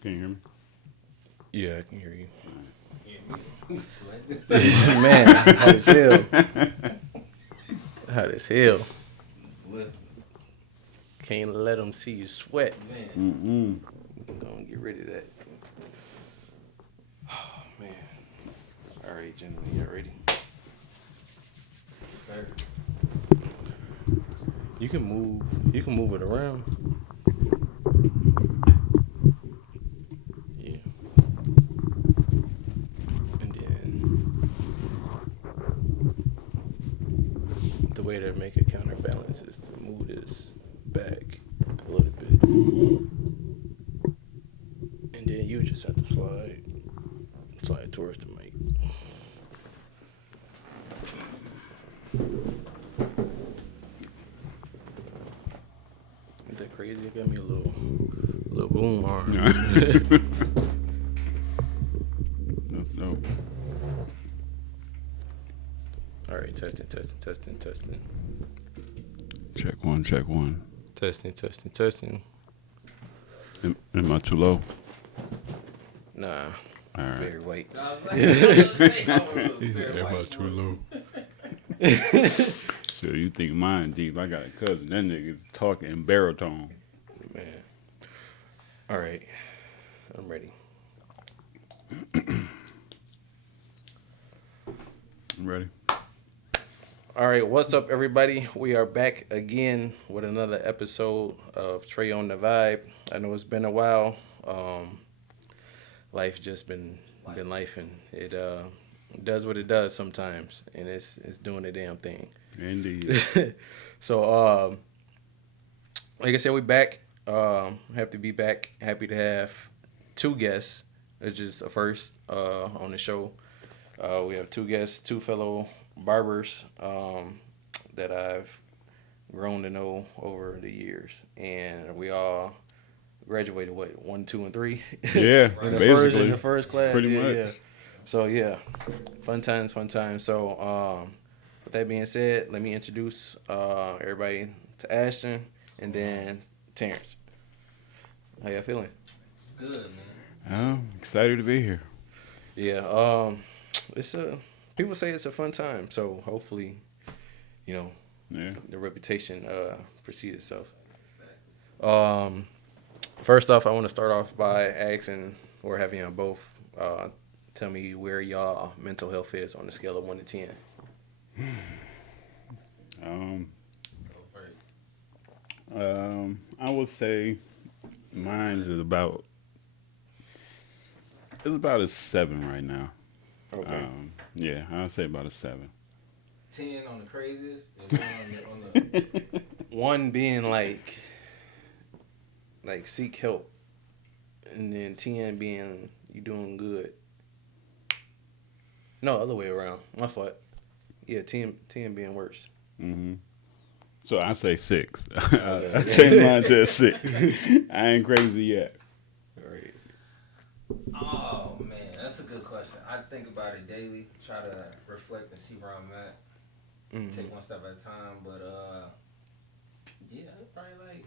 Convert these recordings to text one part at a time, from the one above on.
Can you hear me? Yeah, I can hear you. Man, hot as hell. Hot as hell. Can't let them see you sweat. Mm-mm. I'm gonna get rid of that. Oh man. All right, gentlemen, y'all ready? Sir. You can move it around. Yeah. And then the way to make a counterbalance is to move this back a little bit. And then you just have to slide towards the mic. Ain't that crazy? It got me a little boom arm. That's dope. All right, testing. Check one. Testing. Am I too low? Nah. All right. Very white. Am I too low? So you think mine deep? I got a cousin. That nigga's talking in baritone. Man. All right. I'm ready. I'm ready. All right, what's up, everybody? We are back again with another episode of Trea on the Vibe. I know it's been a while. Life just been life, and it does what it does sometimes, and it's doing the damn thing. Indeed. So, like I said, we back. Happy to be back. Happy to have two guests, which is a first on the show. We have two guests, two fellow barbers that I've grown to know over the years, and we all graduated 1, 2, and 3. Yeah, in basically. the first class. Pretty much. Yeah. So yeah, fun times. So with that being said, let me introduce everybody to Ashton and then Terrence. How y'all feeling? Good, man. I'm excited to be here. Yeah. It's people say it's a fun time, so hopefully, Yeah. the reputation precedes itself. First off, I want to start off by asking or having you both tell me where y'all mental health is on the scale of 1 to 10. I would say mine is about a 7 right now. Okay. Yeah, I'd say about a 7. 10 on the craziest, and 1 on the 1 being like seek help, and then 10 being you doing good. No, other way around. My fault. Yeah, 10 being worse. Mm-hmm. So I say 6. Okay. I changed mine to a 6. I ain't crazy yet. All right. Oh man, that's a good question. I think about it daily, try to reflect and see where I'm at. Mm-hmm. Take one step at a time, but yeah, it's probably like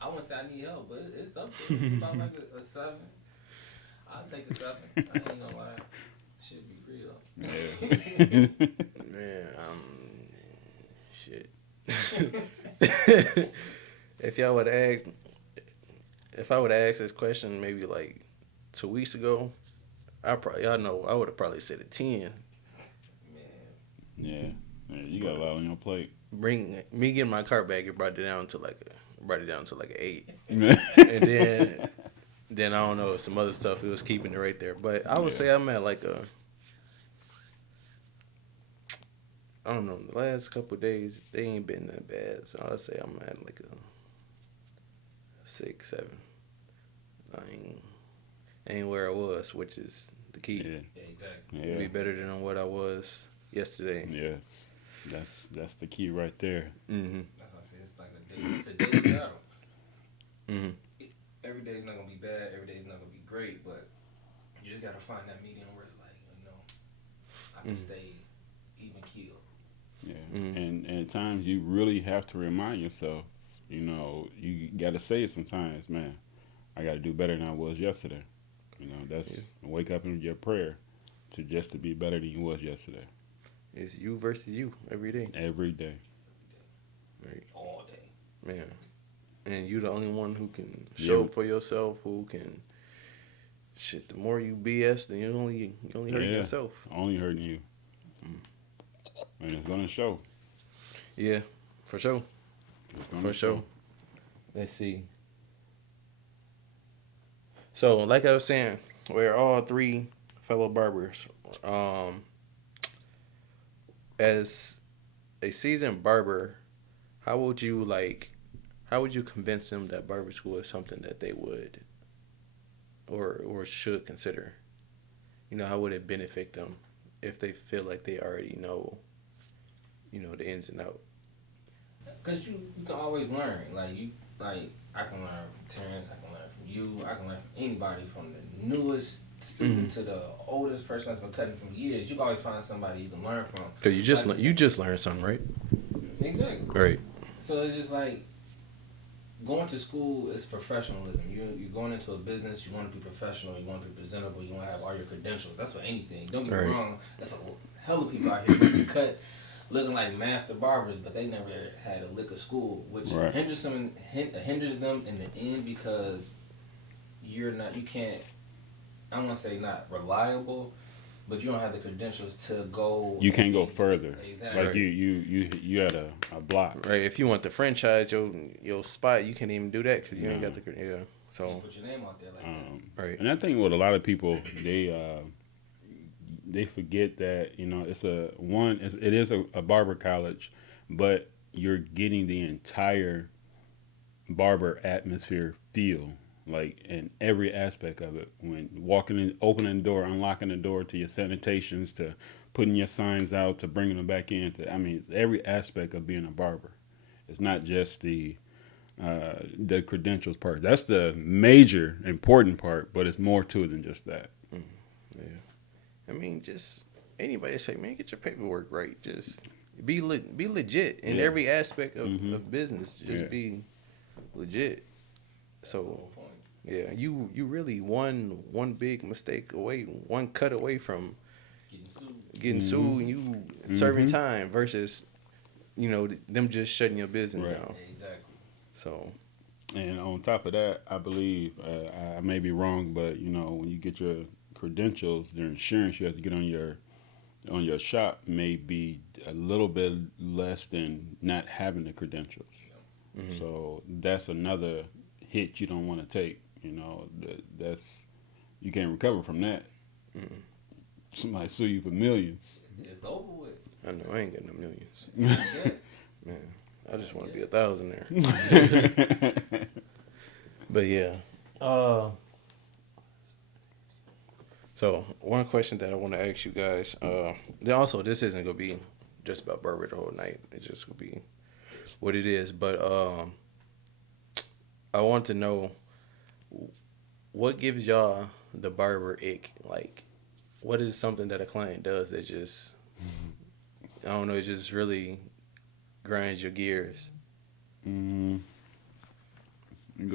I wouldn't say I need help, but it's up there. It's about like a 7. I'll take a 7. I ain't gonna lie, should be real. Yeah. Man, shit. If I would ask this question maybe like 2 weeks ago, I would have probably said a 10. Man, Yeah, you got a lot on your plate. Bring me getting my cart back, it brought it down to like an 8. Yeah. And then I don't know, some other stuff it was keeping it right there. But I would say I'm at like I don't know, the last couple of days they ain't been that bad. So I'd say I'm at like a 6, 7. I ain't where I was, which is the key. yeah, exactly. Yeah. Be better than what I was yesterday. Yes, that's the key right there. Mm-hmm. That's what I say. It's like it's a daily battle. Mm-hmm. Every day's not gonna be bad. Every day's not gonna be great, but you just gotta find that medium where it's like, I can stay even keel. Yeah. And at times you really have to remind yourself, you got to say it sometimes, man. I got to do better than I was yesterday. That's Yeah. wake up in your prayer to just to be better than you was yesterday. It's you versus you every day. Every day. Right. all day. Man. And you the only one who can Yeah. show up for yourself, who can shit, the more you BS, then you only hurting Yeah. yourself. Only hurting you. And it's gonna show. Yeah, for sure. It's gonna For show. sure. Let's see. So, like I was saying, we're all three fellow barbers. As a seasoned barber, how would you convince them that barber school is something that they would or should consider? How would it benefit them if they feel like they already know, the ins and outs? Cause you can always learn. Like I can learn from Terrence. I can learn from you. I can learn from anybody, from the newest student to the oldest person that's been cutting from years. You can always find somebody you can learn from. Cause you just learned something, right? Exactly. Right. So it's just like going to school is professionalism. You're going into a business. You want to be professional. You want to be presentable. You want to have all your credentials. That's for anything. Don't get me wrong. That's a hell of people out here who can cut, looking like master barbers, but they never had a lick of school, which hinders them in the end because you can't. I don't want to say not reliable, but you don't have the credentials to go. You can't go further. Exactly. Like you had a block. Right. If you want to franchise your spot, you can't even do that because you ain't got the So you put your name out there like that. Right. And I think with a lot of people, they forget that it is a barber college, but you're getting the entire barber atmosphere feel, like in every aspect of it. When walking in, opening the door, unlocking the door, to your sanitations, to putting your signs out, to bringing them back in, every aspect of being a barber. It's not just the credentials part. That's the major important part, but it's more to it than just that. Yeah. Just anybody say, man, get your paperwork right. Just be legit in every aspect of business. Just be legit. That's the So whole point. yeah, you really one big mistake away, one cut away from getting sued and you serving time versus them just shutting your business down. Exactly. So And on top of that, I believe I may be wrong, but when you get your credentials, their insurance you have to get on your shop may be a little bit less than not having the credentials. So that's another hit you don't want to take. That's you can't recover from that. Somebody sue you for millions. It's over with. I know I ain't getting no millions. Yeah. Man, I just want to be 1,000 there. But yeah. So one question that I want to ask you guys. Then also, this isn't gonna be just about barber the whole night. It's just gonna be what it is. But I want to know what gives y'all the barber ick. Like, what is something that a client does that just I don't know, it just really grinds your gears. Go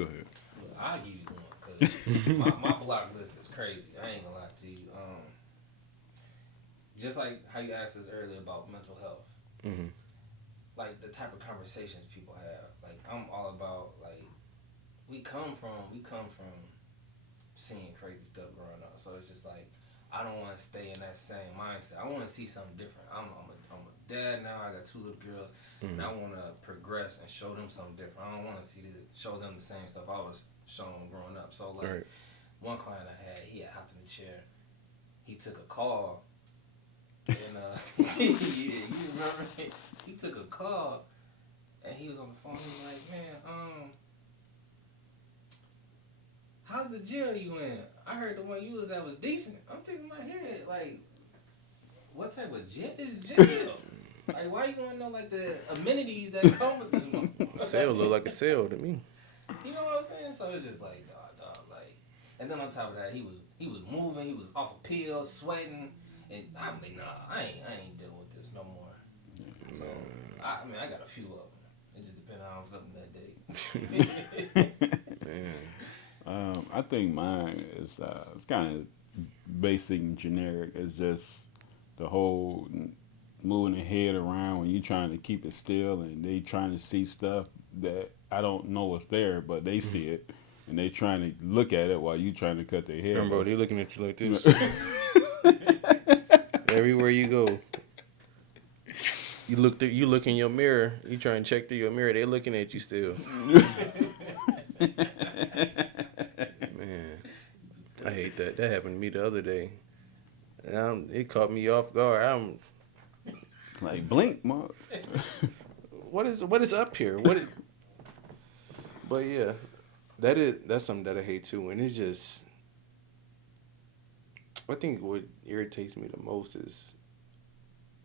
ahead. Look, I'll give you one because my block list is crazy. I ain't gonna lie to you. Just like how you asked us earlier about mental health, like the type of conversations people have. Like I'm all about we come from seeing crazy stuff growing up, so it's just like I don't want to stay in that same mindset. I want to see something different. I'm a dad now. I got 2 little girls, and I want to progress and show them something different. I don't want to show them the same stuff I was showing growing up. So one client I had, he had hopped in the chair. He took a call, and yeah, you remember? He took a call, and he was on the phone. He was like, "Man, how's the jail you in? I heard the one you was at was decent." I'm thinking in my head, like, what type of jail is jail? Like, why you want to know, like, the amenities that come with this motherfucker? Cell look like a cell to me. You know what I'm saying? So it's just like, dog, like, and then on top of that, he was moving, he was off a pill, sweating, and I'm like, nah, I ain't dealing with this no more. So I mean, I got a few of them. It just depends on how I'm feeling that day. Man. I think mine is it's kind of basic and generic. It's just the whole moving the head around when you trying to keep it still and they trying to see stuff that I don't know what's there, but they see it and they trying to look at it while you trying to cut their hair. Bro, they looking at you like this. Everywhere you go. You look in your mirror. You try and check through your mirror. They looking at you still. Man, I hate that. That happened to me the other day. And it caught me off guard. I'm like blink, mark. what is up here? But yeah, that's something that I hate too. And it's just, I think what irritates me the most is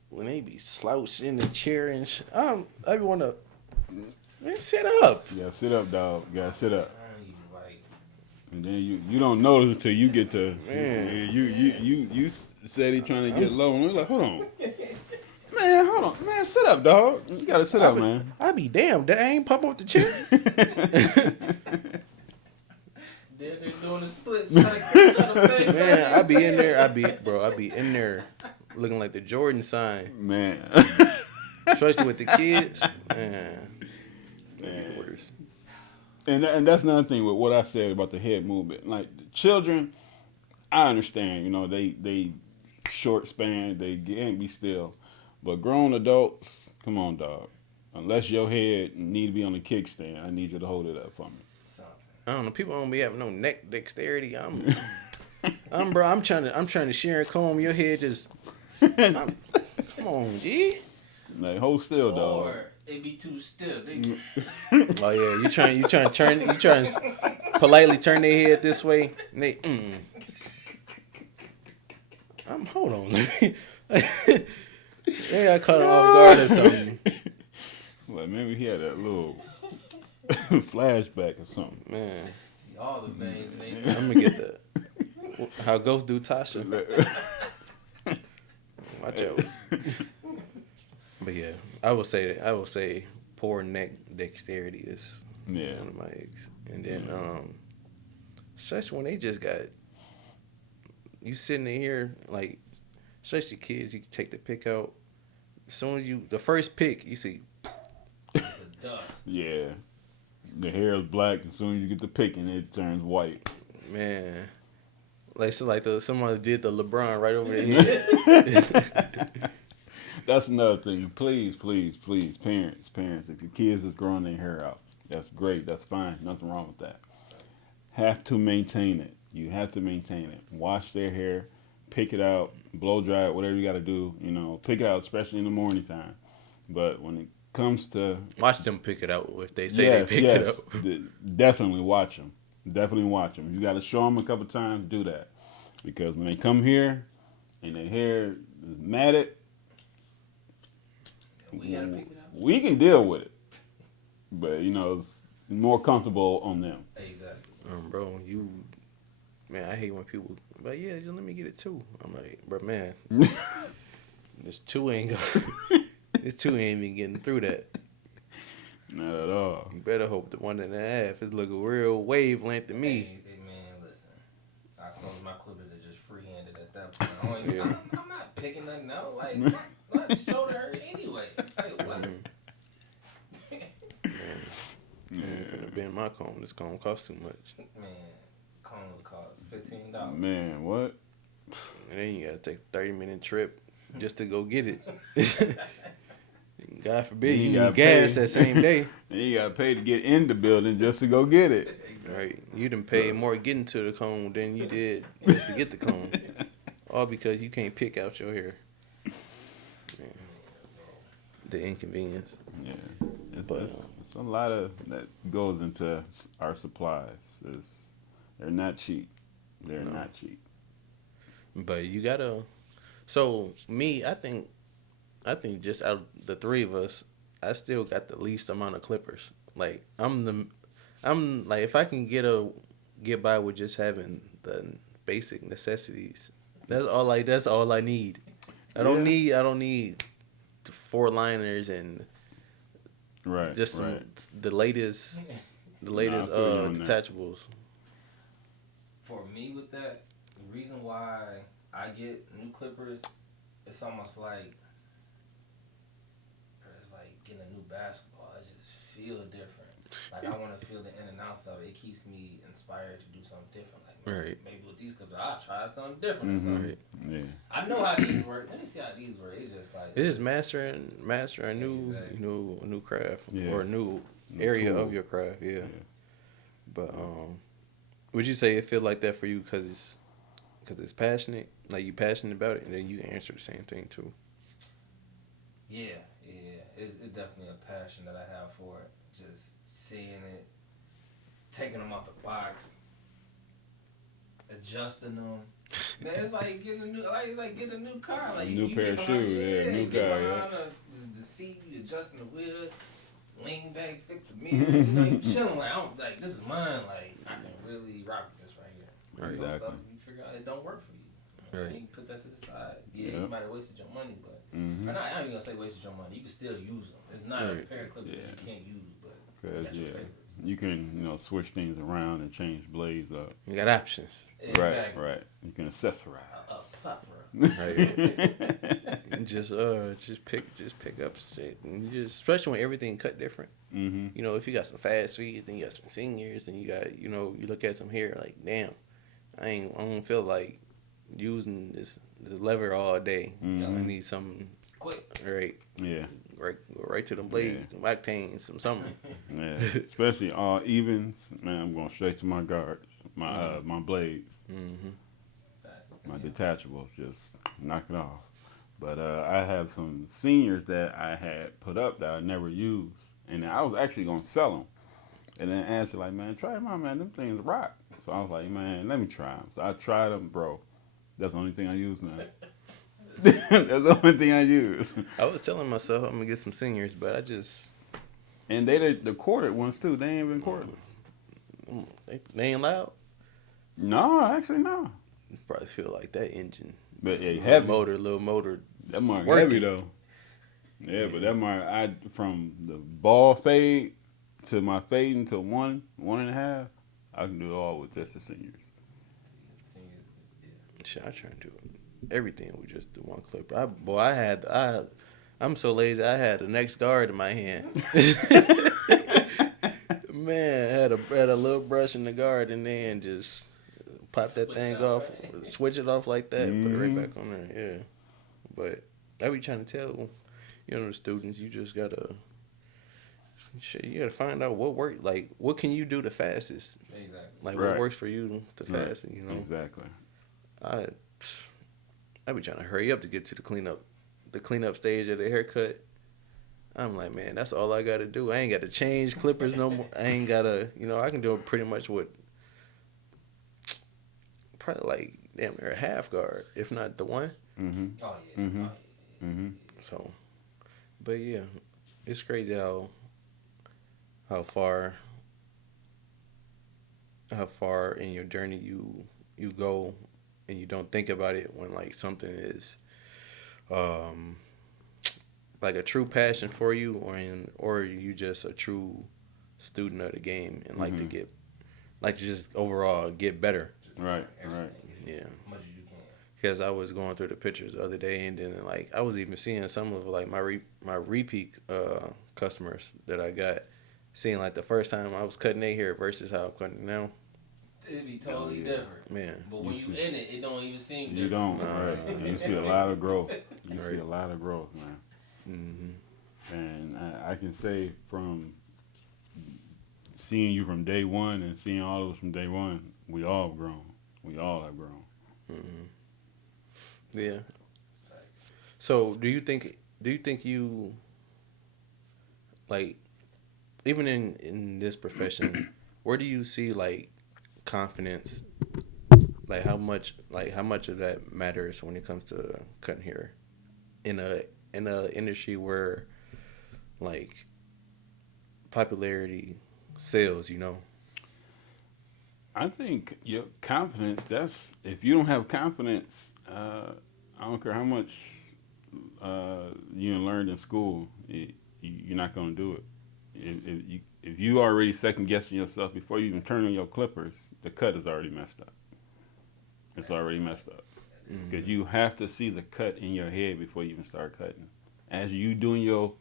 when they be slouched in the chair and I be wanna, man, sit up. You gotta sit up, dog. You gotta sit up. Like, And then you don't notice until you get to Man. you said he trying to get low and we're like, hold on. Man, hold on. Man, sit up, dog. You gotta sit up, man. I be damned. That ain't pop off the chair. they're doing the splits. Trying to bang Man, I be in there. I be in there looking like the Jordan sign. Man. Especially with the kids. Man. Man. Worse. And that's another thing with what I said about the head movement. Like the children, I understand, they short span, they can't be still. But grown adults, come on, dog. Unless your head need to be on the kickstand, I need you to hold it up for me. I don't know. People don't be having no neck dexterity. I'm trying to share and comb your head. Come on, G. Like hold still, dog. Or it be too stiff. Oh yeah, you trying to politely turn their head this way. And they, hold on. Maybe I caught him off guard or something. Like maybe he had that little flashback or something. Man, All the veins. I'm gonna get the how Ghost do Tasha. Watch out. But yeah, I will say poor neck dexterity is one of my eggs. And then especially when they just got you sitting in here like especially kids, you can take the pick out. As soon as the first pick, you see It's a dust. Yeah. The hair is black. As soon as you get the picking, it turns white. Man, like somebody did the LeBron right over their head. That's another thing. Please, parents, if your kids is growing their hair out, that's great. That's fine. Nothing wrong with that. Have to maintain it. You have to maintain it. Wash their hair, pick it out, blow dry it, whatever you got to do. Pick it out, especially in the morning time. But when it comes to Watch them pick it out if they say they picked it up. Definitely watch them. You got to show them a couple times. Do that because when they come here and their hair is matted, We gotta pick it up. we can deal with it. But it's more comfortable on them. Exactly. Bro, man, I hate when people, but yeah, just let me get it too. I'm like, bro, man, this two ain't even getting through that. Not at all. You better hope the 1.5 is looking real wavelength to me. Hey, man, listen. I suppose my clippers are just free-handed at that point. I'm not picking nothing out. Like, my shoulder hurt anyway. Like, what? I'm finna bend my comb. This comb costs too much. Man, combs cost $15. Man, what? And then you gotta take a 30-minute trip just to go get it. God forbid you need gas that same day. And you got to pay to get in the building just to go get it. Right. You done paid more getting to the comb than you did just to get the comb. All because you can't pick out your hair. Man. The inconvenience. Yeah. It's a lot of that goes into our supplies. They're not cheap. They're not cheap. But you gotta. So me, I think just out of the three of us, I still got the least amount of clippers. Like I'm like if I can get by with just having the basic necessities. That's all I need. I don't need four liners and Right. just some Right. the latest Nah, I feel you on that. detachables. For me with that, the reason why I get new clippers, it's almost like it's like getting a new basketball. I just feel different. Like I want to feel the in and outs of it. It keeps me inspired to do something different. Like maybe with these clippers, I'll try something different or something. Right. Yeah. I know how these work. Let me see how these work. It's just like It's just mastering a new Exactly. a new craft Yeah. or a new New area tool. of your craft. Yeah. Yeah. But would you say it feel like that for you because it's passionate, like you passionate about it, and then you answer the same thing too? yeah. It's definitely a passion that I have for it. Just seeing it, taking them out the box, adjusting them. Man, it's like getting a new, like getting a new car. Like New you pair get of behind- shoes, yeah, new you get car, behind the seat, you adjusting the wheel, lean back, fix the mirror. You know, you chilling like, like this is mine. Like I can really rock with this right here. Right. Some Exactly. stuff you figure out it don't work for you. Right. You can put that to the side. Yeah, Yep. you might have wasted your money, but Mm-hmm. or not, I ain't even gonna say wasted your money. You can still use them. It's not a Right. pair of clippers that Yeah. you can't use, but you Cause got your yeah, favorites. you can switch things around and change blades up. You got options. Exactly. Right. You can A accessorize. plethora. And just pick up shit, and you just, especially when everything cut different. Mm-hmm. You know, if you got some fast feeds, then you got some seniors, and you got, you look at some hair like, damn, I don't feel like using this lever all day. Mhm. I need something Quick. Yeah. right to them blades, some octane, some something. Yeah. Especially all evens. Man, I'm going straight to my guards, my blades, Mm-hmm. Fastest my thing detachables. Just knock it off. But I have some seniors that I had put up that I never used, and I was actually gonna sell them. And then Ashley like, man, try them out, man. Them things rock. So I was like, man, let me try them. So I tried them, bro. That's the only thing I use now. That's the only thing I use. I was telling myself I'm gonna get some seniors, but I just And they the corded ones too. They ain't even cordless. they ain't loud. No, actually no. You probably feel like that engine. But yeah, Little heavy. little motor. That mark Working. heavy though. Yeah, but that mark from the ball fade to my fading to 1.5, I can do it all with just the seniors. Shit, I try to do everything with just the one clip. I'm so lazy. I had the next guard in my hand. Man, I had a little brush in the guard, and then just pop that Switch thing it off, out, right? switch it off like that, put it right Mhm. back on there. Yeah, but I be trying to tell the students, you just gotta. Shit, you gotta find out what work. Like, what can you do the fastest? Exactly. Like, Right. what works for you the Right. fastest? You know. Exactly. I be trying to hurry up to get to the cleanup stage of the haircut. I'm like, man, that's all I gotta do. I ain't gotta change clippers no more. I ain't gotta, I can do it pretty much with probably like damn near a half guard, if not the one. Mm-hmm. Oh yeah. Mhm. Oh, yeah. Mm-hmm. So, but yeah, it's crazy how far in your journey you go, and you don't think about it when like something is like a true passion for you, or you just a true student of the game and like to get like to just overall get better. Just Right, everything. Yeah. As much as you can. Because I was going through the pictures the other day, and then like I was even seeing some of like my repeat customers that I got, seeing like the first time I was cutting their hair versus how I'm cutting it now. It'd be totally yeah. different. Man, But when You you see- in it, it don't even seem different. You don't. Nah. Right. You see a lot of growth. You see Right. a lot of growth, man. hmm And I can say from seeing you from day one and seeing all of us from day one, we all have grown. We all have grown. yeah. So do you think you like even in this profession, where do you see like confidence? Like how much of that matters when it comes to cutting hair in a industry where like popularity sells, I think your confidence, if you don't have confidence, I don't care how much you learned in school, you're not gonna do it. If you already second guessing yourself before you even turn on your clippers, the cut is already messed up. It's already messed up because you have to see the cut in your head before you even start cutting. As you doing your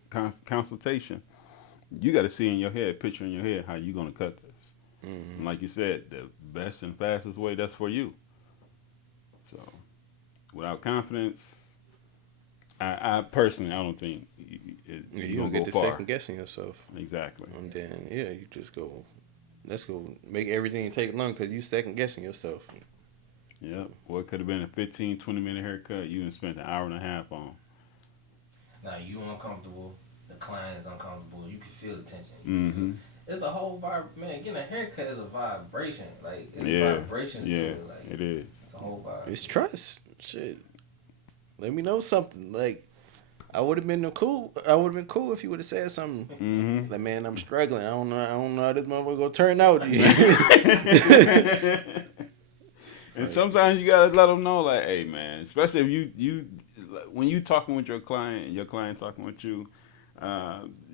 consultation, you got to see in your head, picture in your head how you gonna cut this. And like you said, the best and fastest way that's for you. So without confidence, I personally I don't think You gonna don't get go to far. second guessing yourself. Exactly. And then you just go. Let's go make everything take long because you second guessing yourself. Yep. Well, it could have been a 15, 20-minute haircut. You done spent an hour and a half on. Now you uncomfortable. The client is uncomfortable. You can feel the tension. Mm-hmm. It's a whole vibe. Man, getting a haircut is a vibration. Like it's Yeah. vibrations Yeah. to it. Like It is. it's a whole vibe. It's trust. Shit. Let me know something. Like I would have been cool. I would have been cool if you would have said something. Mm-hmm. Like, man, I'm struggling. I don't know how this motherfucker gonna turn out. And sometimes you gotta let them know, like, hey, man. Especially if you when you talking with your client and your client talking with you,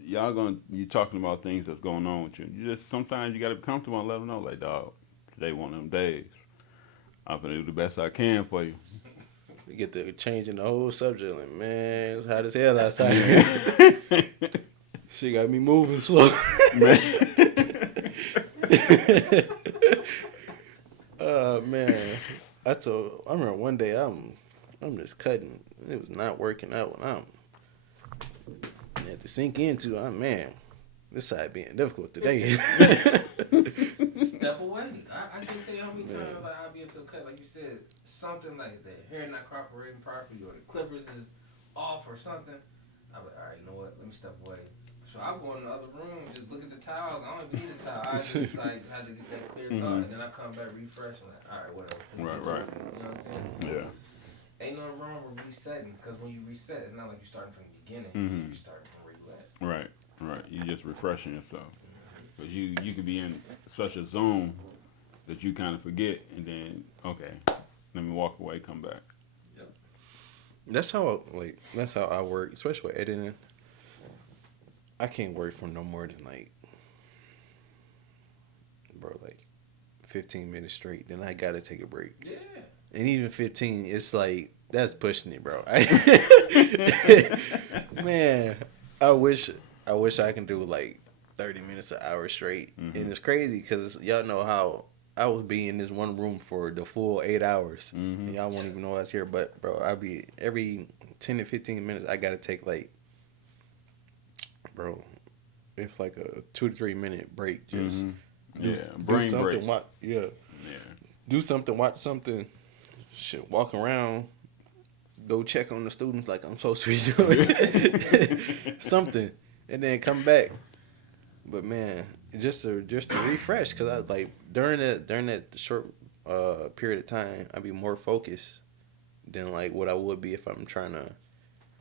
you talking about things that's going on with you. You just sometimes you gotta be comfortable and let them know, like, dog, today one of them days. I'm gonna do the best I can for you. We get to changing the whole subject. Like, man, it's hot as hell outside. She got me moving slow. Man. Man, I remember one day I'm just cutting. It was not working out, and I had to sink into. Man, this side being difficult today. Step away. I can tell you how many times like I'll be able to cut, like you said, something like the hair not cooperating properly or the clippers is off or something. I'm like, all right, you know what? Let me step away. So I go in the other room, just look at the towels. I don't even need a towel. I just like had to get that clear thought, and then I come back refresh and like, all right, whatever. Right. You know what I'm saying? Yeah. Ain't nothing wrong with resetting because when you reset, it's not like you're starting from the beginning. Mhm. You're starting from where you at. Right. You just refreshing yourself. Because you could be in such a zone that you kind of forget, and then, okay, let me walk away, come back. Yep. That's how I work, especially with editing. I can't work for no more than like 15 minutes straight. Then I gotta take a break. Yeah. And even 15, it's like that's pushing it, bro. Man, I wish I can do like 30 minutes an hour straight. Mm-hmm. And it's crazy because y'all know how I was be in this one room for the full 8 hours. Mm-hmm. And y'all won't even know I was here, but bro, I be every 10 to 15 minutes I gotta take like, bro, it's like a 2 to 3 minute break. Just Brain break. Yeah. Do something, watch something. Shit, walk around, go check on the students like I'm supposed to be doing something, and then come back. But man, just to refresh, cause I like during that short period of time, I'd be more focused than like what I would be if I'm trying to,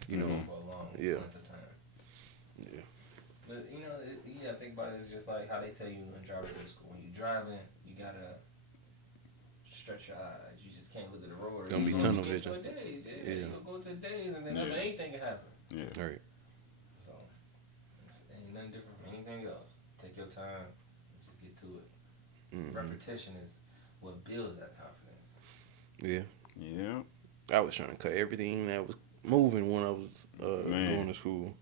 you know, For a long yeah. length of time. Yeah. But you know, you gotta think about it. It's just like how they tell you in driver's ed school. When you're driving, you gotta stretch your eyes. You just can't look at the road. Or Don't be you tunnel gonna get vision. to a daze. Yeah. You gonna go to days, and then Yeah. anything can happen. Yeah. All right. So it ain't nothing different from anything else. Take your time, and just get to it. Mm-hmm. Repetition is what builds that confidence. Yeah. Yeah. I was trying to cut everything that was moving when I was Man. going to school.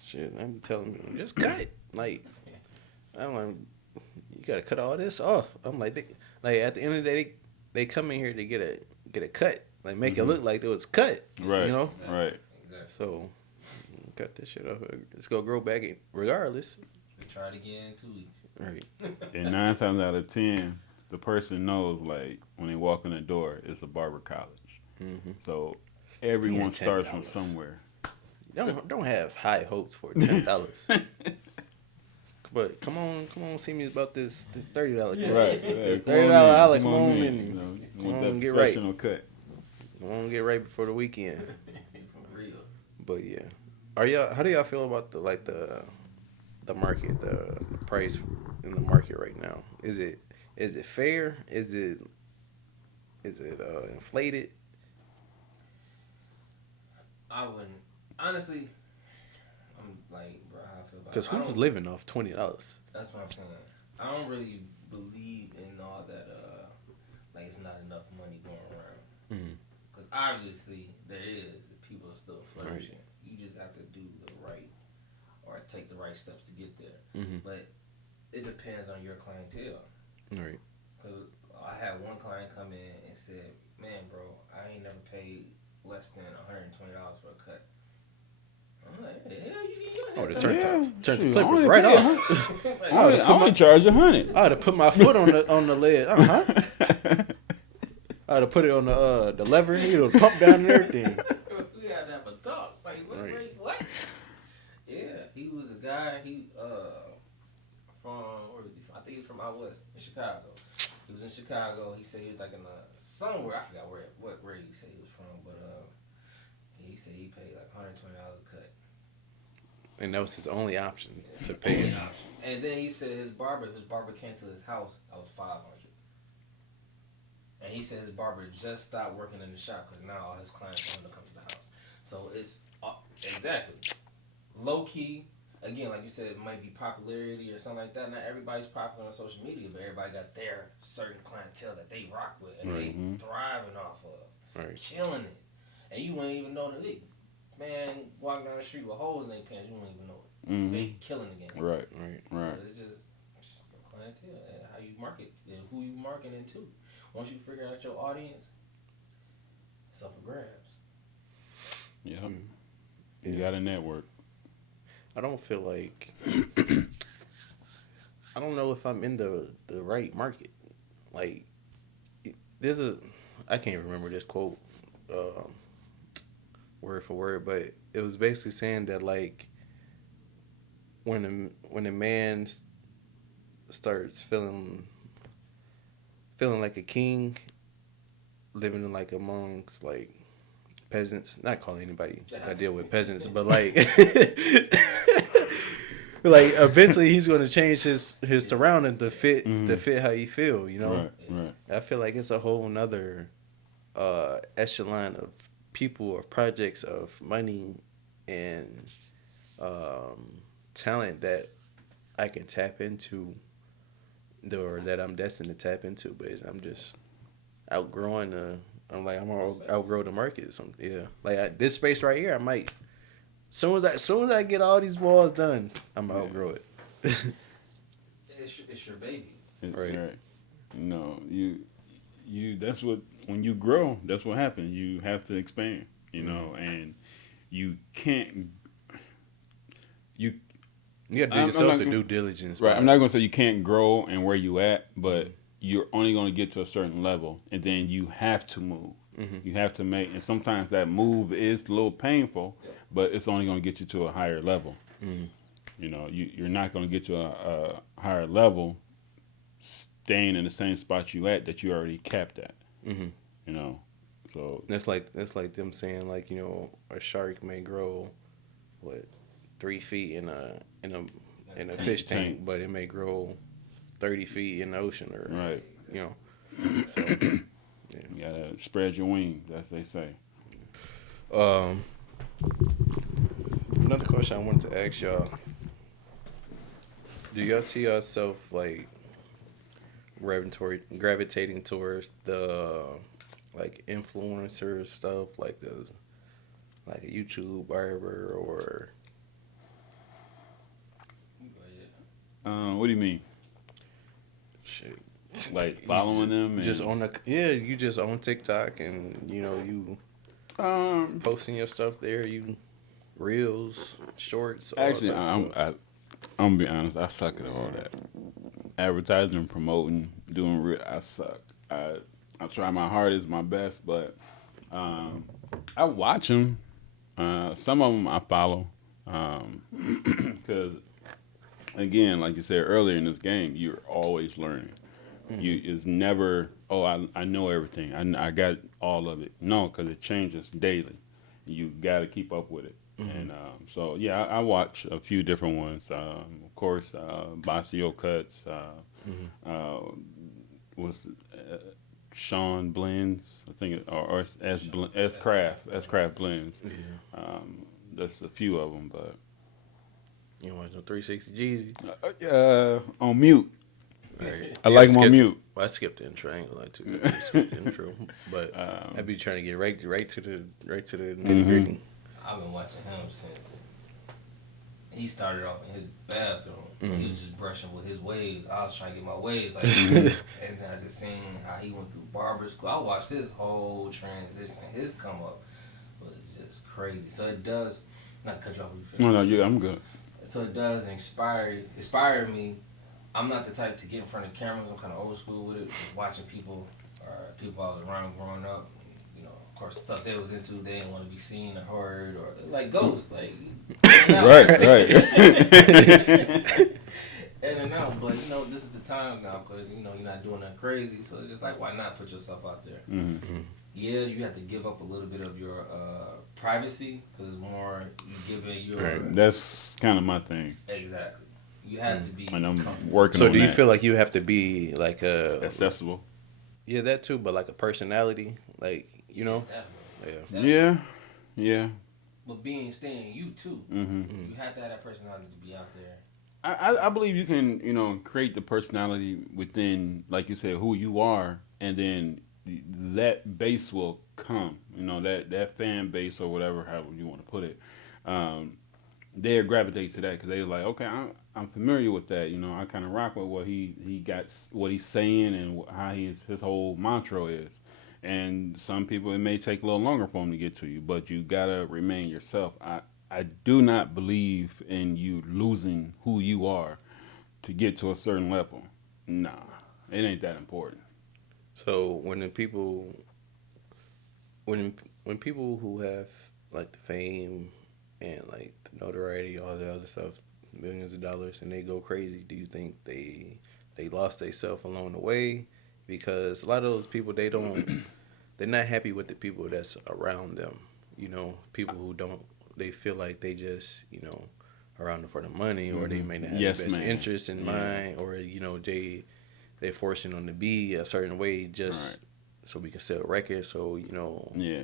Shit, I'm telling me, just cut it. Like, I'm like, you gotta cut all this off. I'm like, at the end of the day, they come in here to get a cut, like make it look like it was cut. Right. You know. Right. Exactly. So, cut this shit off. It's gonna grow back regardless. Try it again in 2 weeks. Right. And 9 times out of 10, the person knows, like, when they walk in the door, it's a barber college. Mm-hmm. So everyone Yeah, starts from $10. somewhere. Don't have high hopes for $10. But come on, see me about this $30 cut. Right. This Come on $30 in, holla, come come on in, in. you know, Come with on, that get right. professional cut. Come on, get right before the weekend. For real. But yeah, how do y'all feel about the market, the price in the market right now? Is it fair? Is it inflated? I wouldn't. Honestly, I'm like, bro, how I feel about Because it. I who's don't. living off $20? That's what I'm saying. I don't really believe in all that. Like it's not enough money going around. Mm-hmm. Because obviously there is. People are still Right. flourishing. You just have to do the right or take the right steps to get there. Mm-hmm. But it depends on your clientele. Right. Because I had one client come in and said, "Man, bro, I ain't never paid less than $120 for a cut." I'm like, "Hey, hell, you get your Oh, hair the cut." turned the shoot, clippers only right pay off. Like, I would've I put only my charge 100. I would have put my foot on the lid. I would have put it on the lever, the pump down and everything. we had to have a talk. Like, Right. wait, what? Yeah, he was a guy. He from where was he from? I think he's from out west in Chicago. He was in Chicago. He said he was like in somewhere. I forgot where he said he was from, but he said he paid like $120 a cut. And that was his only option Yeah, to pay only it. option. And then he said his barber came to his house. I was 500. And he said his barber just stopped working in the shop because now all his clients want to come to the house. So it's exactly low key. Again, like you said, it might be popularity or something like that. Not everybody's popular on social media, but everybody got their certain clientele that they rock with and they thriving off of, Right. killing it. And you wouldn't even know that man walking down the street with holes in their pants. You wouldn't even know it. Mm-hmm. They killing the game. Right. So it's just your clientele and how you market and who you marketing to. Once you figure out your audience, it's up for grabs. Yep. Yeah. You got a network. I don't feel like I don't know if I'm in the right market. Like I can't remember this quote word for word, but it was basically saying that like when a man starts feeling like a king, living in like amongst like peasants, not calling anybody I deal with peasants, but like like eventually he's going to change his surroundings to fit how he feel, Right. I feel like it's a whole nother echelon of people, of projects, of money and talent that I can tap into or that I'm destined to tap into, but I'm just outgrowing I'm gonna outgrow the market. Like this space right here, I might. Soon as I get all these walls done, I'm gonna outgrow it. It's your baby. Right. No, you. That's what when you grow. That's what happens. You have to expand. And you can't. You You got to do yourself the due diligence. Right. I'm not gonna say you can't grow and where you at, but you're only gonna get to a certain level, and then you have to move. Mm-hmm. You have to make, and sometimes that move is a little painful, but it's only gonna get you to a higher level. Mm-hmm. You're not gonna get to a higher level, staying in the same spot you at that you already capped at. Mm-hmm. So that's like them saying like a shark may grow 3 feet in a fish tank, but it may grow 30 feet in the ocean, or right. So You gotta spread your wings, as they say. Another question I wanted to ask y'all: do y'all see yourself like gravitating towards the like influencer stuff, like a YouTube barber or? What do you mean? Shit. Like following them? Just you just on TikTok and you posting your stuff there, you reels, shorts. Actually, I'm gonna be honest. I suck at all that. Advertising, promoting, doing I suck. I try my hardest, my best, but I watch them. Some of them I follow because, again, like you said earlier in this game, you're always learning. Mm-hmm. It's never I know everything. I got all of it. No, because it changes daily. You got to keep up with it. Mm-hmm. And so yeah, I watch a few different ones. Of course, Basio Cuts was Sean Blends, I think, or S Craft Blends. Yeah. That's a few of them, but You want no 360 Jeezy? on mute. Right. I Yeah, like them on mute. Well, I skipped the intro. I ain't gonna lie to you. I skipped the intro, but I be trying to get right to the nitty gritty. I've been watching him since he started off in his bathroom. Mm-hmm. He was just brushing with his waves. I was trying to get my waves like that. And then I just seen how he went through barber school. I watched his whole transition. His come up was just crazy. So it does, not to cut you off. No, yeah, I'm good. So it does inspire me. I'm not the type to get in front of cameras. I'm kind of old school with it. Just watching people I was around growing up. You know, of course, the stuff they was into, they didn't want to be seen or heard or like ghosts. Like, right. in and out. But you know, this is the time now because you know you're not doing that crazy. So it's just like, why not put yourself out there? Mm-hmm. Yeah, you have to give up a little bit of your privacy because it's more you give it your That's kind of my thing. exactly. You have to be. And I'm working. So on do you that. feel like you have to be like accessible? Yeah, that too, but like a personality, like you know. Definitely. Yeah. But staying you too. Mm-hmm. You have to have that personality to be out there. I believe you can, create the personality within, like you said, who you are, and then that base will come. That fan base or whatever, however you want to put it, they gravitate to that because they're like, okay, I'm familiar with that. I kind of rock with what what he's saying, and how his whole mantra is. And some people, it may take a little longer for them to get to you, but you gotta remain yourself. I do not believe in you losing who you are to get to a certain level. Nah, it ain't that important. So when people who have like the fame and like the notoriety, all the other stuff, millions of dollars, and they go crazy, do you think they lost themselves along the way? Because a lot of those people, they're not happy with the people that's around them. People who don't, they feel like they just, around them for the money, or they may not have the best interest in mind, or they forcing them to be a certain way just so we can sell records, so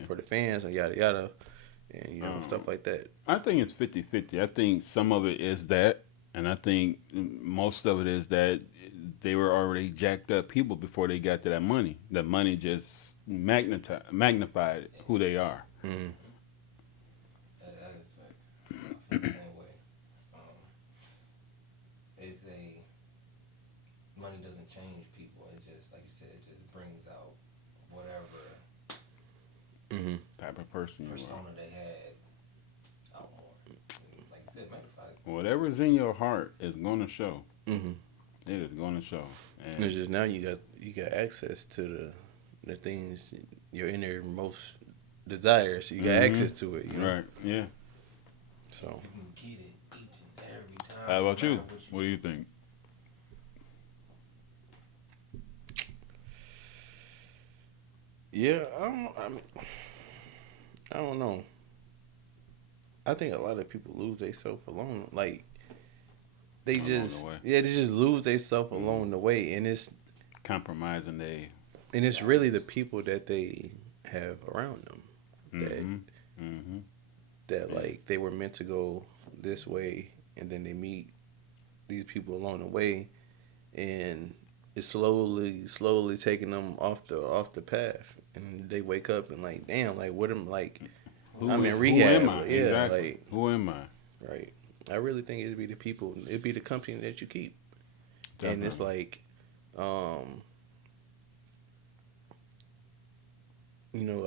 for the fans and yada yada, and stuff like that. I think it's 50-50. I think some of it is that, and I think most of it is that they were already jacked up people before they got to that money. That money just magnified who they are. Mm-hmm. That is I feel the same way. It's money doesn't change people. It just, like you said, it just brings out whatever Type of person you are. persona they had out more. Like you said, magnifies. Whatever's in your heart is going to show. Mm-hmm. It is going to show. And It's just now you got access to the things your innermost desire, so you got access to it. Right, yeah. So You can get it each and every time. How about no you? matter What do you think? yeah, I don't know. I think a lot of people lose themselves along, like they just lose themselves along the way, and it's Compromising it's really the people that they have around them that like they were meant to go this way, and then they meet these people along the way, and it's slowly taking them off the path, and they wake up and like, damn, like what am like I'm in rehab. Who am I? Yeah, Exactly. like Who am I? right. I really think it'd be the people, it'd be the company that you keep. Definitely. And it's like, I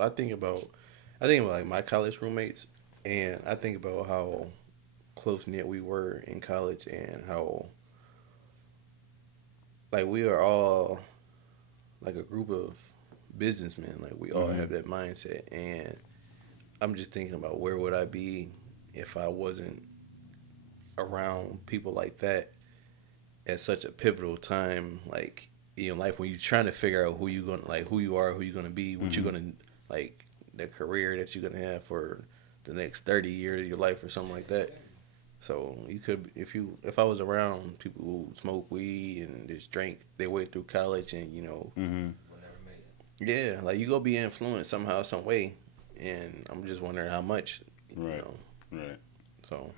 think about like my college roommates, and I think about how close knit we were in college, and how like we are all like a group of businessmen. Like we all have that mindset, and I'm just thinking about where would I be if I wasn't around people like that at such a pivotal time, like in life, when you're trying to figure out who you are, who you're gonna be, what you're gonna like, the career that you're gonna have for the next 30 years of your life or something like that. So you could, if I was around people who smoke weed and just drink their way through college, and We'll never make it. Yeah, like you go be influenced somehow, some way, and I'm just wondering how much, you Right. know. Right. So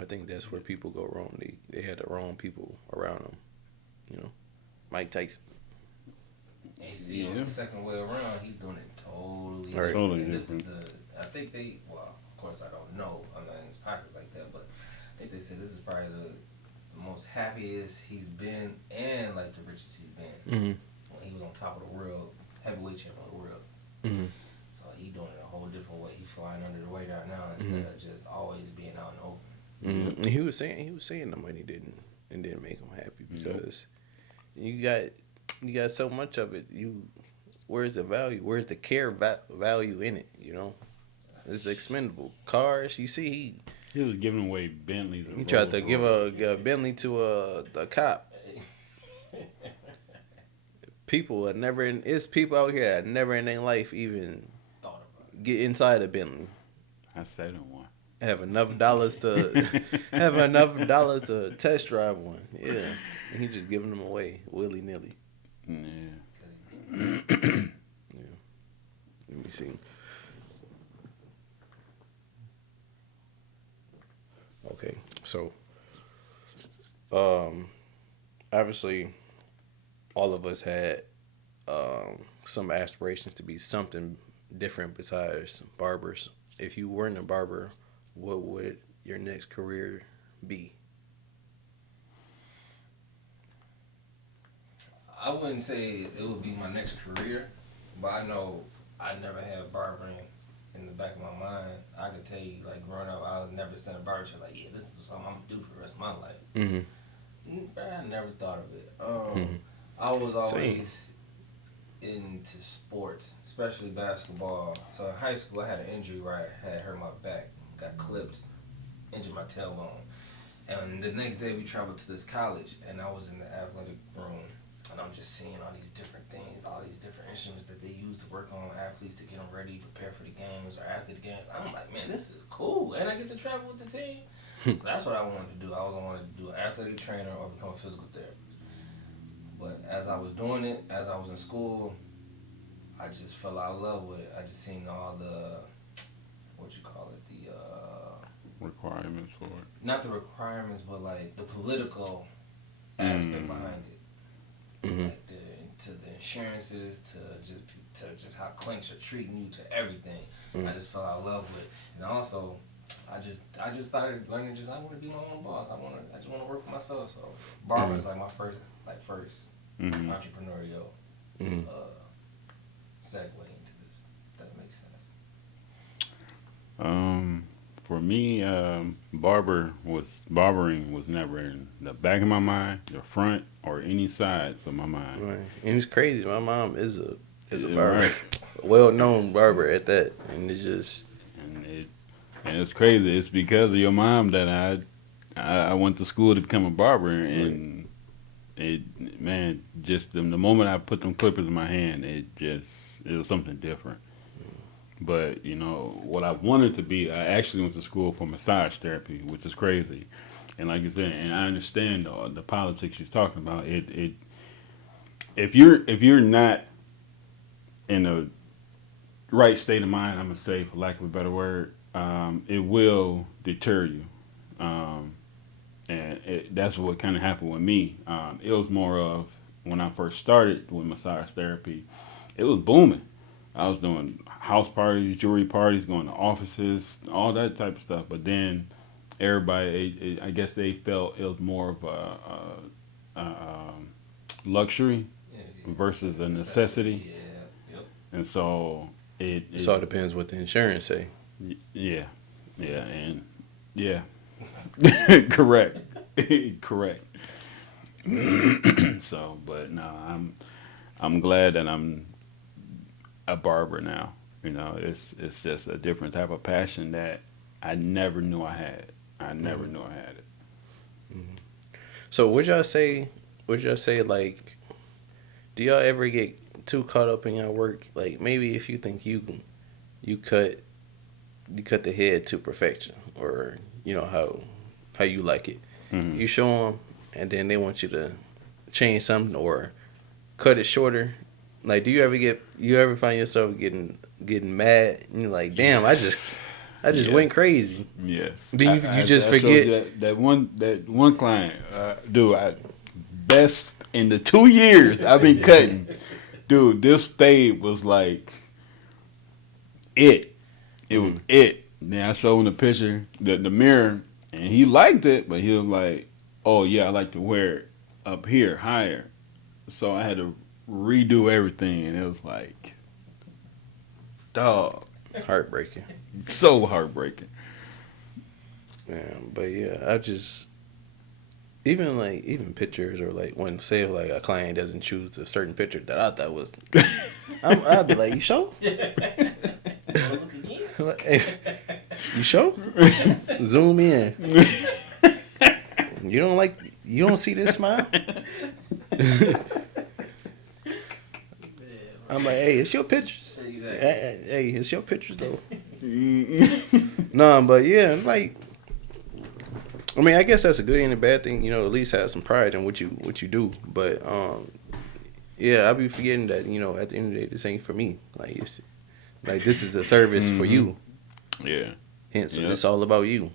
I think that's where people go wrong. They had the wrong people around them. You know, Mike Tyson. And you see, on Yeah. the second way around, he's doing it totally Right. different. Totally And this is different. the, I think they, well, of course I don't know. I'm not in his pockets like that, but I think they said this is probably the most happiest he's been and like the richest he's been Mm-hmm. when he was on top of the world, heavyweight champion of the world. Mm-hmm. So he doing it a whole different way. He's flying under the radar now instead of just always being out in the open. Mm-hmm. And he was saying the money didn't make him happy because you got so much of it. Where's the value? Where's the value in it? You know, it's expendable. Cars, you see, He was giving away Bentleys. he And tried to Rolls give Royces. a Bentley to a cop. People are never in. It's people out here that never in their life even Thought about it. get inside a Bentley. I sat in one. Have enough dollars to have enough dollars to test drive one. Yeah, and he just giving them away willy nilly. Yeah. Let me see. Okay, so obviously, all of us had some aspirations to be something different besides barbers. If you weren't a barber, what would your next career be? I wouldn't say it would be my next career, but I know I never had barbering in the back of my mind. I could tell you, like growing up, I was never sent a barber shop like, yeah, this is something I'm gonna do for the rest of my life. Mm-hmm. I never thought of it. Mhm. I was always Same. into sports, especially basketball. So in high school, I had an injury where I had hurt my back, got clipped, injured my tailbone. And the next day we traveled to this college, and I was in the athletic room, and I'm just seeing all these different things, all these different instruments that they use to work on athletes to get them ready, prepare for the games or after the games. I'm like, man, this is cool, and I get to travel with the team. So that's what I wanted to do. I wanted to do an athletic trainer or become a physical therapist. But as I was doing it, as I was in school, I just fell out of love with it. I just seen all the, what you call it, the Requirements for it. not the requirements, but like the political aspect behind it, Mm-hmm. like to the insurances, to just how clinics are treating you, to everything. I just fell out of love with it, and also I just started learning. Just I want to be my own boss. I just want to work for myself. So barber is like my first Mm-hmm. entrepreneurial Mm-hmm. segue into this. If that makes sense. For me, barbering was never in the back of my mind, the front, or any sides of my mind. Right. And it's crazy. My mom is a Yeah, barber, right. well known barber at that, and it's just And it's crazy. It's because of your mom that I went to school to become a barber, and it man, just the moment I put them clippers in my hand, it was something different. But you know what I wanted to be, I actually went to school for massage therapy, which is crazy. And like you said, and I understand the politics you're talking about. It if you're not in the right state of mind, I'm gonna say, for lack of a better word, it will deter you. Um, and that's what kind of happened with me. It was more of when I first started with massage therapy, it was booming. I was doing house parties, jewelry parties, going to offices, all that type of stuff. But then everybody, I guess they felt it was more of a luxury Yeah, versus a necessity, Yeah. Yep. and so it all depends what the insurance say. yeah, yeah, and yeah, correct, correct. So, but no, I'm glad that I'm a barber now. You know, it's just a different type of passion that I never knew I had. I never knew I had it. So would y'all say like, do y'all ever get too caught up in your work? Like maybe if you think you cut the head to perfection, or you know how you like it, Mm-hmm. you show them, and then they want you to change something or cut it shorter. Like, do you ever find yourself getting mad and you're like, damn, I just Yes. went crazy. Yes. Do you just I showed forget? you that one client, dude. Best in the 2 years I've been cutting, dude. This fade was like it. It was it. Then I showed him the picture, the mirror, and he liked it, but he was like, "Oh yeah, I like to wear it up here higher." So I had to redo everything, and it was like, dog, Heartbreaking. so heartbreaking. Man, but yeah, I just even pictures or like when say like a client doesn't choose a certain picture that I thought was, I'd be like, you sure? Look again. Like, hey, you sure? Zoom in. You don't see this smile? I'm like, hey, it's your pictures. Exactly. Hey, it's your pictures though. No, but yeah, like, I mean, I guess that's a good and a bad thing. You know, at least have some pride in what you do. But yeah, I be forgetting that, you know, at the end of the day, this ain't for me. Like, it's like this is a service for you. Yeah, Hence, Yep. it's all about you.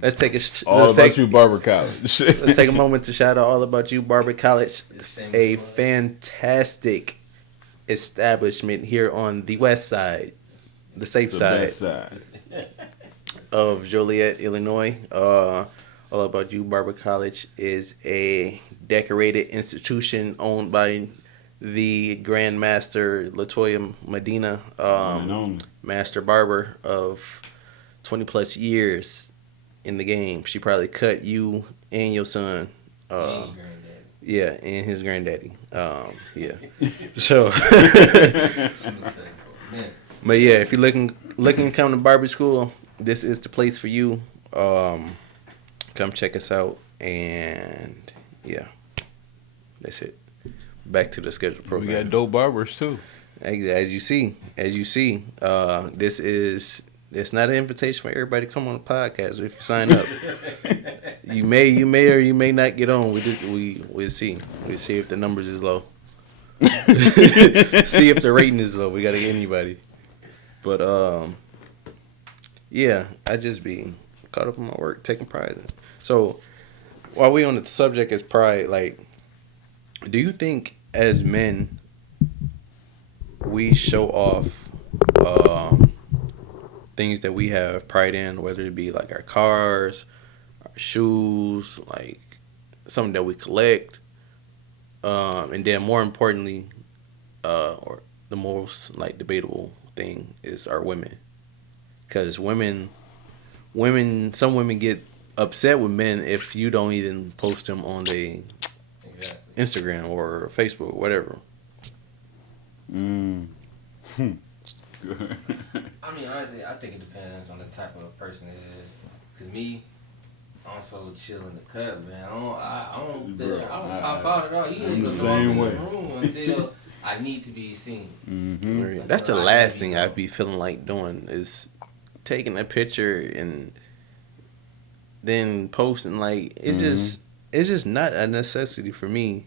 Let's take a all let's about take, you, Barber College. let's take a moment to shout out All About You Barber College, a Plug. fantastic establishment here on the west side, the safe The side best side. of Joliet, Illinois. All About You Barber College is a decorated institution owned by the Grand Master Latoya Medina, And only. master barber of 20 plus years in the game. She probably cut you and your son. Granddaddy. Yeah, and his granddaddy. Yeah. So, Man, but yeah, if you're looking to come to barber school, this is the place for you. Come check us out, and yeah, that's it. Back to the scheduled We program. got dope barbers too. As you see, this is it's not an invitation for everybody to come on the podcast. If you sign up, you may or you may not get on. We'll see. We'll see if the numbers is low. See if the rating is low. We gotta get anybody. But yeah, I just be caught up in my work, taking pride in it. So while we on the subject as pride, like, do you think as men we show off things that we have pride in, whether it be like our cars, our shoes, like something that we collect, and then more importantly, or the most like debatable thing is our women, because some women get upset with men if you don't even post them on the exactly. Instagram or Facebook, whatever. I mean, honestly, I think it depends on the type of person it is. Cause me, I'm so chill in the cut, man. I don't Bro, pop out at all. You I'm ain't the gonna know I'm same in way. the room until I need to be seen. Mm-hmm. That's the I last can't thing be I'd wrong. be feeling like doing is taking a picture and then posting. Like it's just not a necessity for me,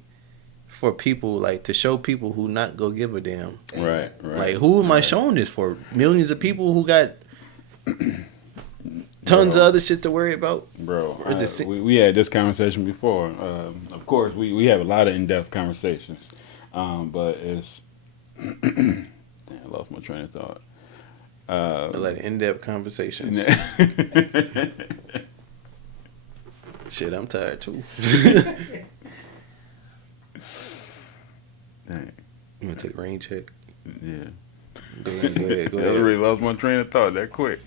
for people like to show people who not go give a damn. Right. Like, who am I showing this for? Millions of people who got tons of other shit to worry about. Bro, Or is it si- we had this conversation before. Of course, we have a lot of in-depth conversations, but it's damn, I lost my train of thought. Like in-depth conversations. Shit, I'm tired too. Dang, You want to take a rain check? yeah. Go ahead. I really lost my train of thought that quick.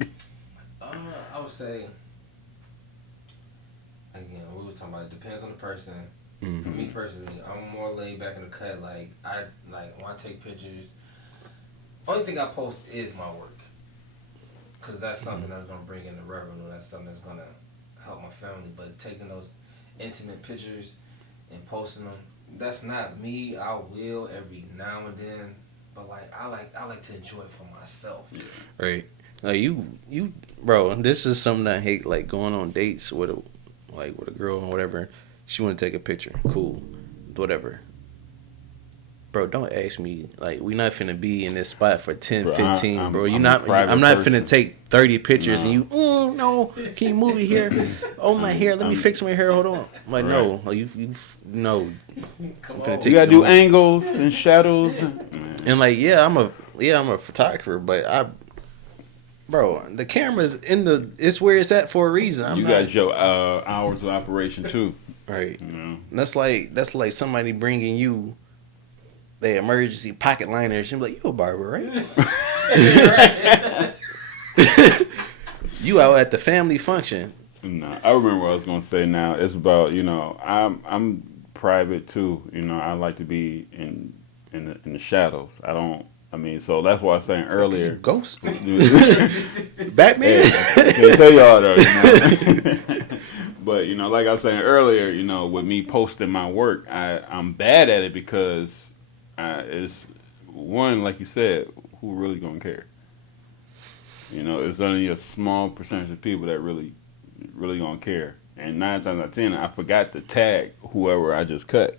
I would say, again, we were talking about it depends on the person. For me personally, I'm more laid back in the cut. Like when I take pictures, only thing I post is my work, cause that's something that's gonna bring in the revenue. That's something that's gonna help my family. But taking those intimate pictures and posting them, that's not me. I will every now and then, but I like to enjoy it for myself. Right. Like you, bro. This is something I hate. Like going on dates with a girl or whatever. She want to take a picture. Cool, whatever. bro, don't ask me. Like, we not finna be in this spot for 10, Bro, 15, bro. I'm a private I'm not person. finna take 30 pictures No. and you, no, can you move it here? Oh, my hair, let me fix my hair. Hold on. I'm like, no, like, no. Come I'm finna on. take You gotta you do home. angles and shadows. And like, I'm a photographer, but bro, the camera's it's where it's at for a reason. I'm You not got your hours of operation too. right. You know, That's like somebody bringing you the emergency pocket liner and shit. Like, you a barber, right? You out at the family function. no, I remember what I was gonna say. Now it's about I'm private too. I like to be in the shadows. I don't. I mean, so that's why I was saying earlier. Ghost, Hey, Batman. I can't tell y'all though. But like I was saying earlier, with me posting my work, I'm bad at it because it's one, like you said, who really gonna care? It's only a small percentage of people that really gonna care. And 9 times out of 10, I forgot to tag whoever I just cut.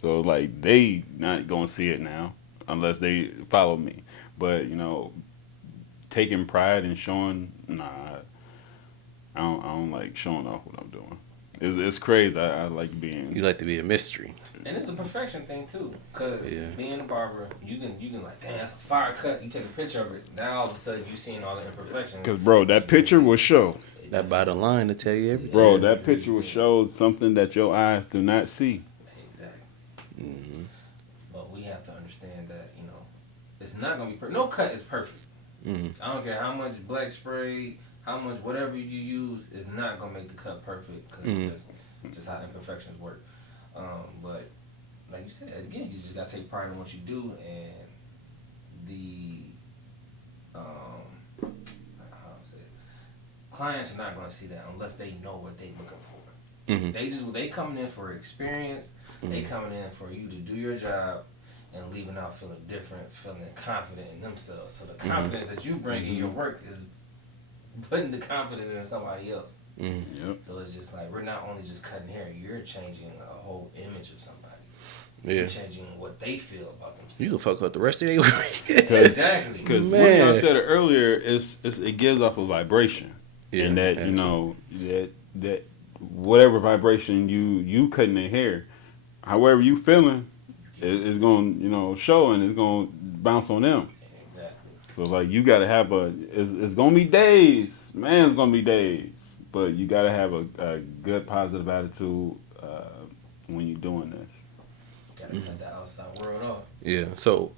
So like they not gonna see it now unless they follow me. But taking pride in showing, nah, I don't like showing off what I'm doing. It's crazy. I like being. You like to be a mystery. And it's a perfection thing too, cause Yeah. being a barber, you can like, damn, that's a fire cut. You take a picture of it. Now all of a sudden you seeing all the imperfections. Cause bro, that picture will show. That bottom line to tell you everything. Bro, that picture will show something that your eyes do not see. Exactly. Mm-hmm. But we have to understand that it's not gonna be perfect. No cut is perfect. Mm-hmm. I don't care how much black spray, how much whatever you use is not gonna make the cut perfect because it's just how imperfections work. But like you said, again, you just gotta take pride in what you do, and the how do I say it? Clients are not gonna see that unless they know what they're looking for. Mm-hmm. They coming in for experience. They coming in for you to do your job and leaving out feeling different, feeling confident in themselves. So the confidence that you bring in your work is putting the confidence in somebody else. Mm-hmm. Yep. So it's just like, we're not only just cutting hair, you're changing a whole image of somebody. Yeah. You're changing what they feel about themselves. You can fuck up the rest of their week. Exactly. Because one Man. thing I said it earlier it gives off a vibration, Yeah, and that that whatever vibration you cutting their hair, however you feeling, it's going to show and it's going to bounce on them. Exactly. So like you got to have it's going to be days, man. It's going to be days, but you got to have a good positive attitude when you're doing this. Gotta cut the outside world off. Yeah. So,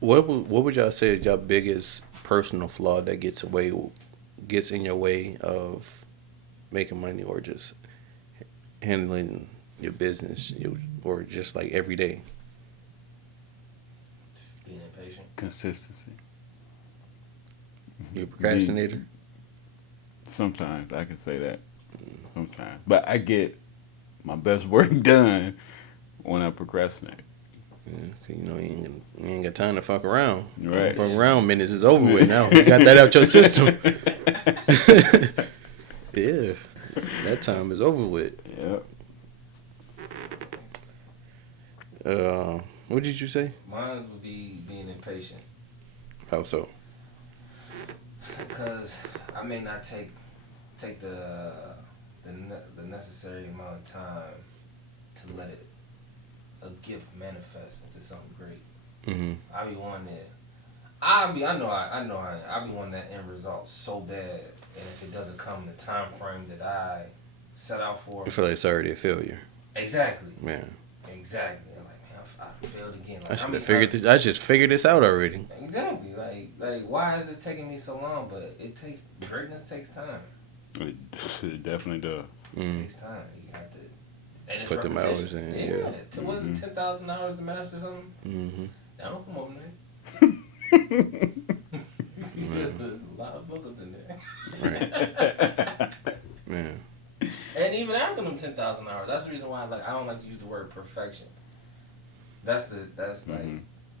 what would y'all say is your biggest personal flaw that gets in your way of making money or just handling your business or just like every day? Being impatient. Consistency. You a procrastinator? Sometimes I can say that. Sometimes, but I get my best work done when I procrastinate. Yeah, you ain't got time to fuck around. Right. Fuck around minutes is over with now. You got that out your system. Yeah, that time is over with. Yep. What did you say? Mine would be being impatient. How so? Because I may not take the necessary amount of time to let a gift manifest into something great. Mm-hmm. I be wanting it. I be wanting that end result so bad, and if it doesn't come in the time frame that I set out for, I feel like it's already a failure. exactly, Man, exactly. I'm like, man, I failed again. Like, I should have figured this. I just figured this out already. Exactly. Like, why is it taking me so long? But greatness takes time. It definitely does. It takes time. You have to. And it's Put them repetition. hours in, Yeah. yeah. Was it $10,000 to master something? Mm-hmm. That don't come overnight. There's a lot of build up in there. Right. Man. And even after them 10,000 hours, that's the reason why I don't like to use the word perfection. That's like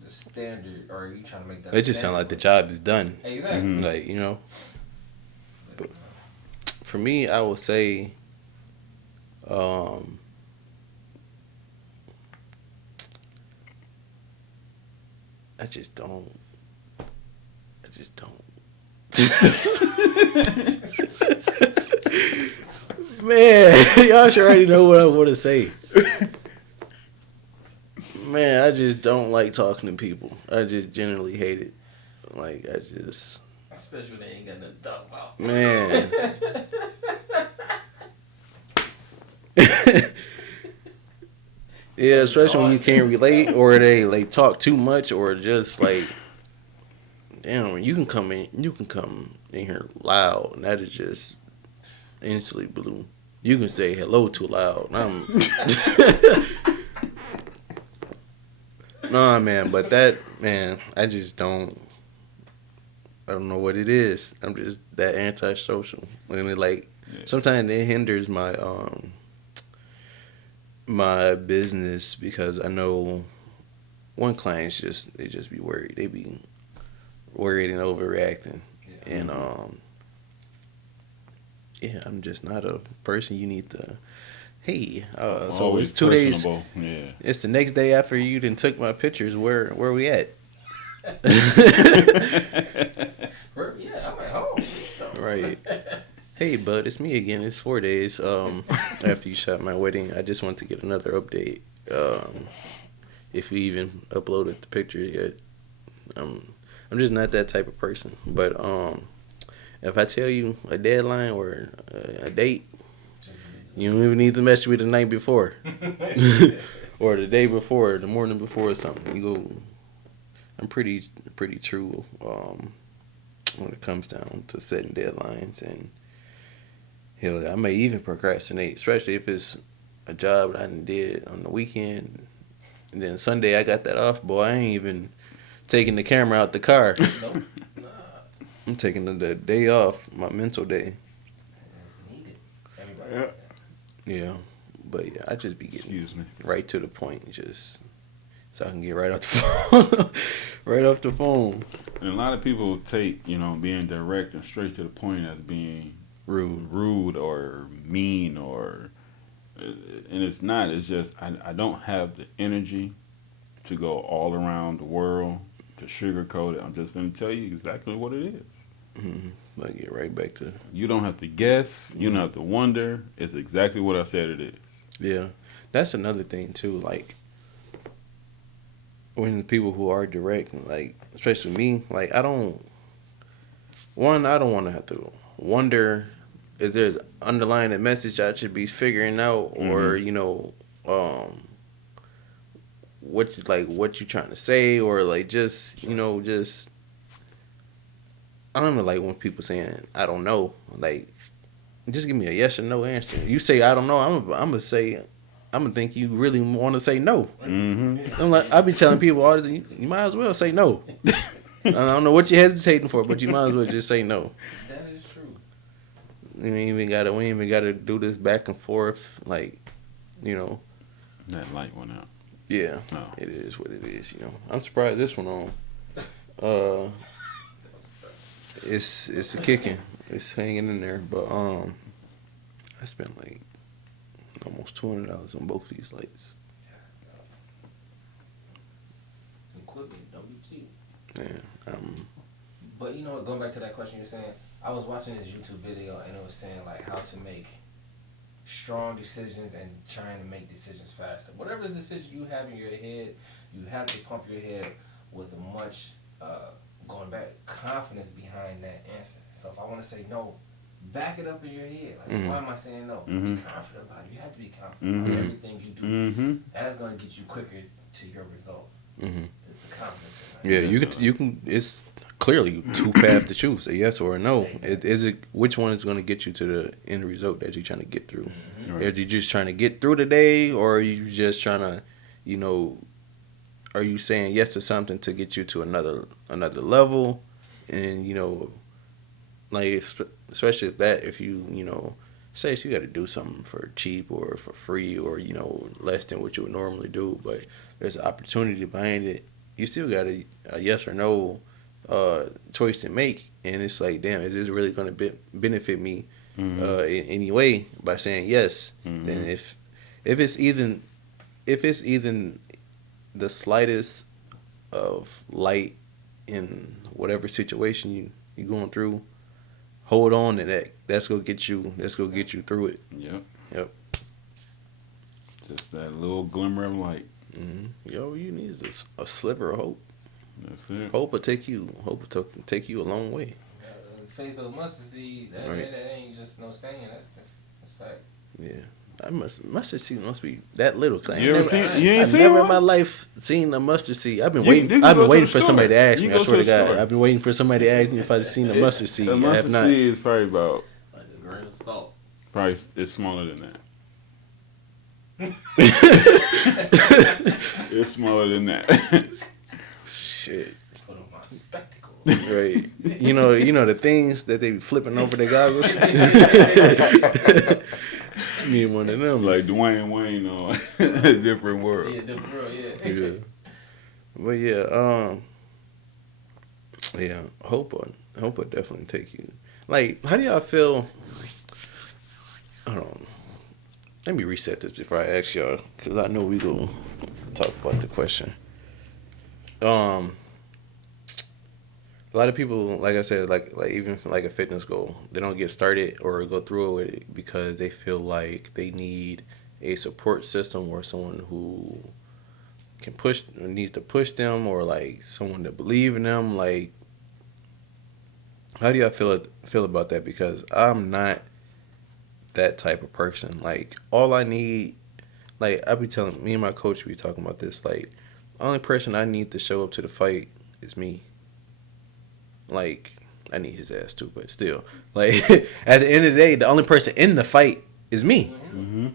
the standard, or are you trying to make that? It just sounds like the job is done. Exactly. Mhm. Like, but for me, I would say, just don't. I just don't. Man, y'all should already know what I want to say. Man, I just don't like talking to people. I just generally hate it. Like, I just... Especially when they ain't got nothing to talk about. Man. Yeah, especially when you can't relate or they like talk too much or just like, damn, you can come in here loud and that is just instantly blue. You can say hello too loud. Nah, man, but that, man, I don't know what it is. I'm just that antisocial. And it like, sometimes it hinders my business because I know one client's they just be worried. They be worried and overreacting. Yeah. And yeah, I'm just not a person you need to. Hey, so it's 2 days. Yeah. It's the next day after you done took my pictures. Where we at? Yeah, I'm at home. Right. Hey, bud, it's me again. It's 4 days after you shot my wedding. I just want to get another update. If you even uploaded the pictures yet, I'm just not that type of person. But if I tell you a deadline or a date, you don't even need to message me the night before, or the day before, the morning before, or something. You go. I'm pretty true when it comes down to setting deadlines, and hell, I may even procrastinate, especially if it's a job that I did on the weekend, and then Sunday I got that off. Boy, I ain't even taking the camera out the car. Nope. Nah. I'm taking the day off, my mental day. It's needed. Everybody. Yeah, but yeah, I just be getting right to the point, just so I can get right off the phone, right off the phone. And a lot of people take being direct and straight to the point as being rude or mean and it's not. It's just I don't have the energy to go all around the world to sugarcoat it. I'm just going to tell you exactly what it is. Mm-hmm. I get right back to. You don't have to guess. You don't have to wonder. It's exactly what I said it is. Yeah, that's another thing too. Like when the people who are direct, like especially me, like I don't want to have to wonder if there's underlying message I should be figuring out, or what you trying to say, or like just just. I don't even like when people saying I don't know. Like, just give me a yes or no answer. You say I don't know, I'm gonna think you really want to say no. Mm-hmm. I'm like, I be telling people all this. You might as well say no. I don't know what you're hesitating for, but you might as well just say no. That is true. We ain't even gotta do this back and forth. Like, that light went out. Yeah, It is what it is. I'm surprised this one on. It's a kicking. It's hanging in there, but I spent like almost $200 on both these lights. Equipment don't be cheap. Yeah. But you know what? Going back to that question you're saying, I was watching this YouTube video and it was saying like how to make strong decisions and trying to make decisions faster. Whatever decision you have in your head, you have to pump your head with a much going back confidence behind that answer. So if I want to say no, back it up in your head. Like, why am I saying no? Mm-hmm. Be confident about it. You have to be confident about everything you do. Mm-hmm. That's going to get you quicker to your result. Mm-hmm. It's the confidence. Yeah, you can. It's clearly two paths to choose: a yes or a no. Exactly. Is it which one is going to get you to the end result that you're trying to get through? Mm-hmm. Right. Are you just trying to get through the day, or are you just trying to, are you saying yes to something to get you to another level? And like especially that if you say you got to do something for cheap or for free or less than what you would normally do, but there's an opportunity behind it. You still got a yes or no choice to make, and it's like, damn, is this really going to benefit me in any way by saying yes? Mm-hmm. Then if it's even the slightest of light in whatever situation you going through. Hold on to that. That's gonna get you. That's gonna get you through it. Yep. Yep. Just that little glimmer of light. Yo, you need is a sliver of hope. That's it. Hope will take you. Hope will take you a long way. Faith of mustard seed. That ain't just no saying. That's fact. Yeah. Mustard seed must be that little. You ain't seen never one? in my life seen a mustard seed. I've been You waiting. go I've been to waiting the for store. somebody to ask You me. go I swear to to the God, store. I've been waiting for somebody to ask me if I've seen a mustard seed. The I have mustard not. seed is probably about. Like a grain of salt. Probably it's smaller than that. It's smaller than that. Shit. Put on my spectacles. Right. You know the things that they be flipping over the goggles. You need one of them. Like Dwayne Wayne on a different world. Yeah, different world. Yeah. Yeah. But yeah, hope will definitely take you. Like, how do y'all feel? Hold on. Let me reset this before I ask y'all, because I know we gonna talk about the question. A lot of people, like I said, like even like a fitness goal, they don't get started or go through with it because they feel like they need a support system or someone who can push, needs to push them, or like someone to believe in them. Like, how do y'all feel about that? Because I'm not that type of person. Like, all I need, like I be telling me and my coach, we talking about this. Like, the only person I need to show up to the fight is me. Like, I need his ass too, but still, like at the end of the day, the only person in the fight is me. Mm-hmm.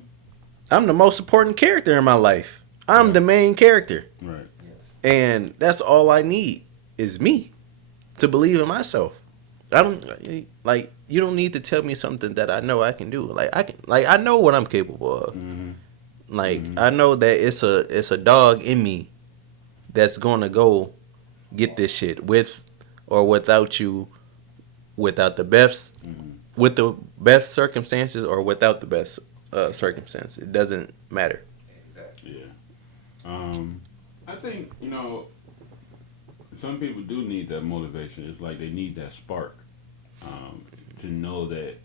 I'm the most important character in my life. I'm the main character. Right. And that's all I need is me to believe in myself. I don't like, you don't need to tell me something that I know I can do. Like, I know what I'm capable of. Mm-hmm. Like, I know that it's a dog in me that's gonna go get this shit with or without you, without the best, with the best circumstances or without the best circumstances. It doesn't matter. Exactly. Yeah. I think, some people do need that motivation. It's like they need that spark to know that.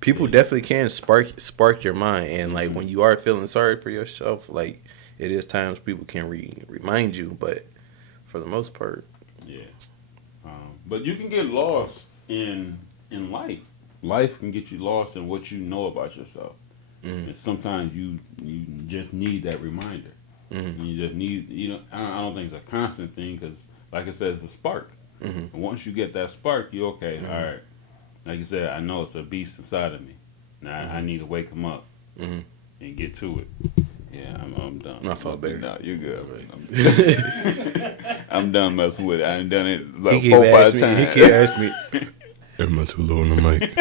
People definitely can spark your mind, and like when you are feeling sorry for yourself, like it is times people can remind you, but for the most part, Yeah. But you can get lost in life. Life can get you lost in what you know about yourself. And sometimes you just need that reminder. You just need, I don't think it's a constant thing because, like I said, it's a spark. And once you get that spark, you're okay. All right. Like I said, I know it's a beast inside of me. Now I need to wake him up and get to it. Yeah, I'm done. My fault, Barry. No, you're good. I'm done messing with it. I done done it like he 4 or 5 me, times. He can't ask me. Am I too low on the mic?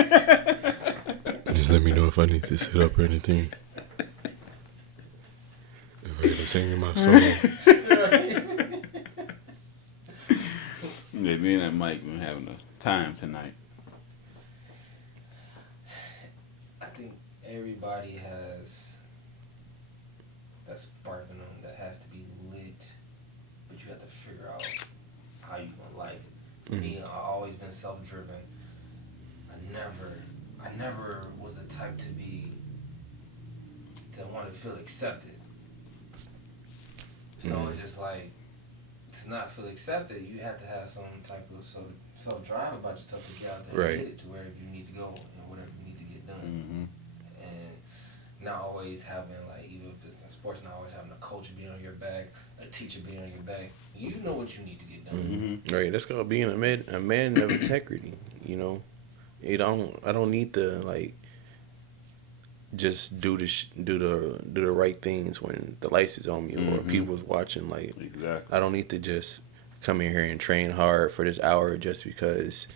Just let me know if I need to sit up or anything. If I gotta sing in my song. Yeah, me and that Mike been having a time tonight. I think everybody has that spark in them that has to be lit, but you have to figure out how you gonna light it. Me, I've always been self-driven. I never was the type to want to feel accepted. So it's just like, to not feel accepted, you have to have some type of self-drive about yourself to get out there and get it to wherever you need to go and whatever you need to get done. And not always having, like, even if it's in sports, not always having a coach being on your back, a teacher being on your back. You know what you need to get done. Right, that's called being a man of integrity. I don't need to like just do the right things when the lights is on me or people's watching. Like, Exactly. I don't need to just come in here and train hard for this hour just because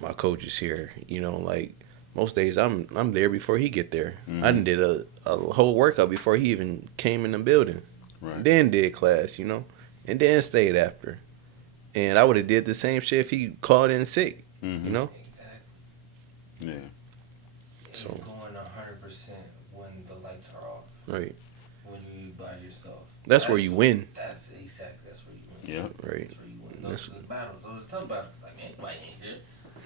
my coach is here. Like most days I'm there before he get there. I done did a whole workout before he even came in the building. Right. Then did class, and then stayed after. And I would have did the same shit if he called in sick, Exactly. Yeah. So It's going 100% when the lights are off. right, When you by yourself. that's where you win. That's where you Yep. Right. That's where you want to go to the battles. Those are tough battles. Like, man, nobody ain't here.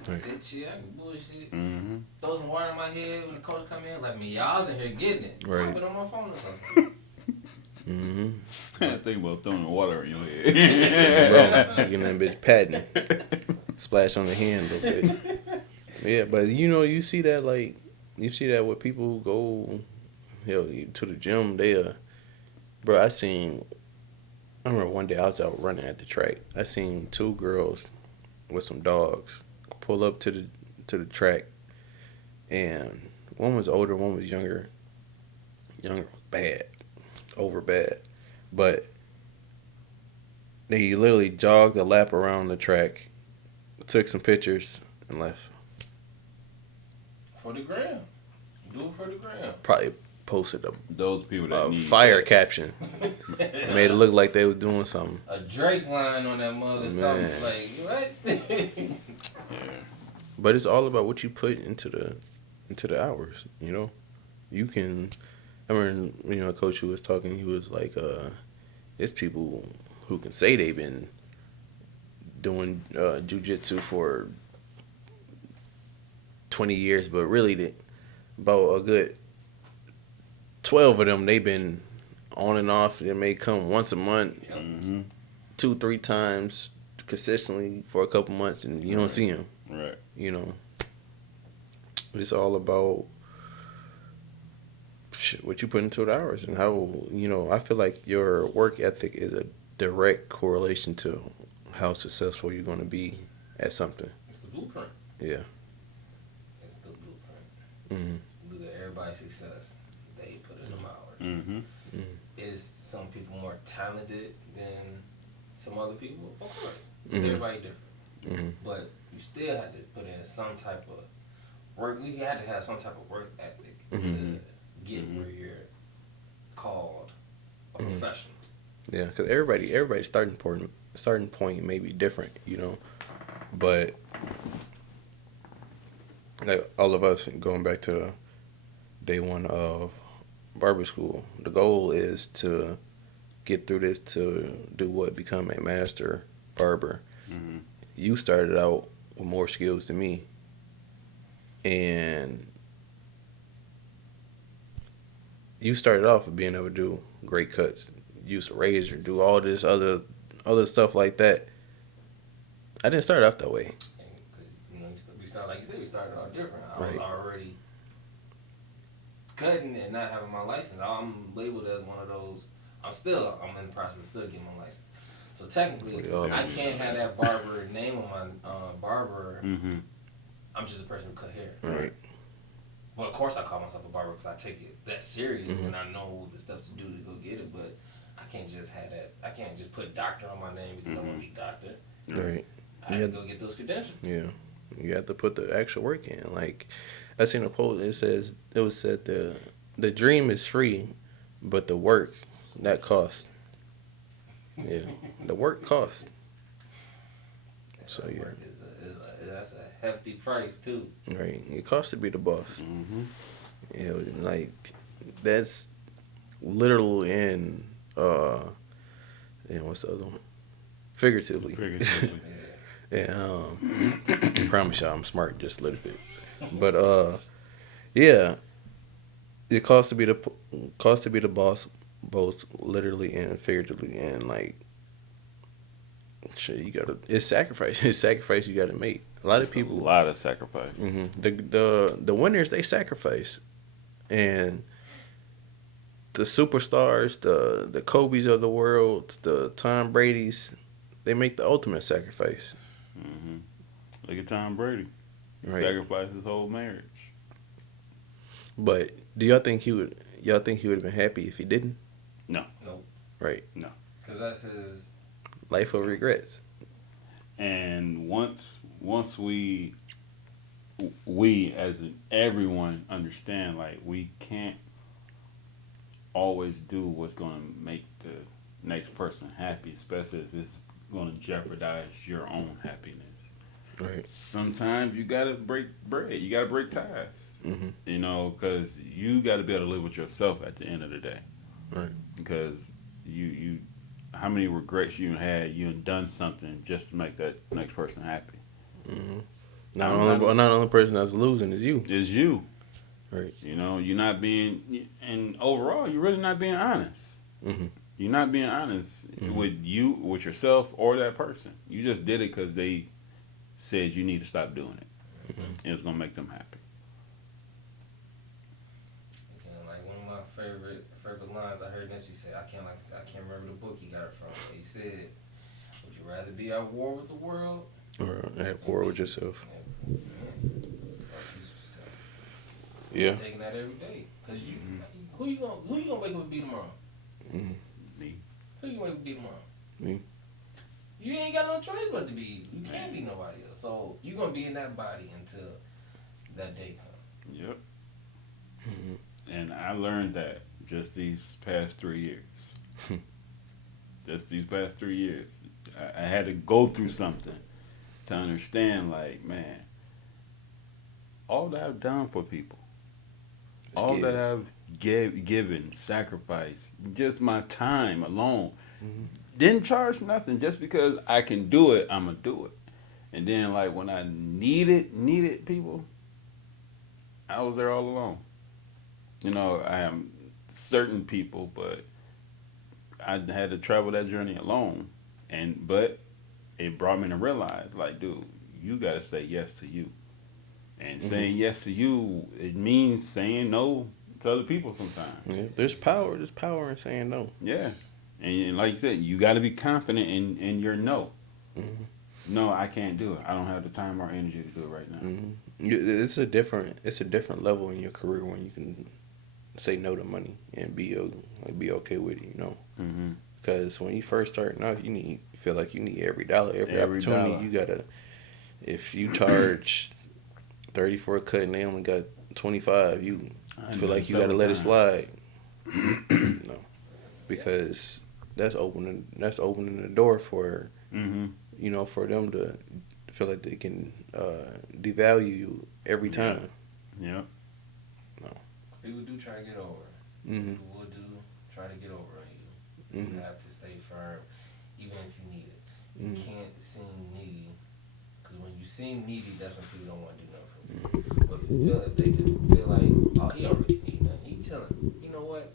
Right. Sit, chill, I can bullshit. Mm-hmm. Throw some water in my head when the coach come in. Like, me, y'all's in here getting it. Right. I've been on my phone or something. I think about throwing water in your head. Bro, getting that bitch patting. Splash on the hand a little bit. Yeah, but you see that with people who go to the gym. Bro, I remember one day I was out running at the track. I seen two girls with some dogs pull up to the track, and one was older, one was younger. Younger was bad, over bad, but they literally jogged a lap around the track, took some pictures, and left. For the gram. Do it for the gram. Probably posted Those people that a need fire that. caption. Made it look like they was doing something. A Drake line on that mother. Man. Something like, what? Yeah. But it's all about what you put into the hours. You can. I remember, coach who was talking. He was like, "It's people who can say they've been doing jujitsu for 20 years, but really, about a good 12 of them, they've been on and off. They may come once a month, Mm-hmm. 2-3 times consistently for a couple months, and you don't see them. Right. It's all about what you put into the hours and how, I feel like your work ethic is a direct correlation to how successful you're going to be at something. It's the blueprint. Yeah. It's the blueprint. Mm-hmm. Look at everybody's success. They put in them hours. Mm-hmm. Is some people more talented than some other people? Of course. Mhm. Everybody different. Mm-hmm. But you still had to put in some type of work. We had to have some type of work ethic Mhm. to get where you're called a Mhm. professional. Yeah, because everybody's starting point may be different, but like all of us going back to day one of barber school, the goal is to get through this to do what, become a master barber. Mm-hmm. You started out with more skills than me, and you started off with being able to do great cuts, use a razor, do all this other stuff like that. I didn't start out that way. And, we started, like you said, we started out different. I Right. was already cutting and not having my license. I'm labeled as one of those. I'm in the process of still getting my license. So technically, We all I do. can't have that barber name on my barber. Mm-hmm. I'm just a person who cut hair. Right. Well, of course I call myself a barber because I take it that serious Mhm. and I know the steps to do to go get it. But I can't just have that. I can't just put doctor on my name because I want to be doctor. Right. I have to go get those credentials. Yeah. You have to put the actual work in. Like, I seen a quote. It said the dream is free, but the work that costs. Yeah, the work costs. So That yeah, work that's a hefty price too. right. It costs to be the boss. Mm-hmm. Like that's literal and what's the other one? Figuratively. Figuratively. And I promise y'all I'm smart just a little bit. But yeah, it costs to be the boss, both literally and figuratively, and like shit, it's sacrifice. It's sacrifice you gotta make. A lot of people, A lot of sacrifice. the winners, they sacrifice, and the superstars, the Kobe's of the world, the Tom Brady's, they make the ultimate sacrifice. Mm-hmm. Look at Tom Brady. He Right. sacrificed his whole marriage. But do y'all think he would? Y'all think he would have been happy if he didn't? No. Nope. Right. Because that's his. Life of regrets. And once we as in everyone understand, like, we can't always do what's going to make the next person happy, especially if it's going to jeopardize your own happiness. Right. Sometimes you got to break bread. You got to break ties. Mm-hmm. Because you got to be able to live with yourself at the end of the day. Right. Because you how many regrets you had you done something just to make that next person happy. Mm-hmm. I'm Not the only person that's losing is you. It's you. Right. You know, you're not being, and overall, you're really not being honest. Mm-hmm. You're not being honest Mm-hmm. with yourself or that person. You just did it because they said you need to stop doing it. Mm-hmm. It was gonna make them happy. Again, like one of my favorite lines I heard Nipsey say. I can't remember the book he got it from. But he said, "Would you rather be at war with the world Or at war with yourself. or at peace with yourself?" Yeah. Taking that every day, cause who you gonna wake up and be tomorrow? Mm-hmm. Me. Who you wake up and be tomorrow? Me. You ain't got no choice but to be you. You can't be nobody else. So you gonna be in that body until that day comes. Yep. Mm-hmm. And I learned that just these past 3 years. Just these past 3 years, I had to go through something to understand. Like, man, all that I've done for people, all that I've given, sacrificed, just my time alone. Mm-hmm. Didn't charge nothing just because I can do it. I'ma do it. And then like when I needed people, I was there all alone. You know, I am certain people, but I had to travel that journey alone. But it brought me to realize, like, dude, you gotta say yes to you. And Mm-hmm. saying yes to you, it means saying no to other people sometimes. Yeah. There's power. There's power in saying no. Yeah. And like you said, you got to be confident in your no. Mm-hmm. No, I can't do it. I don't have the time or energy to do it right now. Mm-hmm. It's a different level in your career when you can say no to money and be okay with it. You know, Mm-hmm. because when you first starting out, you feel like you need every dollar, every opportunity. dollar. You gotta. If you charge 30 for a cut and they only got 25, you feel like you gotta let it slide. No, because that's opening the door for Mm-hmm. for them to feel like they can devalue you every time. Yep. People do try to get over. Mm-hmm. People will do try to get over on you. Mm-hmm. You have to stay firm, even if you need it. You Mm-hmm. can't seem needy, because when you seem needy, that's when people don't want to do nothing for you. But if they just feel like, oh, he already need nothing, he chilling. You know what?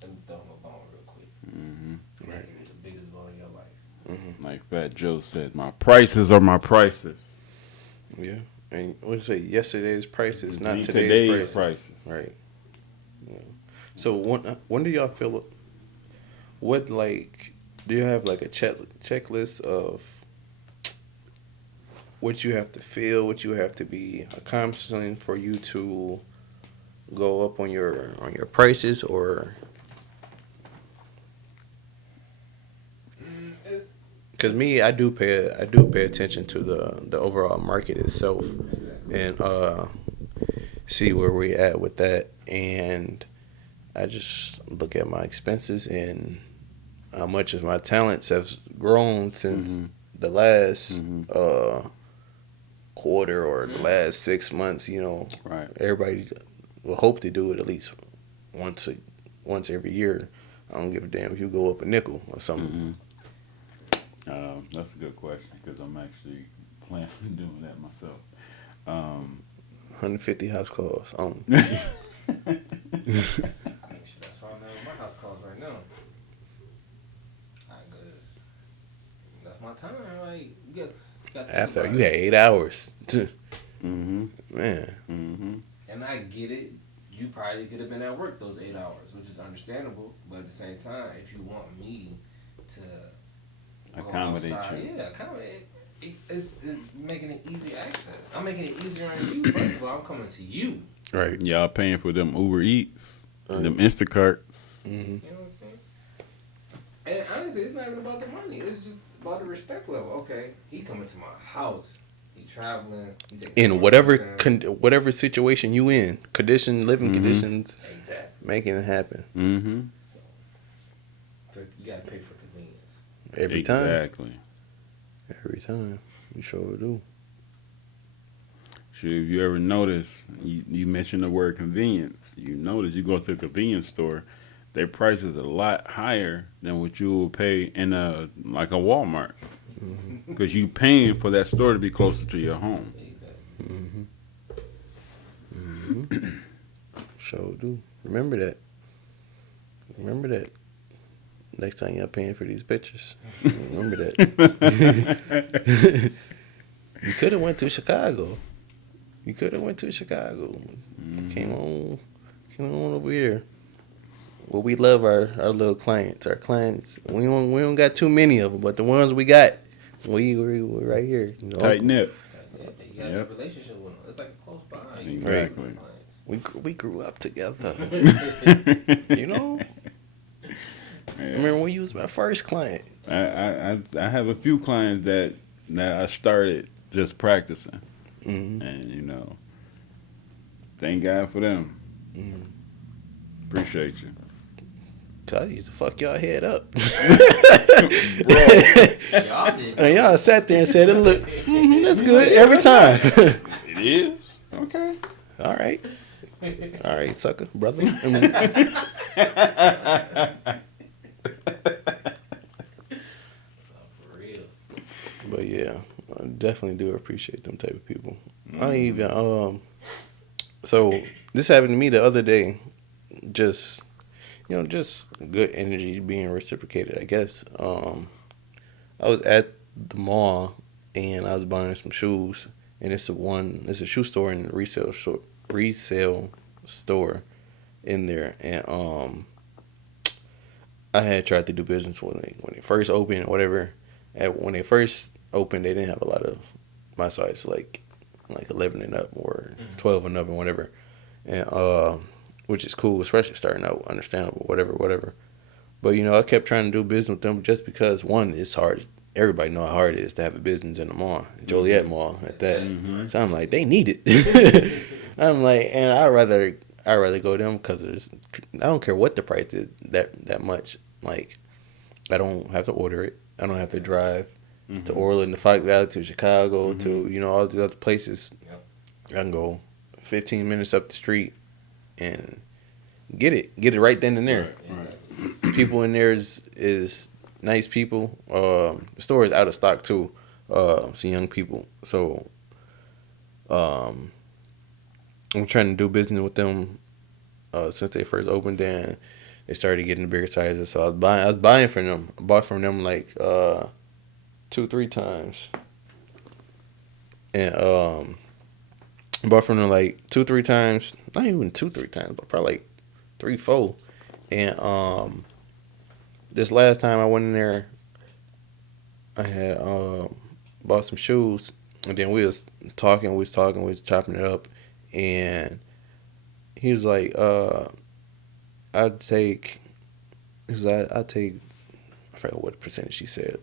Let me throw him a bone real quick. Mm-hmm. That can be the biggest bone in your life. Mm-hmm. Like Fat Joe said, my prices are my prices. Yeah, and what you say? Yesterday's prices, not today's prices. Right. Yeah. So when do y'all feel? What do you have like a checklist of what you have to feel, what you have to be accomplishing for you to go up on your prices, or because me, I do pay attention to the overall market itself and see where we at with that, and I just look at my expenses and how much of my talents have grown since the last quarter or the last 6 months. You know, Right. everybody will hope to do it at least once every year. I don't give a damn if you go up a nickel or something. That's a good question because I'm actually planning on doing that myself. 150 house calls. Make sure that's why I'm at my house calls right now. Alright, good. That's my time. Like, you got to After you had 8 hours, Mm-hmm. man. Mm-hmm. And I get it. You probably could have been at work those 8 hours, which is understandable. But at the same time, if you want me to go Accommodate outside, you. yeah, accommodate. It's making it easy access. I'm making it easier on you. First of all, I'm coming to you. Right. Y'all paying for them Uber Eats, Right. them Instacarts. Mm-hmm. You know what I'm saying? And honestly, it's not even about the money. It's just about the respect level. Okay, he coming to my house. He traveling. He taking In care of whatever everything. whatever situation you in, living conditions, Exactly. making it happen Mm-hmm. So, you gotta pay for convenience. every time. Exactly. Every time, you sure do. Sure, if you ever notice, you mentioned the word convenience. You notice you go to a convenience store, their price is a lot higher than what you will pay in a like a Walmart because you paying for that store to be closer to your home. Mm-hmm. Mm-hmm. Sure do. Remember that. Remember that. Next time y'all paying for these pictures, remember that. You could have went to Chicago. You could have went to Chicago. Came on over here. Well, we love our little clients. Our clients, we don't got too many of them, but the ones we got, we're right here. You know, Tight knit. You got a relationship with them. It's like a close bond. Exactly. we grew up together. You know. Yeah. I remember when you was my first client. I have a few clients that I started just practicing, Mm-hmm. and thank God for them. Mm-hmm. Appreciate you. Cause I used to fuck y'all head up. Y'all did. And y'all sat there and said, "It look, that's good every time." It is okay. All right, sucker, brother. For real. But yeah, I definitely do appreciate them type of people. I even so this happened to me the other day. Just just good energy being reciprocated, I guess. I was at the mall and I was buying some shoes, and it's a shoe store and resale store in there, and I had tried to do business when they first opened or whatever. When they first opened, they didn't have a lot of my size, like 11 and up or 12 and up and whatever, and which is cool, especially starting out, understandable, whatever. But I kept trying to do business with them just because one, it's hard. Everybody know how hard it is to have a business in the mall, Joliet Mall at that. Mm-hmm. So I'm like, they need it. I'm like, and I rather go to them because I don't care what the price is that much. Like, I don't have to order it. I don't have to drive to Orland, to Fox Valley, to Chicago, to all these other places. Yep. I can go 15 minutes up the street and get it right then and there. Right. People in there is nice people. The store is out of stock too. Some young people. So I'm trying to do business with them since they first opened. And they started getting the bigger sizes. So I was buying from them. I bought from them like 2-3 times. And I bought from them like 2-3 times. Not even 2-3 times, but probably like 3-4. And this last time I went in there, I had bought some shoes, and then we was chopping it up, and he was like, I'd take, I forgot what percentage he said,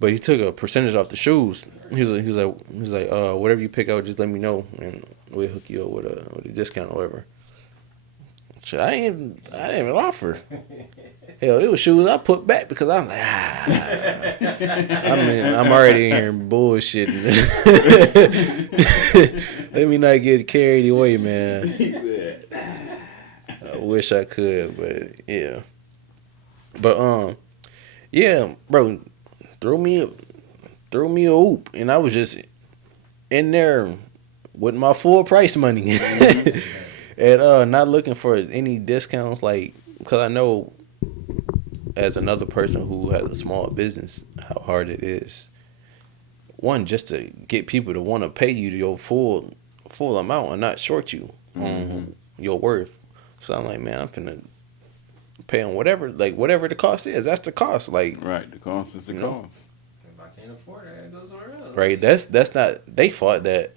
but he took a percentage off the shoes. He was like, whatever you pick out, just let me know, and we'll hook you up with a discount or whatever. Shit, I didn't even offer. Hell, it was shoes I put back because I'm like, I'm already in here bullshitting. Let me not get carried away, man. I wish I could, but yeah. But yeah, bro, throw me a hoop, and I was just in there with my full price money. And not looking for any discounts, like, because I know as another person who has a small business how hard it is. One, just to get people to want to pay you your full amount and not short you on your worth. So I'm like, man, I'm finna pay on whatever the cost is. That's the cost. Like, Right, the cost is the cost. If I can't afford it, it goes somewhere else. right? That's not they fault that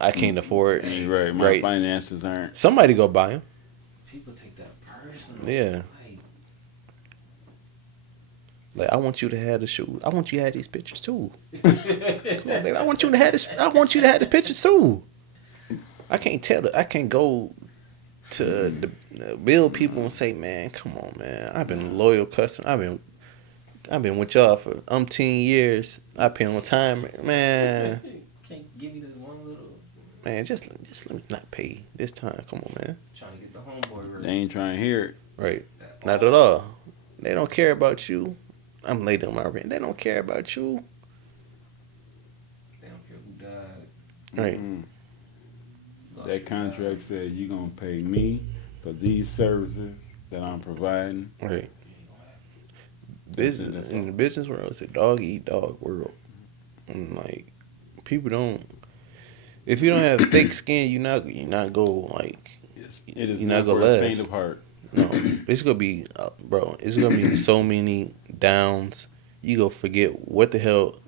I can't afford. Right, my finances aren't. Somebody go buy them. People take that personal. Yeah. Like, I want you to have the shoes. I want you to have these pictures too. Come on, baby. I want you to have this. I want you to have the pictures too. I can't go to the bill people and say, man, come on, man. I've been a loyal customer. I've been with y'all for umpteen years. I pay on time, man. Can't give me this one little. Man, just let me not pay this time. Come on, man. Trying to get the homeboy They ready. ain't trying to hear it. Right. Not at all. They don't care about you. I'm late on my rent. They don't care about you. They don't care who died. Right. Lost That your contract job. said you're gonna pay me for these services that I'm providing. Right. That's it. Business That's in all. the business world, it's a dog eat dog world. And like people don't. If you don't have thick skin, you're not go like It is you're not not gonna for the faint last. of heart. No, it's gonna be, bro. It's gonna be so many downs. You go forget what the hell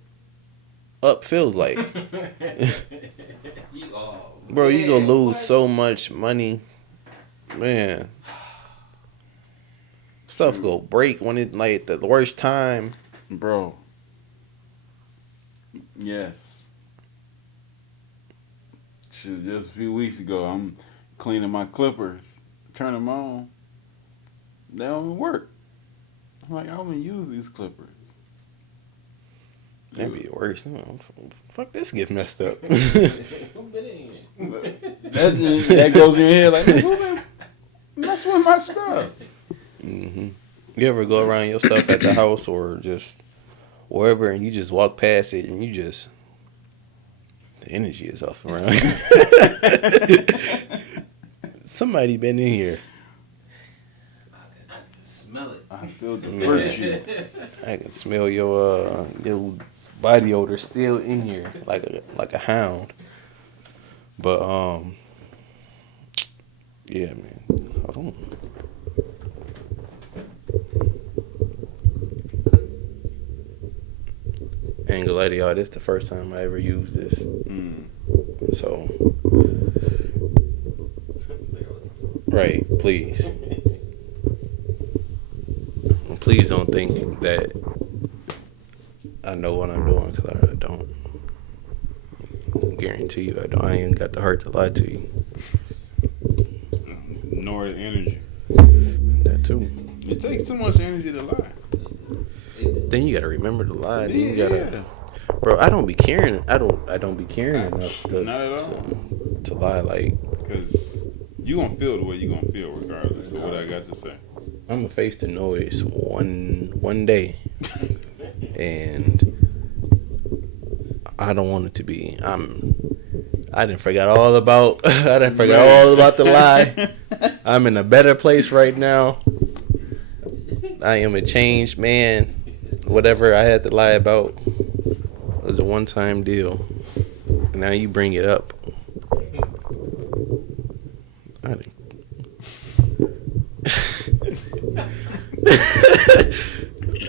up feels like, You all bro. You gonna man, lose what? so much money, man. Stuff go break when it like the worst time. Bro. Yes. Shoot, just a few weeks ago, I'm cleaning my clippers, turn them on. They don't even work. I'm like, I don't even use these clippers. That'd be worse. Fuck this, get messed up. Who been in here? That goes in your head like, who been messing with my stuff? You ever go around your stuff at the house or just wherever and you just walk past it and you just the energy is off around you. Somebody been in here. I can smell it. I feel the Yeah. virtue. I can smell your body odor still in here like a hound. But yeah, man. Hold on. I ain't gonna lie to y'all, this the first time I ever used this. Mm. So right, please. Please don't think that I know what I'm doing, because I don't. Guarantee you I don't. I ain't got the heart to lie to you. Nor the energy. That too. It takes too much energy to lie. Then you gotta remember to lie. Then you Yeah. gotta, bro. I don't be caring. I don't be caring enough to Not at all. to lie. Like Because you going to feel the way you going to feel regardless of what I got to say. I'm gonna face the noise one day, and I don't want it to be. I didn't forget all about. I didn't forget all about the lie. I'm in a better place right now. I am a changed man. Whatever I had to lie about was a one-time deal. Now you bring it up. I didn't.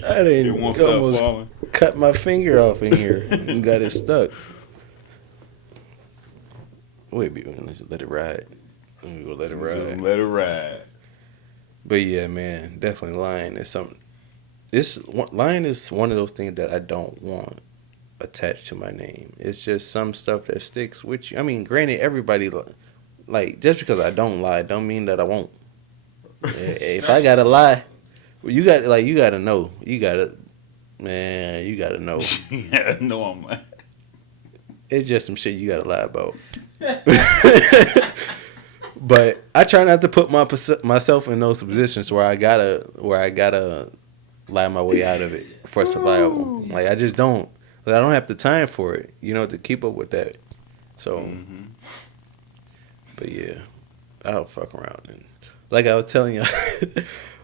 I It didn't won't stop almost falling. cut my finger off in here and got it stuck. Wait, let's let it ride. We gonna let it ride. Let it ride. But yeah, man, definitely lying is something. Lying is one of those things that I don't want attached to my name. It's just some stuff that sticks with you. I mean, granted, everybody like just because I don't lie, don't mean that I won't. If I gotta lie, well, you gotta know. You gotta know. Yeah, no, I'm lying. It's just some shit you gotta lie about. But I try not to put myself in those positions where I gotta lie my way out of it for survival. Like I just don't. Like, I don't have the time for it, to keep up with that. So, but yeah, I'll fuck around and like I was telling y'all.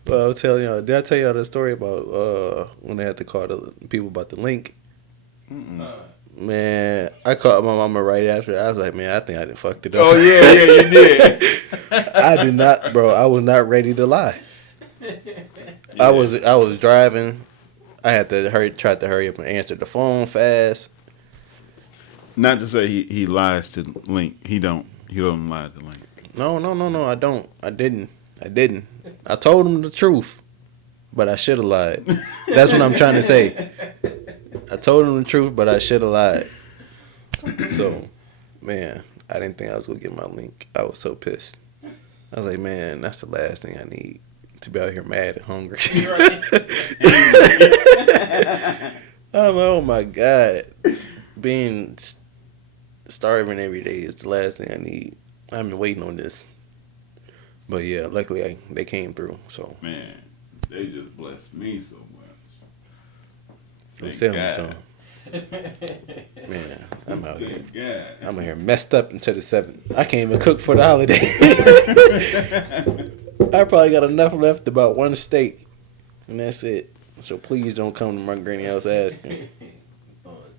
Did I tell y'all the story about when I had to call the people about the link? Man, I called my mama right after. I was like, man, I think I done fucked it up. Oh, yeah, you did. I did not, bro. I was not ready to lie. I was driving. I had to tried to hurry up and answer the phone fast. Not to say he lies to Link. He don't lie to Link. No, I don't. I didn't. I told him the truth, but I should have lied. That's what I'm trying to say. I told him the truth, but I should have lied. So, man, I didn't think I was going to get my link. I was so pissed. I was like, man, that's the last thing I need, to be out here mad and hungry. I'm like, oh, my God. Being starving every day is the last thing I need. I've been waiting on this. But yeah, luckily they came through. So Man, they just blessed me so much. don't Thank sell me God. some. Man, I'm out here. Thank God. I'm out here messed up until the 7th. I can't even cook for the holiday. I probably got enough left about one steak, and that's it. So please don't come to my granny house asking.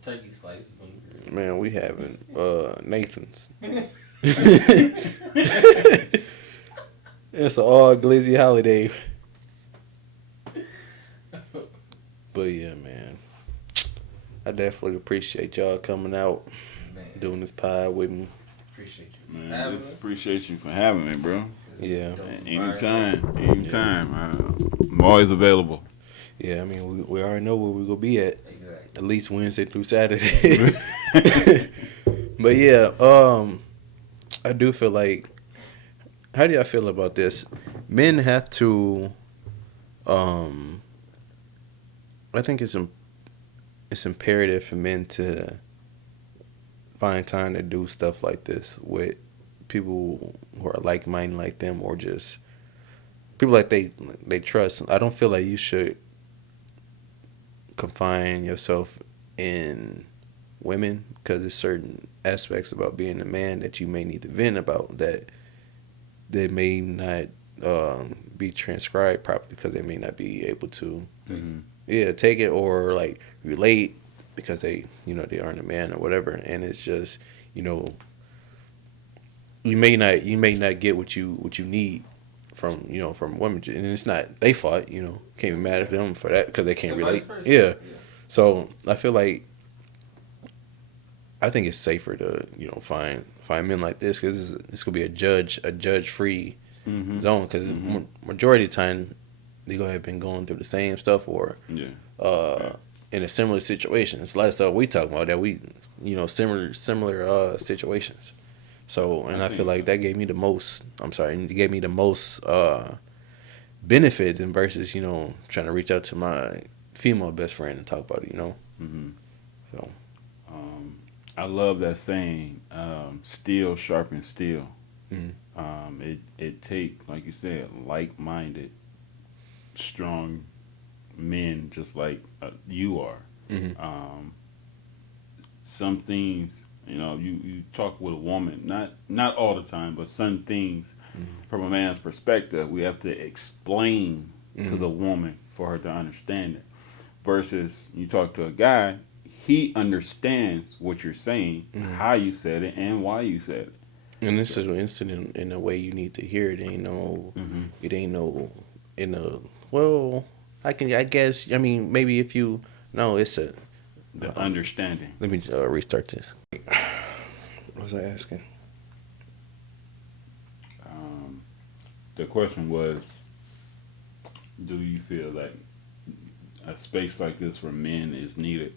Turkey slices on the grill. Man, we having Nathan's. It's an all glizzy holiday. But yeah, man. I definitely appreciate y'all coming out, Man, doing this pod with me. appreciate you. Man, Having just us. appreciate you for having me, bro. Yeah. Dope Anytime, anytime. I'm always available. Yeah, I mean, we already know where we're going to be at. Exactly. At least Wednesday through Saturday. But yeah, I do feel like, how do y'all feel about this? Men have to, I think it's imperative for men to find time to do stuff like this with people who are like-minded like them, or just people like they trust. I don't feel like you should confine yourself in women, because there's certain aspects about being a man that you may need to vent about that they may not be transcribed properly, because they may not be able to take it or like relate, because they they aren't a man or whatever. And it's just you may not get what you need from from women, and it's not they fault. Can't be mad at them for that, because they can't And relate. vice versa. Yeah. So I feel like I think it's safer to find men like this, because this could be a judge free zone, because majority of the time they have been going through the same stuff, or in a similar situation. It's a lot of stuff we talk about that we similar situations. So, and I feel like that gave me the most. It gave me the most benefit than versus trying to reach out to my female best friend and talk about it. So. I love that saying, steel sharpens steel. It takes, like you said, like-minded, strong men just like you are. Some things, you talk with a woman, not all the time, but some things from a man's perspective, we have to explain to the woman for her to understand it. Versus you talk to a guy, he understands what you're saying, how you said it, and why you said it. And this is an incident in a way you need to hear it. It ain't no in a well. I guess. I mean, maybe if you no, it's a The understanding. Let me restart this. What was I asking? The question was, do you feel like a space like this for men is needed,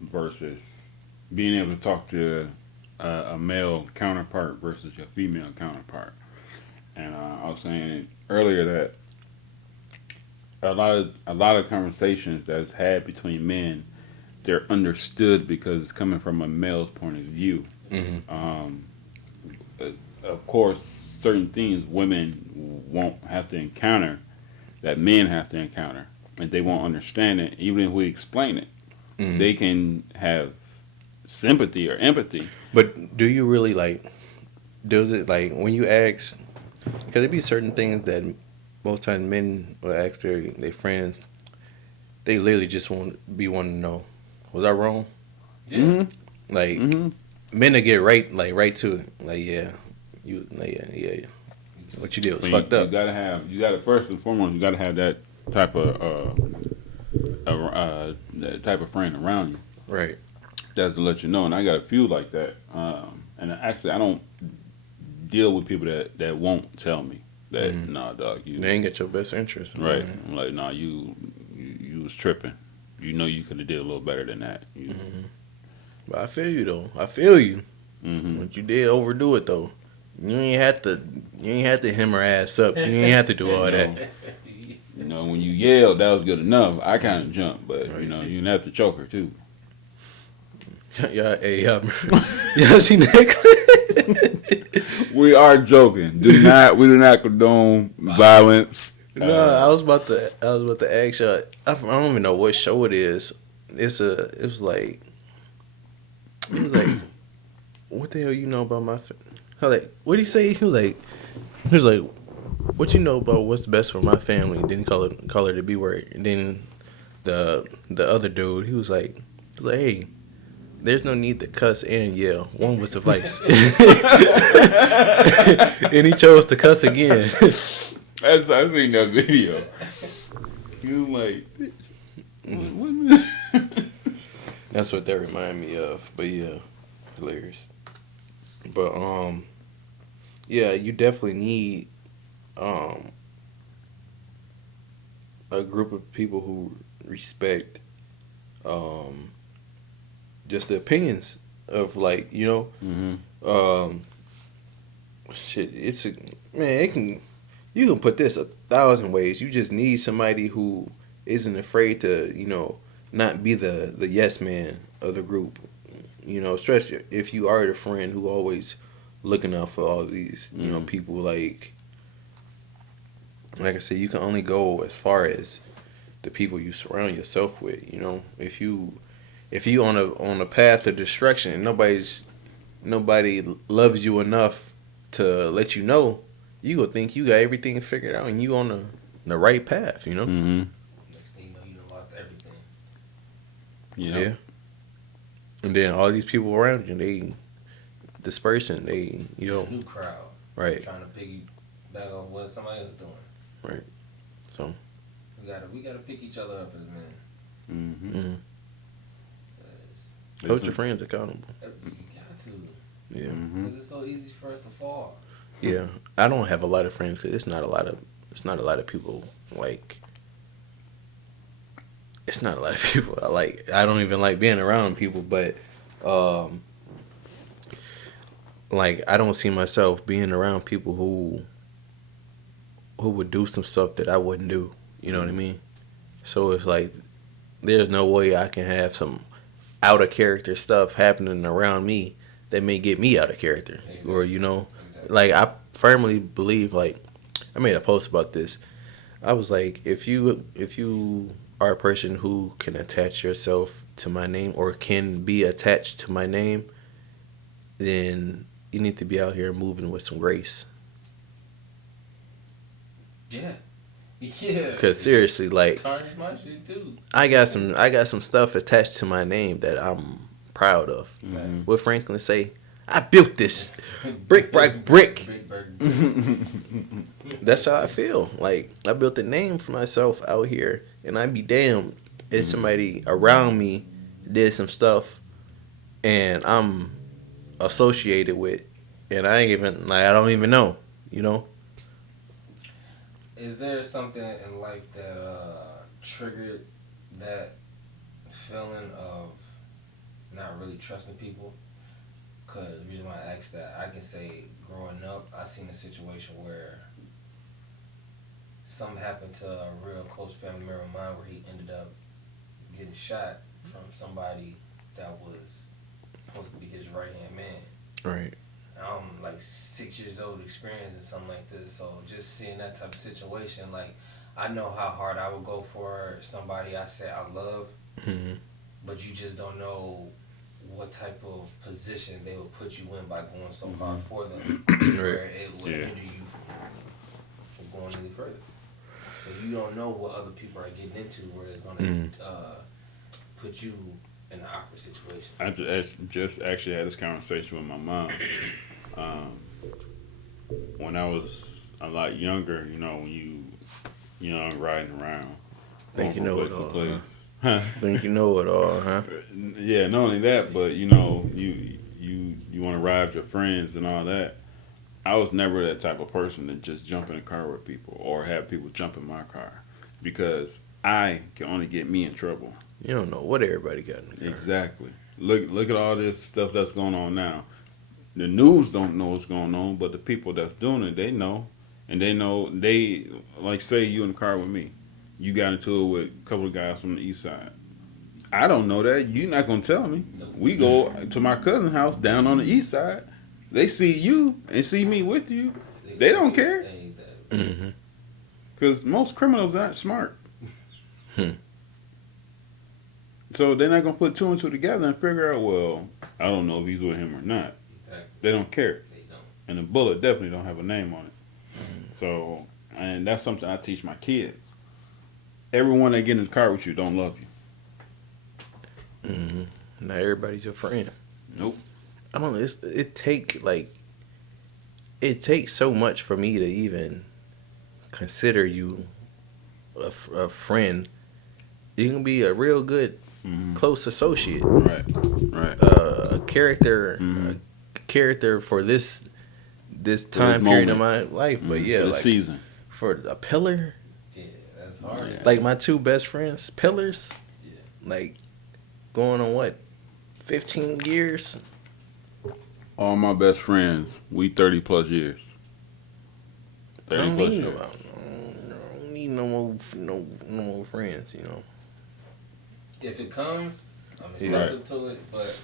versus being able to talk to a male counterpart versus your female counterpart? And I was saying earlier that a lot of conversations that's had between men, they're understood because it's coming from a male's point of view. Of course, certain things women won't have to encounter that men have to encounter, and they won't understand it even if we explain it. They can have sympathy or empathy. But do you really does it when you ask, because there be certain things that most times men will ask their friends, they literally just wanting to know, was I wrong? Yeah. Men that get right to it, what you did was fucked up. You gotta first and foremost, you gotta have that type of friend around you. Right. That's to let you know. And I got a few like that. And actually, I don't deal with people that won't tell me that, nah, dog, you They ain't get your best interest. right. I'm like, nah, you was tripping. You could have did a little better than that. But I feel you though. I feel you. Mm-hmm. But you did overdo it though. You ain't have to hem her ass up. You ain't have to do all that. When you yelled, that was good enough. I kind of jumped, but Right. you didn't have to choke her too. Yeah, hey, y'all seen that clip? We are joking. We do not condone violence. No, I was about to ask you. I don't even know what show it is. It was like, what the hell you know about my? What did he say? He was like, what you know about what's best for my family? Then call it the B word. And then the other dude, he was like, hey, there's no need to cuss and yell. One would suffice. And he chose to cuss again. I seen that video. You like, That's what that remind me of. But yeah, hilarious. But yeah, you definitely need a group of people who respect just the opinions of shit. It's a man. You can put this 1,000 ways. You just need somebody who isn't afraid to not be the yes man of the group. Especially if you are the friend who always looking out for all these people. Like I said, you can only go as far as the people you surround yourself with. If you on a path of destruction and nobody loves you enough to let you know, you gonna think you got everything figured out and you on the right path. Mm-hmm. Next thing you know, you done lost everything. Yeah. And then all these people around you, they dispersing. They New crowd. right. Trying to piggyback on what somebody else doing. Right. So we gotta pick each other up as men. Mm-hmm. hold your friends accountable. You got to. Yeah. Mm-hmm. Because it's so easy for us to fall. Yeah. I don't have a lot of friends because it's not a lot of people like. It's not a lot of people. I don't even like being around people, but I don't see myself being around people who would do some stuff that I wouldn't do. You know what I mean? So it's like there's no way I can have some out of character stuff happening around me that may get me out of character. Exactly. Or Exactly. I firmly believe I made a post about this. I was like, if you are a person who can attach yourself to my name or can be attached to my name, then you need to be out here moving with some grace. Yeah. Yeah. Cause seriously, Tarnish my shit too. I got some stuff attached to my name that I'm proud of. Mm-hmm. What Franklin say? I built this brick by brick. That's how I feel. Like I built a name for myself out here, and I'd be damned if somebody around me did some stuff, and I'm associated with, and I don't even know. Is there something in life that triggered that feeling of not really trusting people? Because the reason why I asked that, I can say growing up, I seen a situation where something happened to a real close family member of mine where he ended up getting shot from somebody that was supposed to be his right-hand man. Right. I'm like 6 years old experiencing something like this, so just seeing that type of situation, I know how hard I would go for somebody I say I love, but you just don't know what type of position they would put you in by going so hard for them, where it would hinder you from going any further. So you don't know what other people are getting into, where it's going to put you in an awkward situation. I just actually had this conversation with my mom. When I was a lot younger, when you riding around. Think you know it all. Place. Huh? Think you know it all, huh? Yeah, not only that, but you want to ride with your friends and all that. I was never that type of person to just jump in a car with people or have people jump in my car because I can only get me in trouble. You don't know what everybody got in the car. Exactly. Look at all this stuff that's going on now. The news don't know what's going on, but the people that's doing it, they know. And they like say you in the car with me. You got into it with a couple of guys from the east side. I don't know that. You're not going to tell me. We go to my cousin's house down on the east side. They see you and see me with you. They don't care. Exactly. Mm-hmm. Because most criminals aren't smart. Hmm. So they're not going to put two and two together and figure out, well, I don't know if he's with him or not. Exactly. They don't care. They don't. And the bullet definitely don't have a name on it. So, and that's something I teach my kids. Everyone that get in the car with you don't love you. Mm-hmm. Not everybody's your friend. Nope. I don't know. It takes so much for me to even consider you a friend. You can be a real good, close associate. Right. Right. A character, a character for this time period in my life. But yeah, For the like season. for a pillar, Yeah, that's hard. Yeah. like my two best friends, pillars, Yeah. like going on what, 15 years. All my best friends, we 30 plus years. I 30 don't plus need years. I don't need no more friends. You know. If it comes, I'm Yeah. accepted to it, but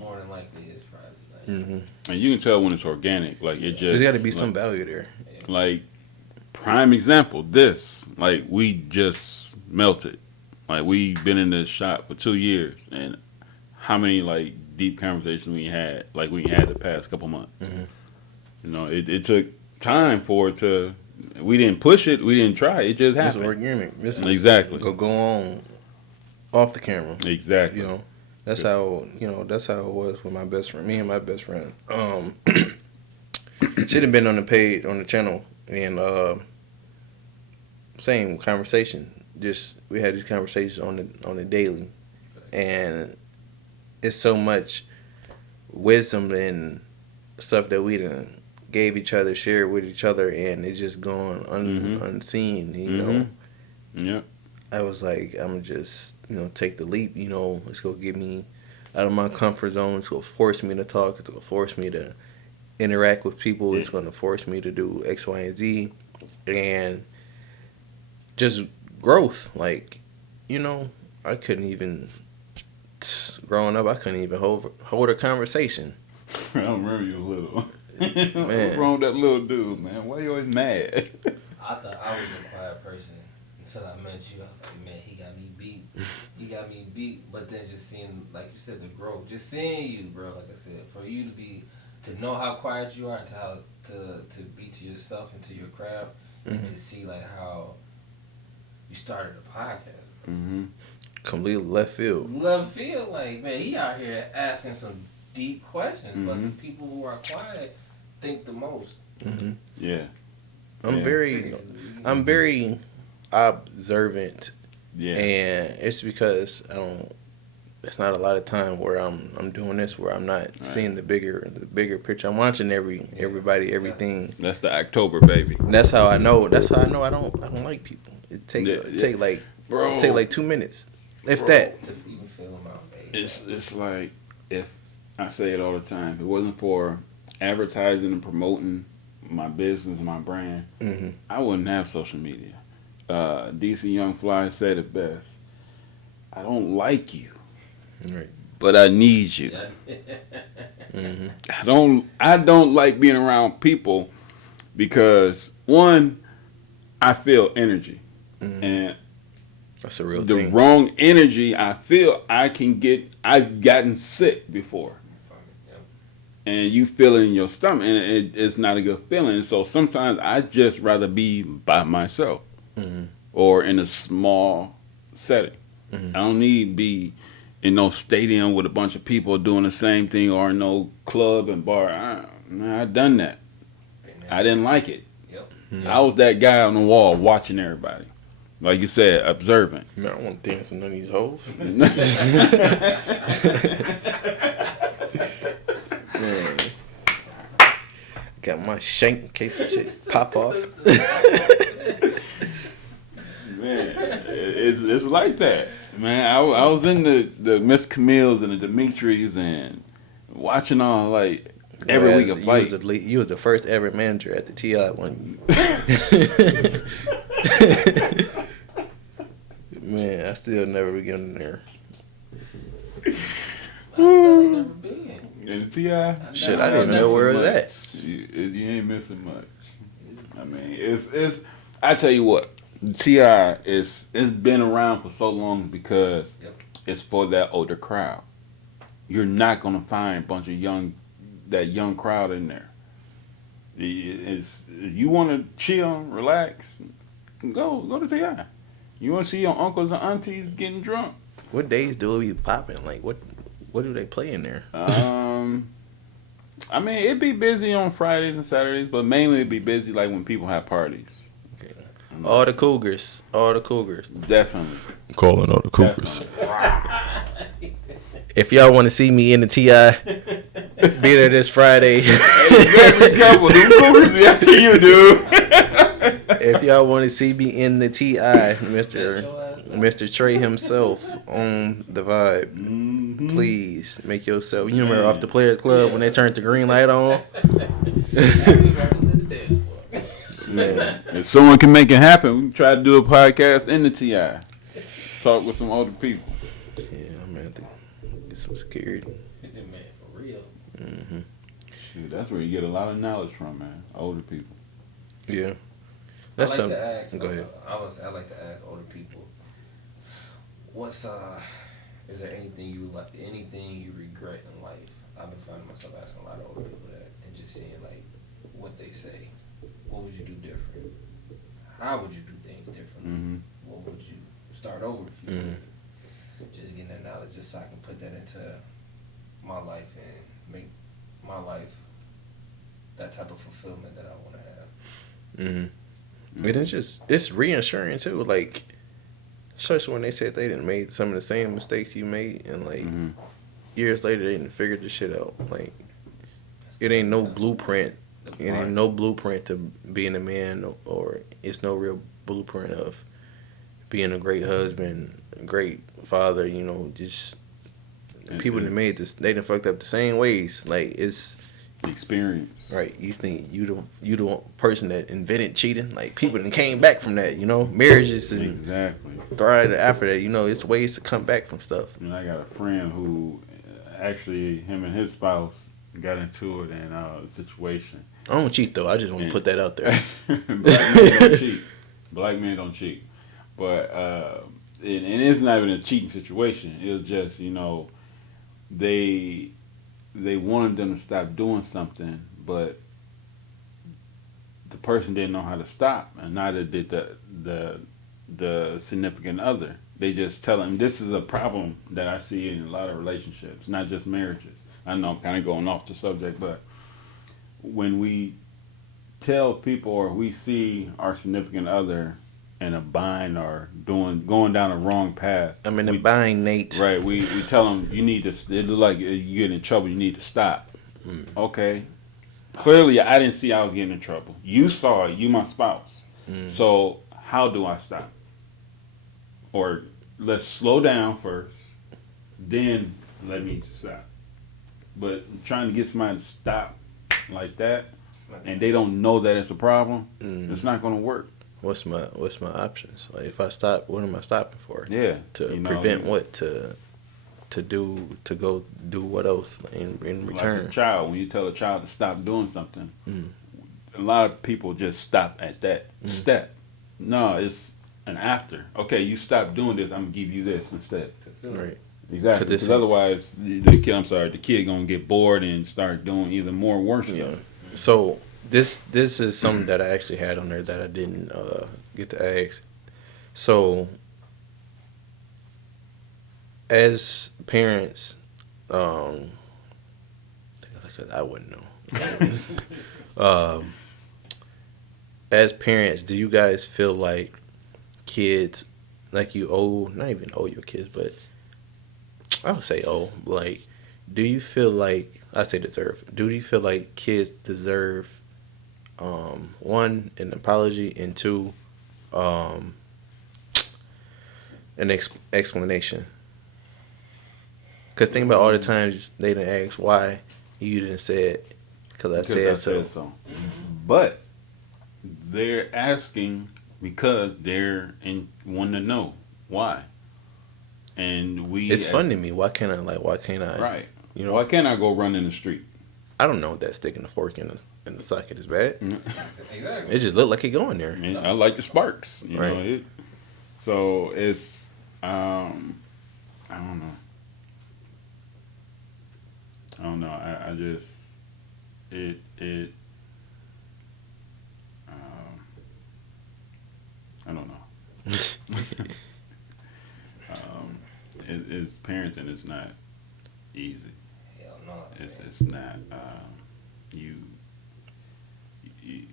more than likely it's probably like Mm-hmm. And you can tell when it's organic. Like it just. There's got to be like, some value there. Like, prime example, this. Like, we just melted. Like, we've been in this shop for 2 years. And how many, like, deep conversations we had, like, we had the past couple months. Mhm. You know, it took time for it to. We didn't push it. We didn't try. It just It's happened. organic. This is Exactly. go on off the camera. Exactly. You know, that's how it was with my best friend. Me and my best friend. Should have been on the channel, and same conversation. Just we had these conversations on the daily, and it's so much wisdom and stuff that we done gave each other, shared with each other, and it's just going unseen. You know, Yep. I was like, I'm just take the leap. It's gonna get me out of my comfort zone. It's gonna force me to talk. It's gonna force me to interact with people. It's gonna force me to do X, Y, and Z, and just growth. Like, I couldn't even growing up. I couldn't even hold a conversation. I don't remember you little. Man. What's wrong with that little dude, man? Why you always mad? I thought I was a quiet person until I met you. I was like, man, he got me beat. He got me beat. But then just seeing, like you said, the growth. Just seeing you, bro. Like I said, for you to know how quiet you are, and to be to yourself and to your craft, and to see like how you started a podcast. Mm-hmm. Completely left field. Love feel like, man, he out here asking some deep questions, but Mhm. the people who are quiet think the most. Mm-hmm. Yeah. I'm Yeah. very observant, Yeah. and it's because it's not a lot of time where I'm doing this where I'm not seeing the bigger picture. I'm watching everybody, everything. That's the October baby. And that's how I know. That's how I know I don't like people. It take Bro. take like 2 minutes, if Bro. that. To even feel them out, baby. It's like, if I say it all the time, if it wasn't for advertising and promoting my business and my brand, Mm-hmm. I wouldn't have social media. DC Young Fly said it best. I don't like you, Right. but I need you. Mm-hmm. I don't like being around people because, one, I feel energy. Mm-hmm. And That's a real the thing. wrong energy, I feel I've gotten sick before. And you feel it in your stomach, and it's not a good feeling. So sometimes I just rather be by myself Mm-hmm. or in a small setting. Mhm. I don't need to be in no stadium with a bunch of people doing the same thing, or in no club and bar. I've done that. I didn't like it. Yep. Mhm. I was that guy on the wall watching everybody. Like you said, observant. Man, I don't want to dance with none of these hoes. Man. Got my shank in case some shit pop off. Man, it's like that. Man, I was in the Miss Camille's and the Dimitris and watching all like every week a fight. You was the first ever manager at the TI one. Man, I still never get in there. I still ain't never been. And T.I. Shit, I didn't even know where it was at. You ain't missing much. I mean, it's. I tell you what, T.I. it's been around for so long because it's for that older crowd. You're not gonna find a bunch of that young crowd in there. It's you want to chill, relax, go to Ti. You want to see your uncles and aunties getting drunk. What days do it be popping? Like what do they play in there? I mean, it'd be busy on Fridays and Saturdays, but mainly it'd be busy like when people have parties. Okay. All the Cougars. Definitely. I'm calling all the Cougars. If y'all want to see me in the T.I., be there this Friday. Exactly, couple. Them Cougars be after you, dude. If y'all want to see me in the T.I., Mr. Trea himself on the vibe, please make yourself. You remember off the Players Club when they turned the green light on? Man, if someone can make it happen, we can try to do a podcast in the T.I. Talk with some older people. Yeah, I'm gonna have to get some security. Man, for real. Mm-hmm. Shoot, that's where you get a lot of knowledge from, man. Older people. Yeah, that's I like something. to ask. Go ahead. I like to ask older people. What's is there anything you regret in life? I've been finding myself asking a lot of older people that and just seeing like what they say. What would you do different? How would you do things differently? Mm-hmm. What would you start over if you Mm-hmm. could? Just getting that knowledge just so I can put that into my life and make my life that type of fulfillment that I want to have. Mm-hmm. And it's reassuring too. Like, especially when they said they didn't make some of the same mistakes you made, and like years later they didn't figure this shit out. Like, it ain't no blueprint. It ain't no blueprint to being a man, or it's no real blueprint of being a great husband, a great father. You know, just people that made this, they done fucked up the same ways. Like, it's experience. right. You think you the person that invented cheating? Like, people that came back from that. You know, marriages and Exactly. thrived after that. You know, it's ways to come back from stuff. And I got a friend who actually him and his spouse got into it in a situation. I don't cheat though. I just want to put that out there. Black men don't cheat. Black men don't cheat. But and it's not even a cheating situation. It was just, you know, they wanted them to stop doing something, but the person didn't know how to stop, and neither did the significant other. They just tell them this is a problem that I see in a lot of relationships, not just marriages. I know I'm kind of going off the subject, but when we tell people or we see our significant other in a bind or going down a wrong path, I'm in a bind, Nate. right? We tell them you need to. It look like you get in trouble. You need to stop. Okay. Clearly, I didn't see I was getting in trouble. You saw it. You my spouse. So how do I stop? Or let's slow down first, then let me stop. But trying to get somebody to stop like that, and they don't know that it's a problem, it's not going to work. What's my options? Like, if I stop, what am I stopping for? Yeah, To you know, prevent what? To go do what else in return? Like a child, when you tell a child to stop doing something, a lot of people just stop at that step. No, it's an after. Okay, you stop doing this, I'm gonna give you this instead. Right. Exactly. Because otherwise, the kid gonna get bored and start doing either more or worse stuff. So this is something that I actually had on there that I didn't get to ask. So as parents, I wouldn't know. As parents, do you guys feel like kids, like you owe, not even owe your kids, but I would say owe, like, do you feel like, I say deserve, do you feel like kids deserve, one, an apology, and two, an explanation? Because think about all the times they didn't ask why you didn't say it, because I said so. But they're asking because they're want to know why. And it's fun to me. Why can't I? Right. You know, Why can't I go run in the street? I don't know if that stick and the fork in the socket is bad. Exactly. It just looked like it going there. I mean, I like the sparks. You Right. know, so it's I don't know. I don't know. I just it I don't know. It's parenting is not easy. Hell no. It's not. You you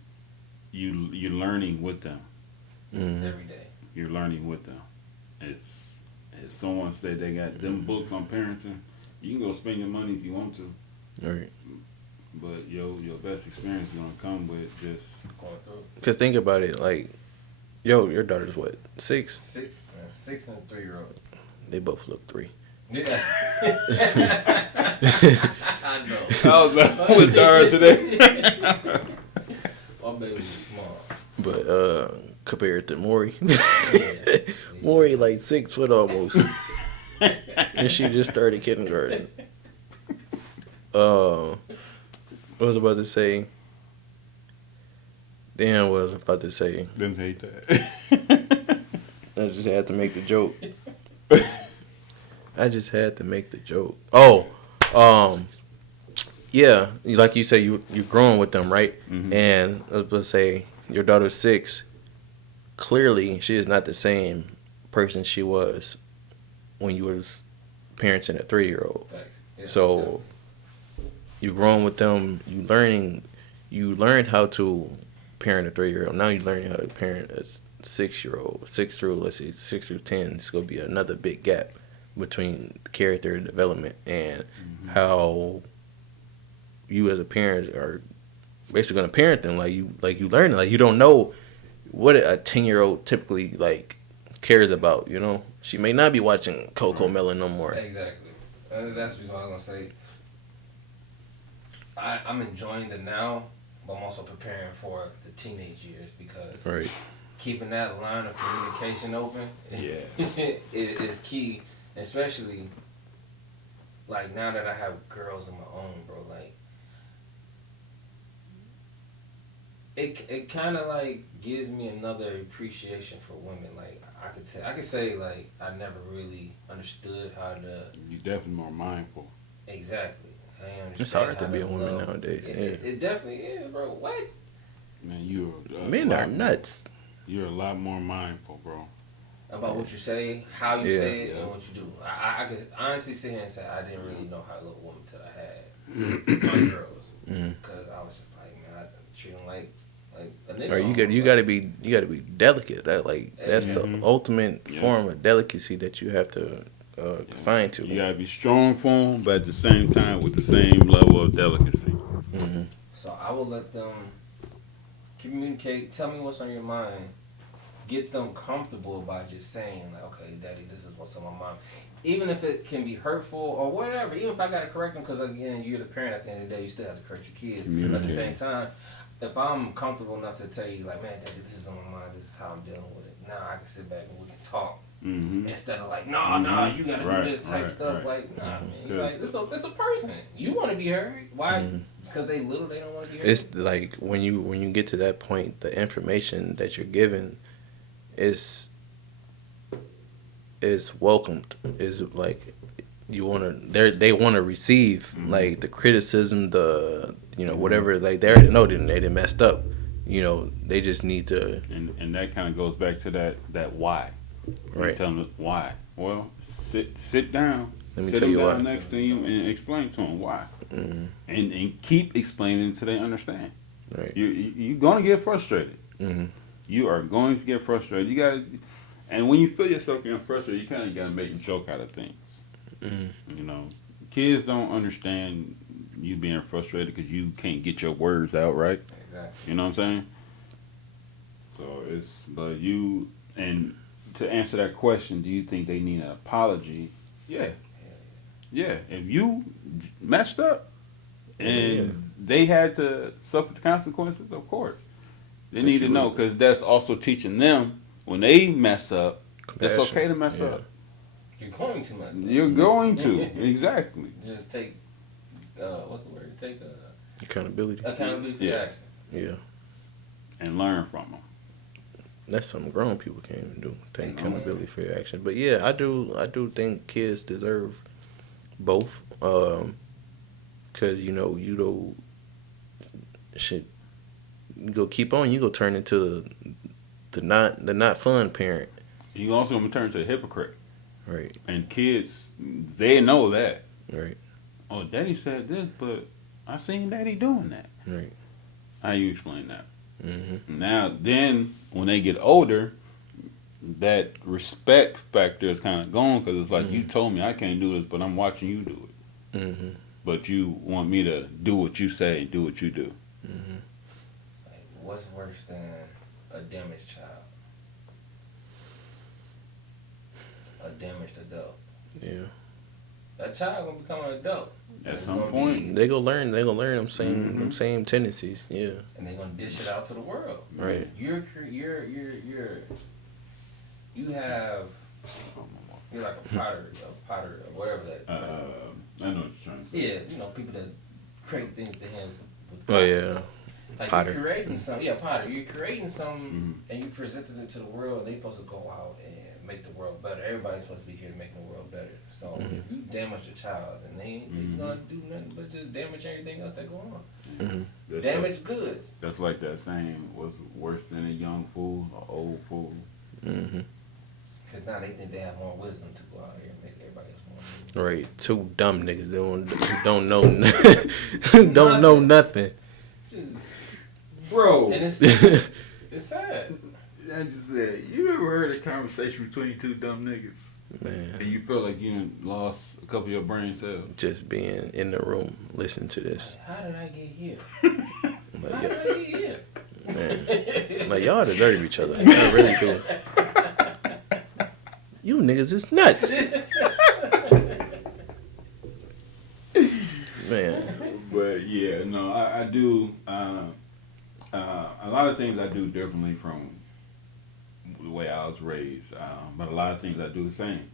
you're learning with them. Every day. You're learning with them. It's if someone said they got them books on parenting, you can go spend your money if you want to. Right. But your best experience is gonna come with just Going through. Because think about it, like, your daughter's what, 6? 6 and a 3-year-old. They both look 3. Yeah. I know. I was with Dara today. My baby was small. But compared to Maury, Maury like 6 foot almost, and she just started kindergarten. What was I about to say? Damn, what was I about to say? Didn't hate that. I just had to make the joke. I just had to make the joke. Oh, yeah, like you say, you're growing with them, right? Mhm. And I was about to say, your daughter's 6. Clearly, she is not the same person she was when you was parenting a 3-year-old. Facts. Yeah, So you growing with them, you learned how to parent a 3-year-old. Now you're learning how to parent a 6-year-old. 6 through 10. It's gonna be another big gap between character development and how you as a parent are basically gonna parent them. Like you learn it. Like you don't know what a 10-year-old typically like cares about. You know, she may not be watching Coco Melon no more. Exactly. That's what I was gonna say. I'm enjoying the now, but I'm also preparing for the teenage years because Right. keeping that line of communication open is key, especially like now that I have girls of my own, bro. Like it kind of like gives me another appreciation for women. Like I could say like I never really understood how to You definitely more mindful. exactly. I It's understand hard to how be a woman love. nowadays. It definitely is, bro. What? Man, you're Men are nuts. You're a lot more mindful, bro. About what you say, how you Yeah. say it, Yeah. and what you do. I could honestly sit here and say I didn't really know how to love a woman till I had my girls, because I was just like, man, I treat them like a nigga. Or you gotta be delicate. That's the ultimate form of delicacy that you have to find to. You gotta be strong for them, but at the same time with the same level of delicacy. So I will let them communicate. Tell me what's on your mind. Get them comfortable by just saying like, okay, daddy, this is what's on my mind. Even if it can be hurtful or whatever. Even if I gotta correct them, because again, you're the parent. At the end of the day, you still have to correct your kids. But at the same time, if I'm comfortable enough to tell you like, man, daddy, this is on my mind. This is how I'm dealing with it. Now I can sit back and we can talk. Instead of like, no, you gotta do this type stuff. Like, nah, man. You're like, it's a person. You want to be heard. Why? Because they little, they don't want to be heard. It's like when you get to that point, the information that you're given is welcomed. Is like you want to. They want to receive like the criticism, the whatever. Like they already know they done messed up. They just need to. And that kind of goes back to that why. Right. Tell them why. Well, sit down. Let me sit tell them you down why. next to you and explain to them why. And keep explaining until they understand. Right. You're going to get frustrated. You are going to get frustrated. You got to, and when you feel yourself getting frustrated, you kind of got to make a joke out of things. Kids don't understand you being frustrated because you can't get your words out right. Exactly. You know what I'm saying? So and to answer that question, do you think they need an apology? Yeah. Yeah. If you messed up and they had to suffer the consequences, of course. They need to know, because that's also teaching them when they mess up, it's okay to mess up. You're going to mess up. You're going to. Exactly. Just take what's the word? Take Accountability. accountability for Yeah. your actions. Yeah. And learn from them. That's something grown people can't even do. Take They know. accountability for your action. But yeah, I do think kids deserve both. Cause shit, you go keep on, you go turn into the not fun parent. You also gonna turn into a hypocrite. Right. And kids, they know that. Right. Oh, Daddy said this, but I seen Daddy doing that. Right. How you explain that? Mm-hmm. Now, then, when they get older, that respect factor is kind of gone because it's like, you told me I can't do this, but I'm watching you do it. Mm-hmm. But you want me to do what you say and do what you do. Mm-hmm. It's like, what's worse than a damaged child? A damaged adult. Yeah. That child gonna become an adult. At It's some gonna point. They go learn. They gonna learn them Mhm. same tendencies. Yeah. and they're gonna dish it out to the world. Right. You have you're like a potter, or whatever that. I know what you're trying to say. Yeah, people that create things to him. Oh yeah. Like Potter. you're creating something. Yeah, potter. You're creating something, Mhm. and you presented it to the world. And they supposed to go out and make the world better. Everybody's supposed to be here to make the world better. So Mhm. if you damage a child, then they Mhm. gonna do nothing but just damage everything else that go on. Mm-hmm. That's Damage goods. That's like that saying, what's worse than a young fool, an old fool? Mm-hmm. Because now they think they have more wisdom to go out here and make everybody else more. Right. Two dumb niggas don't know don't know nothing. Just, Bro, and it's sad. I just said, you ever heard a conversation between two dumb niggas? Man, And you feel like you done lost a couple of your brain cells? just being in the room, listen to this. How did I get here? Like, How did I get here? man, like y'all deserve each other. Y'all really do. You niggas is nuts, man. But yeah, no, I do. A lot of things I do differently from the way I was raised, but a lot of things I do the same.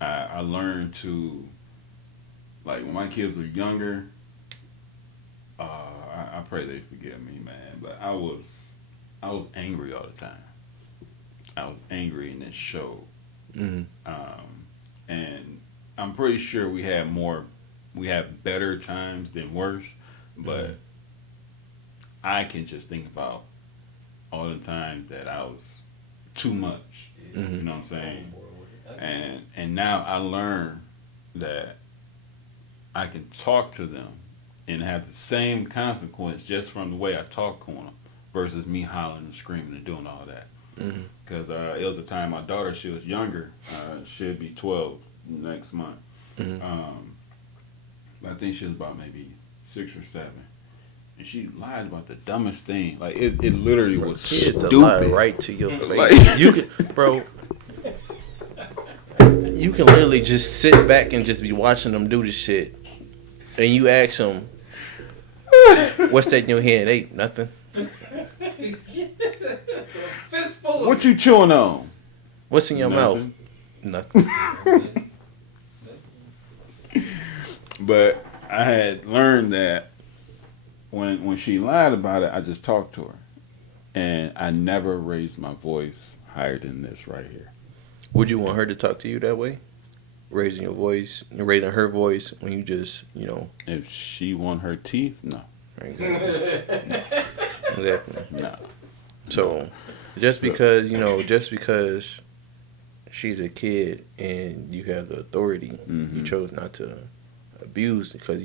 I learned to, like, when my kids were younger. I pray they forgive me, man. But I was angry all the time. I was angry in this show. Mm-hmm. And I'm pretty sure we have better times than worse, but I can just think about all the times that I was too much. Mm-hmm. You know what I'm saying? And now I learn that I can talk to them and have the same consequence just from the way I talk to them versus me hollering and screaming and doing all that. Mm-hmm. Because it was a time my daughter, she was younger. She'll be 12 next month. Mhm. I think she was about maybe 6 or 7. And she lied about the dumbest thing. Like, it literally was Kids stupid. lie right to your face. Like- You can, bro. You can literally just sit back and just be watching them do this shit, and you ask them, "What's that in your hand?" They nothing. Fistful. What you chewing on? What's in your Nothing. mouth? Nothing. But I had learned that when she lied about it, I just talked to her. And I never raised my voice higher than this right here. Would you want her to talk to you that way? Raising her voice when you just, If she want her teeth, no. Exactly. Exactly. No. So, just because she's a kid and you have the authority, you Mhm. chose not to abuse because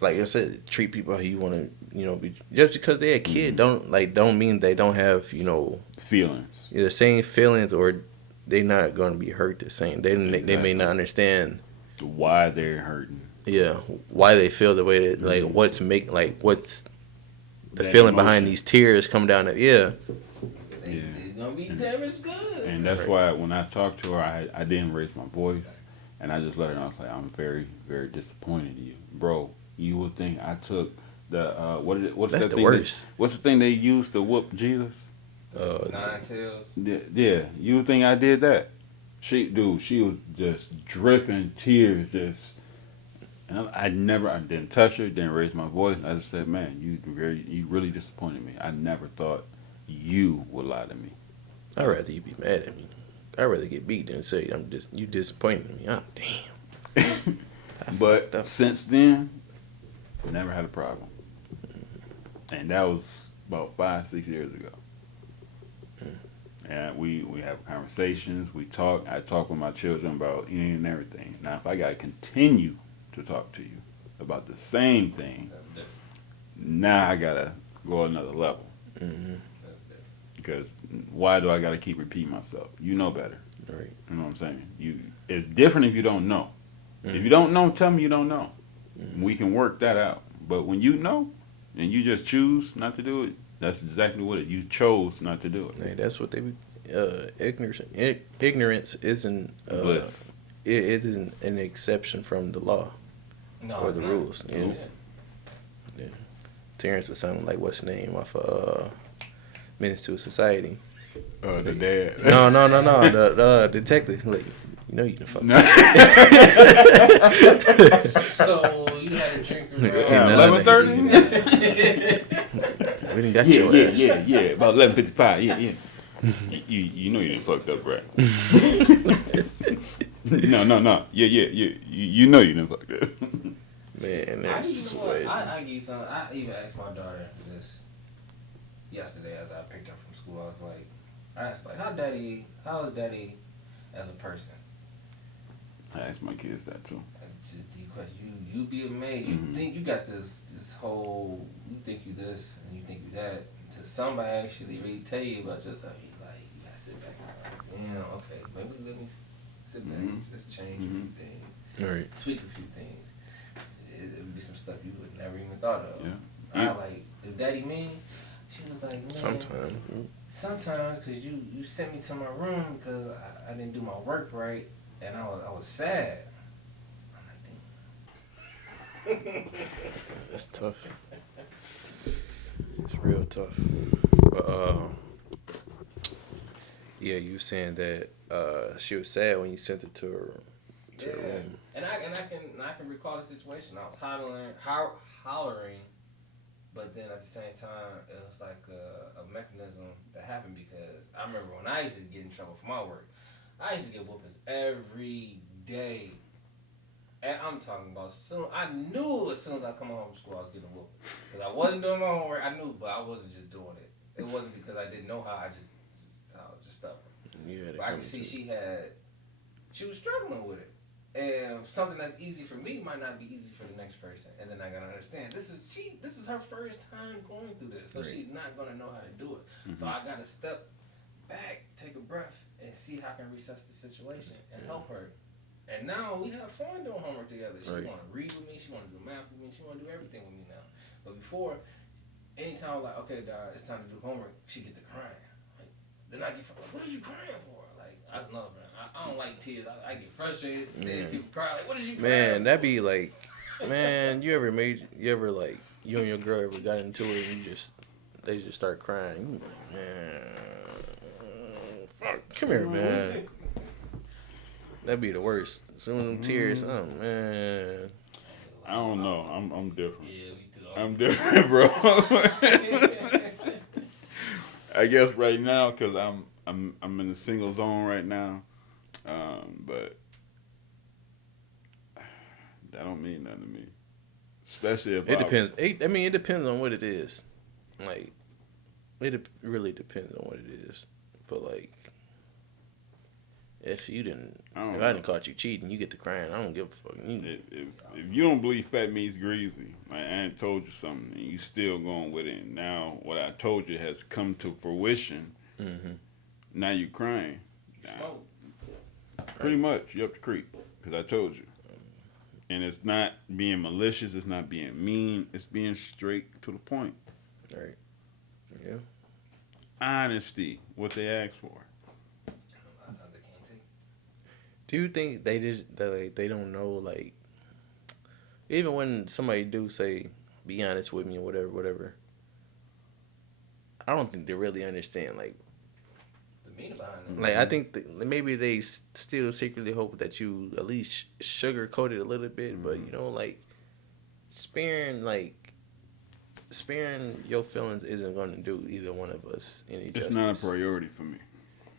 like I said, treat people how you want to, be. Just because they're a kid, don't mean they don't have Feelings. the same feelings or they're not going to be hurt the same. They may Exactly. not understand. Why they're hurting. Yeah, why they feel the way that what's the That feeling behind emotion. these tears come down. They gonna be damaged good. And that's Right. why when I talked to her, I didn't raise my voice. And I just let her know, I was like, I'm very, very disappointed in you. Bro, you would think I took the, what's That's that the thing worst. what's the thing they used to whoop Jesus? 9 tails. Yeah, you would think I did that. She was just dripping tears, just. And I didn't touch her, didn't raise my voice. I just said, "Man, you really disappointed me. I never thought you would lie to me." I'd rather you be mad at me. I'd rather get beat than say you disappointed me. Oh damn. But since then, never had a problem. And that was about 5-6 years ago. And we have conversations. We talk. I talk with my children about any and everything. Now, if I got to continue to talk to you about the same thing, That's different. now I gotta go another level. Mm-hmm. That's different. Because why do I gotta keep repeating myself? You know better. Right. You know what I'm saying? It's different if you don't know. Mm-hmm. If you don't know, tell me you don't know. Mm-hmm. We can work that out. But when you know and you just choose not to do it, that's exactly what it. You chose not to do it. Hey, that's what they be. Ignorance isn't Bliss. it isn't an exception from the law No, or the it's not. rules. Yeah. Yeah. Terrence was sounding like what's the name off of Menace to Society. The dad. No, the detective. Like, you know you done fucked No. up. So you had a drink around. Yeah, 11:30. We done got Yeah, your yeah, ass. yeah. About 11:55. Yeah. You know you didn't fucked up, right? No. Yeah. You know you didn't fucked up. Man, I, that's you know what? sweat. I give you something. I even asked my daughter this yesterday as I picked her from school. I asked like, how is daddy as a person? I ask my kids that too. You be amazed. You Mhm. think you got this whole, you think you this and you think you that. Until somebody actually really tell you about yourself, you gotta sit back and like, damn, okay, maybe let me sit back and just change a few things, All right. tweak a few things. It would be some stuff you would never even thought of. Yeah. I like, is daddy mean? She was like, man, sometimes, cause you sent me to my room because I didn't do my work right, and I was sad. I'm like, damn. It's tough. It's real tough. But yeah, you were saying that she was sad when you sent it to her room. And I can recall the situation. I was hollering, but then at the same time, it was like a mechanism that happened because I remember when I used to get in trouble for my work, I used to get whoopings every day. And I'm talking about I knew as soon as I come home from school I was getting whooped. Because I wasn't doing my homework. I knew, but I wasn't just doing it. It wasn't because I didn't know how. I was just stubborn. Yeah, But I can see she was struggling with it. And something that's easy for me might not be easy for the next person. And then I gotta understand this is her first time going through this. So she's not gonna know how to do it. Mm-hmm. So I gotta step back, take a breath, and see how I can reassess the situation and help her. And now we have fun doing homework together. She want to read with me. She want to do math with me. She want to do everything with me now. But before, anytime I'm like, okay, dad, it's time to do homework, she get to crying. Like, then I get like, what is you crying for? Like, that's another one. I don't like tears. I get frustrated seeing people cry. Like, what is you crying Man, for? that'd be like, man, you ever like, you and your girl ever got into it and they just start crying. You like, man, fuck, come here, man. That'd be the worst. Soon tears, oh man. I don't know. I'm different. Yeah, me too. I'm different, bro. I guess right now because I'm in the single zone right now, but that don't mean nothing to me. Especially if It depends. It depends on what it is. Like, it really depends on what it is. But like, if I didn't caught you cheating, you get to crying. I don't give a fuck. If you don't believe fat meat's greasy, like I ain't told you something, and you still going with it, and now what I told you has come to fruition. Mm-hmm. Now you crying. Nah, pretty much, you up the creek because I told you. And it's not being malicious. It's not being mean. It's being straight to the point. Right. Yeah. Honesty, what they ask for. Do you think they don't know, like, even when somebody do say, be honest with me or whatever, I don't think they really understand, like, The meaning behind honest. Like, I think maybe they still secretly hope that you at least sugarcoat it a little bit, but you know, like sparing your feelings isn't going to do either one of us any It's justice. not a priority for me.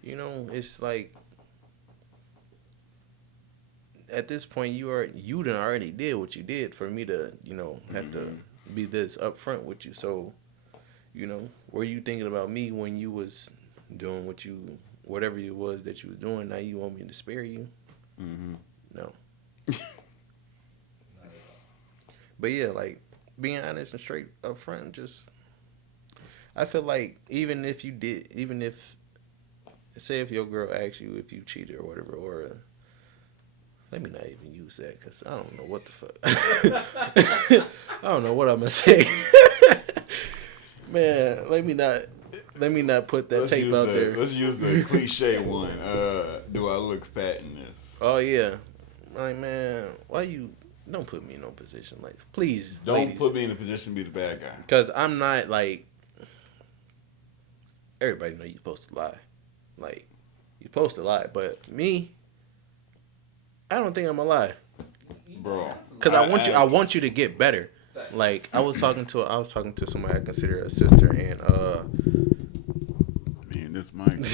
You know, it's like at this point you done already did what you did for me to, you know, have to be this upfront with you. So, you know, were you thinking about me when you was doing whatever it was that you was doing? Now you want me to spare you? Mm-hmm. No. But yeah, like being honest and straight up front, just I feel like even if say if your girl asks you if you cheated or whatever, or let me not even use that because I don't know what the fuck. I don't know what I'm gonna say. Man, let me not put that tape out there. Let's use the cliche one. Do I look fat in this? Oh yeah, like man, why you don't put me in no position like please Don't ladies. put me in a position to be the bad guy. Because I'm not like everybody know you're supposed to lie. Like you're supposed to lie, but me, I don't think I'm gonna lie. Bro. Because I want you to get better. Like I was talking to somebody I consider a sister, and Man, this mic.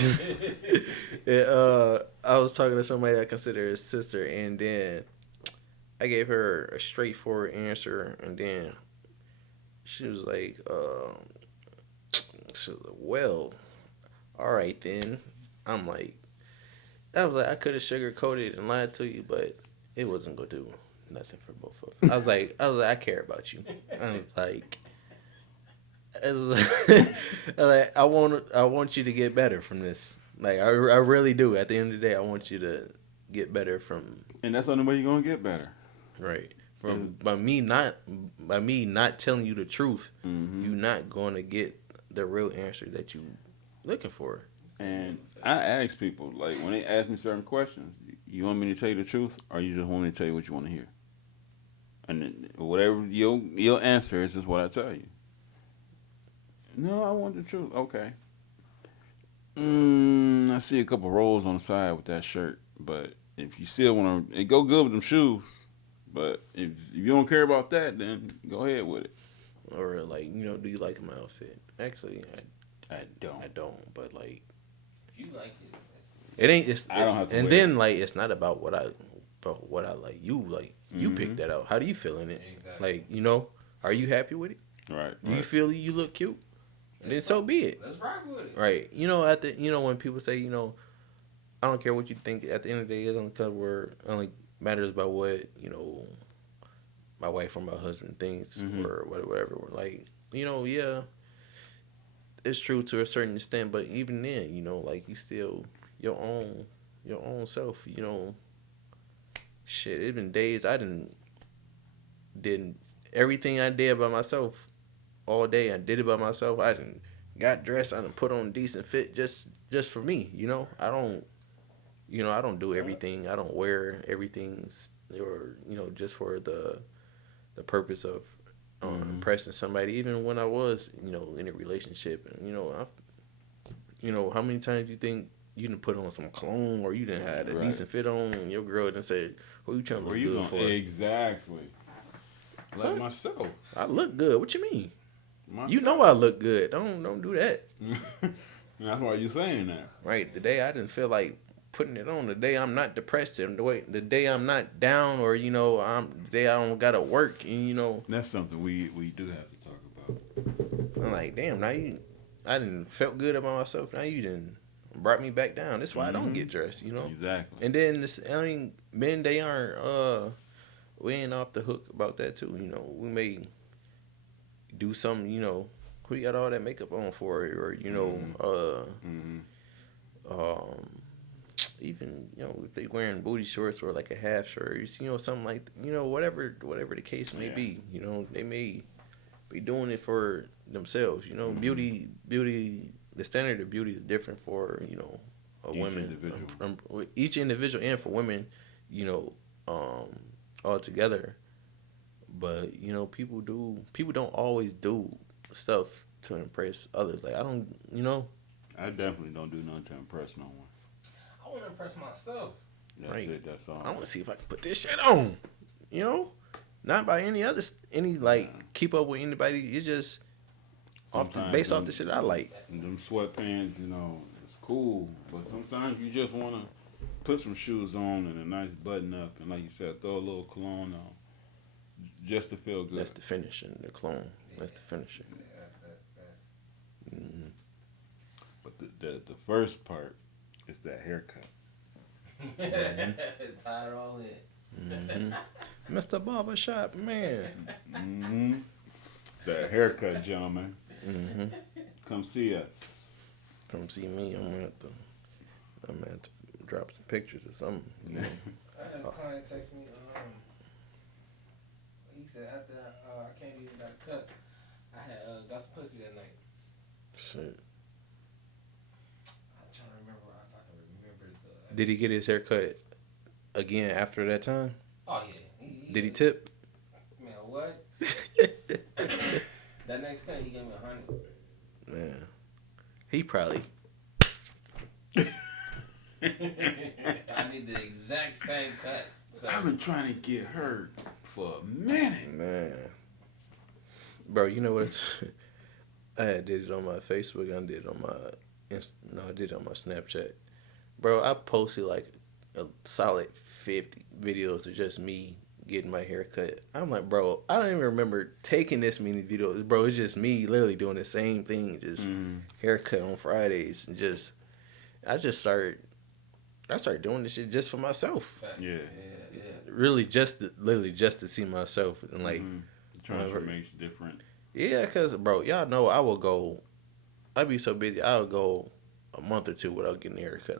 I was talking to somebody I consider a sister, and then I gave her a straightforward answer, and then she was like, well, all right then. I'm like, I was like, I could have sugarcoated and lied to you, but it wasn't gonna do nothing for both of us. I was like, I care about you. I want you to get better from this. Like I really do. At the end of the day, I want you to get better from. And that's the only way you're gonna get better. Right. By me not telling you the truth, you're not going to get the real answer that you looking for. And I ask people, like, when they ask me certain questions, you want me to tell you the truth, or you just want me to tell you what you want to hear? And then whatever your answer is what I tell you. No, I want the truth. Okay. I see a couple rolls on the side with that shirt, but if you still want to, it go good with them shoes. But if you don't care about that, then go ahead with it. Or like, you know, do you like my outfit? Actually, I don't. I don't. But like, If you like it ain't. It's I don't have to and wear then it. like, it's not about what I like. You pick that out. How do you feel in it? Exactly. Like, you know, are you happy with it? Right. Do you feel you look cute? Then so be it. Let's rock with it. Right. You know, when people say, you know, I don't care what you think. At the end of the day, it only matters about what, you know, my wife or my husband thinks or whatever. Like, you know, yeah, it's true to a certain extent, but even then, you know, like you still your own self. You know, shit. It's been days I did everything I did by myself all day. I did it by myself. I didn't got dressed. I done put on a decent fit just for me. You know, I don't do everything. I don't wear everything, or you know, just for the purpose of impressing somebody. Even when I was, you know, in a relationship, and you know, how many times you think you didn't put on some cologne or you didn't have a decent fit on, and your girl didn't say, "Who you trying to look good for?" Exactly. Like myself. I look good. What you mean? Myself. You know I look good. Don't do that. That's why you saying that. Right. The day I didn't feel like putting it on, the day I'm not depressed, and the day I'm not down, or you know, the day I don't gotta work, and you know, That's something we do have to talk about. I'm like, damn. Now I didn't felt good about myself. Now you didn't brought me back down. That's why I don't get dressed. You know. Exactly. And then men, they aren't. We ain't off the hook about that too. You know, we may do something. You know, who you got all that makeup on for, or you know, even, you know, if they wearing booty shorts or like a half shirt, you know, something like, you know, whatever the case may be, you know, they may be doing it for themselves. You know, beauty, the standard of beauty is different for, you know, each individual and for women, you know, all together. But you know, people don't always do stuff to impress others. Like I don't, you know. I definitely don't do nothing to impress no one. I want to impress myself. That's Right. it. That's all. I want to see if I can put this shit on. You know, not by any like keep up with anybody. It's just based off the shit I like. Them sweatpants, it's cool, but sometimes you just want to put some shoes on and a nice button up, and like you said, throw a little cologne on, just to feel good. That's the finishing, the clone. That's the finisher. That's Mm-hmm. But the first part is that haircut. tie it all in. Mm-hmm. Mr. Barbershop, man. Mm-hmm. That haircut, gentlemen. Mm-hmm. Come see us. Come see me. I'm gonna have to drop some pictures or something. You know? I had a client text me. He said after I came here and got a cut, I had got some pussy that night. Shit. I'm trying to remember if I can remember the. Did he get his haircut again after that time? Oh yeah. Did he tip? Man, what? That next cut he gave me 100. Man, he probably. I need the exact same cut. So I've been trying to get her for a minute. Man, bro, you know what? I did it on my Facebook. I did it on my I did it on my Snapchat. Bro, I posted like a solid 50 videos of just me getting my hair cut. I'm like, bro, I don't even remember taking this many videos. Bro, it's just me literally doing the same thing, just haircut on Fridays, and I started doing this shit just for myself. Yeah. Really, literally just to see myself and like. Transformation different. Yeah, cause bro, y'all know I'd be so busy. I would go a month or two without getting a haircut.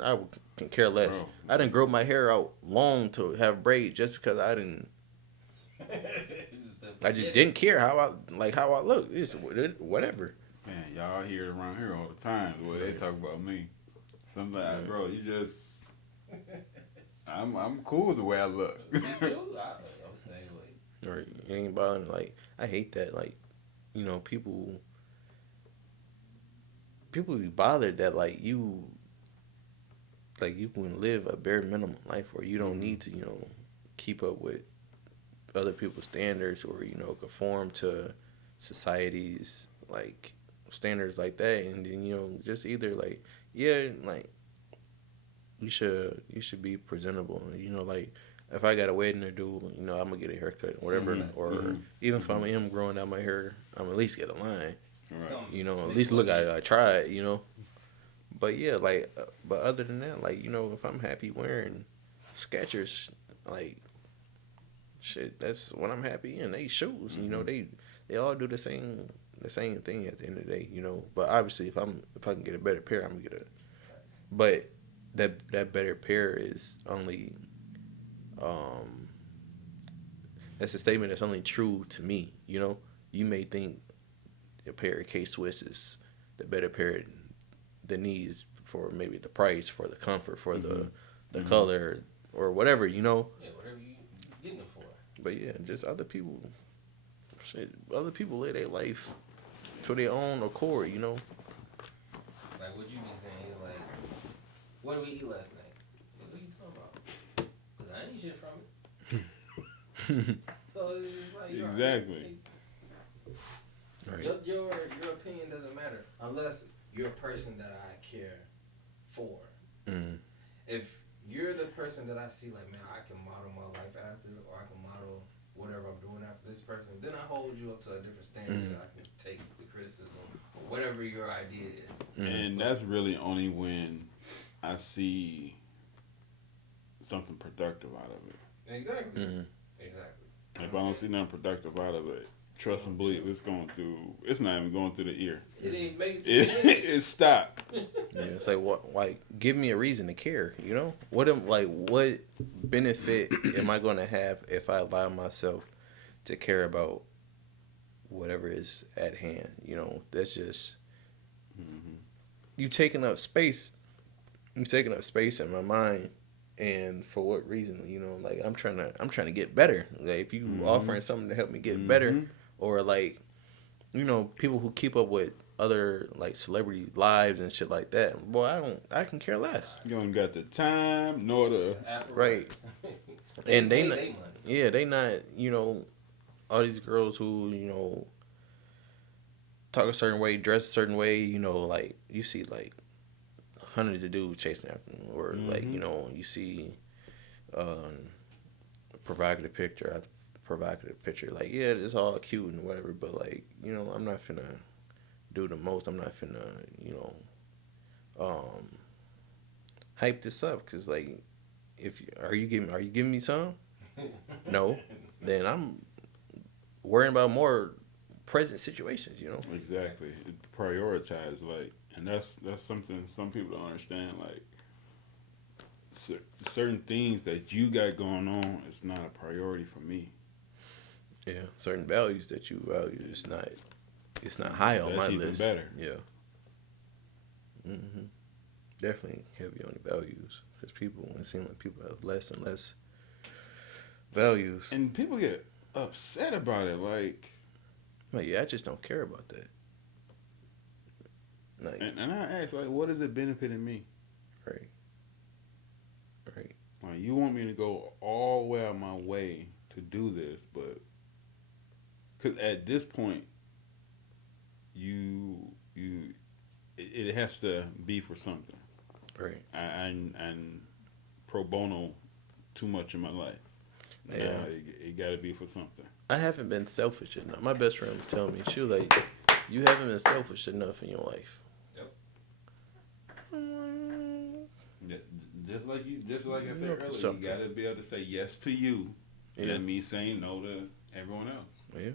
Can care less. Bro. I didn't grow my hair out long to have braids just because I didn't. I just didn't care how I look. It's whatever. Man, y'all hear it around here all the time. The way they talk about me. Sometimes, bro, you just. I'm cool with the way I look. Me too. I was the same way. Or it ain't bothering. Like I hate that. Like, people be bothered that you can live a bare minimum life where you don't need to keep up with other people's standards or conform to society's like standards like that, and then just either you should be presentable. Like if I got a wedding to do, I'm gonna get a haircut, whatever. Or even if I am growing out my hair, I'm at least get a line. Right. At least look I tried. But yeah, but other than that, if I'm happy wearing Skechers, shit, that's what I'm happy in. They shoes, they all do the same thing at the end of the day, But obviously, if I can get a better pair, I'm gonna get a. But that better pair is only, that's a statement that's only true to me. You may think a pair of K-Swiss is the better pair than these for maybe the price, for the comfort, for the color, or whatever, Yeah, whatever you getting it for. But yeah, just other people live their life to their own accord, Like what you be saying, like, what did we eat last night? What are you talking about? Because I ain't shit from it. So it's just like, Exactly. Right. Your opinion doesn't matter unless you're a person that I care for. Mm. If you're the person that I see, like, man, I can model my life after, or I can model whatever I'm doing after this person, then I hold you up to a different standard that I can take the criticism or whatever your idea is. And that's really only when I see something productive out of it. Exactly. Mm-hmm. Exactly. If I don't see nothing productive out of it, trust and believe it's not even going through the ear. It didn't make it. It stopped. Yeah, it's like what? Give me a reason to care. What benefit am I going to have if I allow myself to care about whatever is at hand? That's just you taking up space. You taking up space in my mind, and for what reason? I'm trying to get better. Like if you offering something to help me get better, or people who keep up with other like celebrity lives and shit like that. Boy, I can care less. You don't got the time nor the. Right. And they not, yeah, they not, all these girls who, talk a certain way, dress a certain way, like you see like hundreds of dudes chasing after them, or like, you see provocative picture after provocative picture. Like, yeah, it's all cute and whatever, but like, I'm not finna do the most. I'm not finna, hype this up because like, if are you giving me some? No, then I'm worrying about more present situations. Exactly. Prioritize, like, and that's something some people don't understand. Like, certain things that you got going on is not a priority for me. Yeah, certain values that you value it's not high on my That's even list. better. Yeah. hmm Definitely heavy on the values because it seems like people have less and less values. And people get upset about it, like. Yeah, I just don't care about that. Like, And I ask, like, what is it benefiting me? right. Like, you want me to go all the way out my way to do this, but because at this point, it has to be for something. Right. And pro bono too much in my life. Yeah. It got to be for something. I haven't been selfish enough. My best friend was telling me, she was like, you haven't been selfish enough in your life. Yep. Just like I said earlier, you something. got to be able to say yes to you, Yeah. and me saying no to everyone else. Yeah.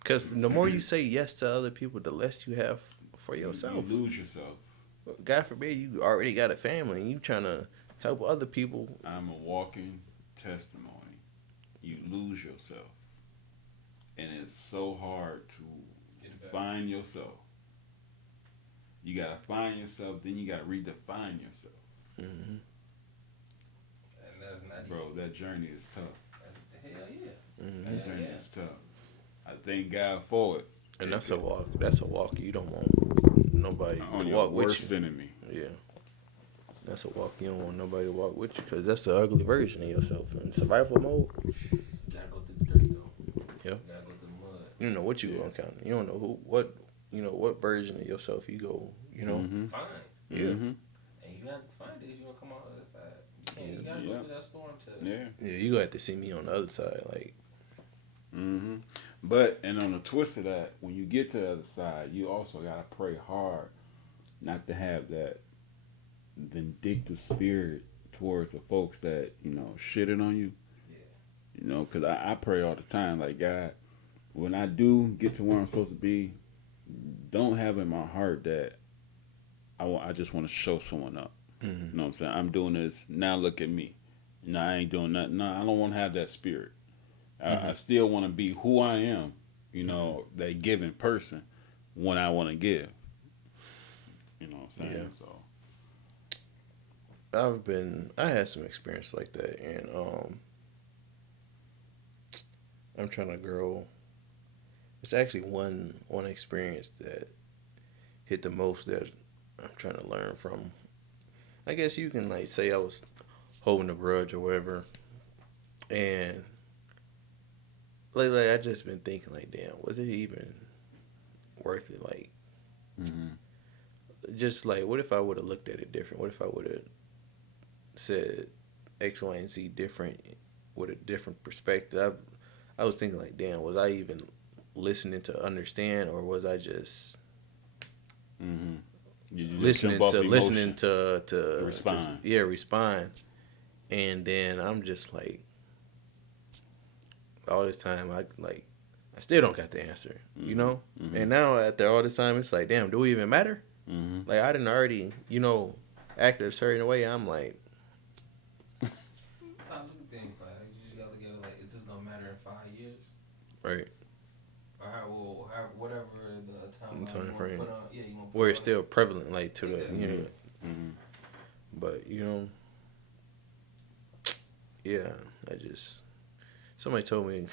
Because the more you say yes to other people, the less you have for yourself. You lose yourself. God forbid you already got a family and you trying to help other people. I'm a walking testimony. You lose yourself. And it's so hard to find yourself. You got to find yourself, then you got to redefine yourself. Mm-hmm. And that's not Bro, that journey is tough. hell yeah. Mm-hmm. That journey is tough. I thank God for it. And that's a walk. That's a walk you don't want nobody On to your walk with worst you. enemy. Yeah. That's a walk you don't want nobody to walk with you because that's the ugly version of yourself. In survival mode, You gotta go through the dirt though. Yeah. You gotta go through the mud. you don't know what you gonna encounter. You don't know what version of yourself you go. Mm-hmm. Fine. Yeah. Mm-hmm. And you have to find it if you wanna come out the other side. You gotta Yeah. go through that storm to Yeah. Yeah, you gonna have to see me on the other side. Like, Mm-hmm. But, and on the twist of that, when you get to the other side, you also got to pray hard not to have that vindictive spirit towards the folks that, shitting on you. Yeah. Because I pray all the time, like, God, when I do get to where I'm supposed to be, don't have in my heart that I just want to show someone up. mm-hmm. You know what I'm saying? I'm doing this, now look at me. I ain't doing nothing. No, I don't want to have that spirit. I still want to be who I am, that giving person when I want to give. You know what I'm saying? Yeah. So I had some experience like that, and I'm trying to grow. It's actually one experience that hit the most that I'm trying to learn from. I guess you can like say I was holding a grudge or whatever, and lately I just been thinking like, damn, was it even worth it? Like, just like, what if I would have looked at it different? What if I would have said X, Y, and Z different with a different perspective? I was thinking like, damn, was I even listening to understand, or was I just you just listening jump off to emotion. to Respond. respond? And then I'm just like, all this time I still don't got the answer, Mm-hmm. And now after all this time, it's like, damn, do it even matter? Mm-hmm. Like, I didn't already, acted a certain way. I'm like, That's how I look at things. Like, you just gotta look at it like, is this gonna matter in 5 years? right, Or whatever the time Time you frame. want to put on. Yeah, you want to where it's still prevalent, like to the, Mm-hmm. but yeah, somebody told me,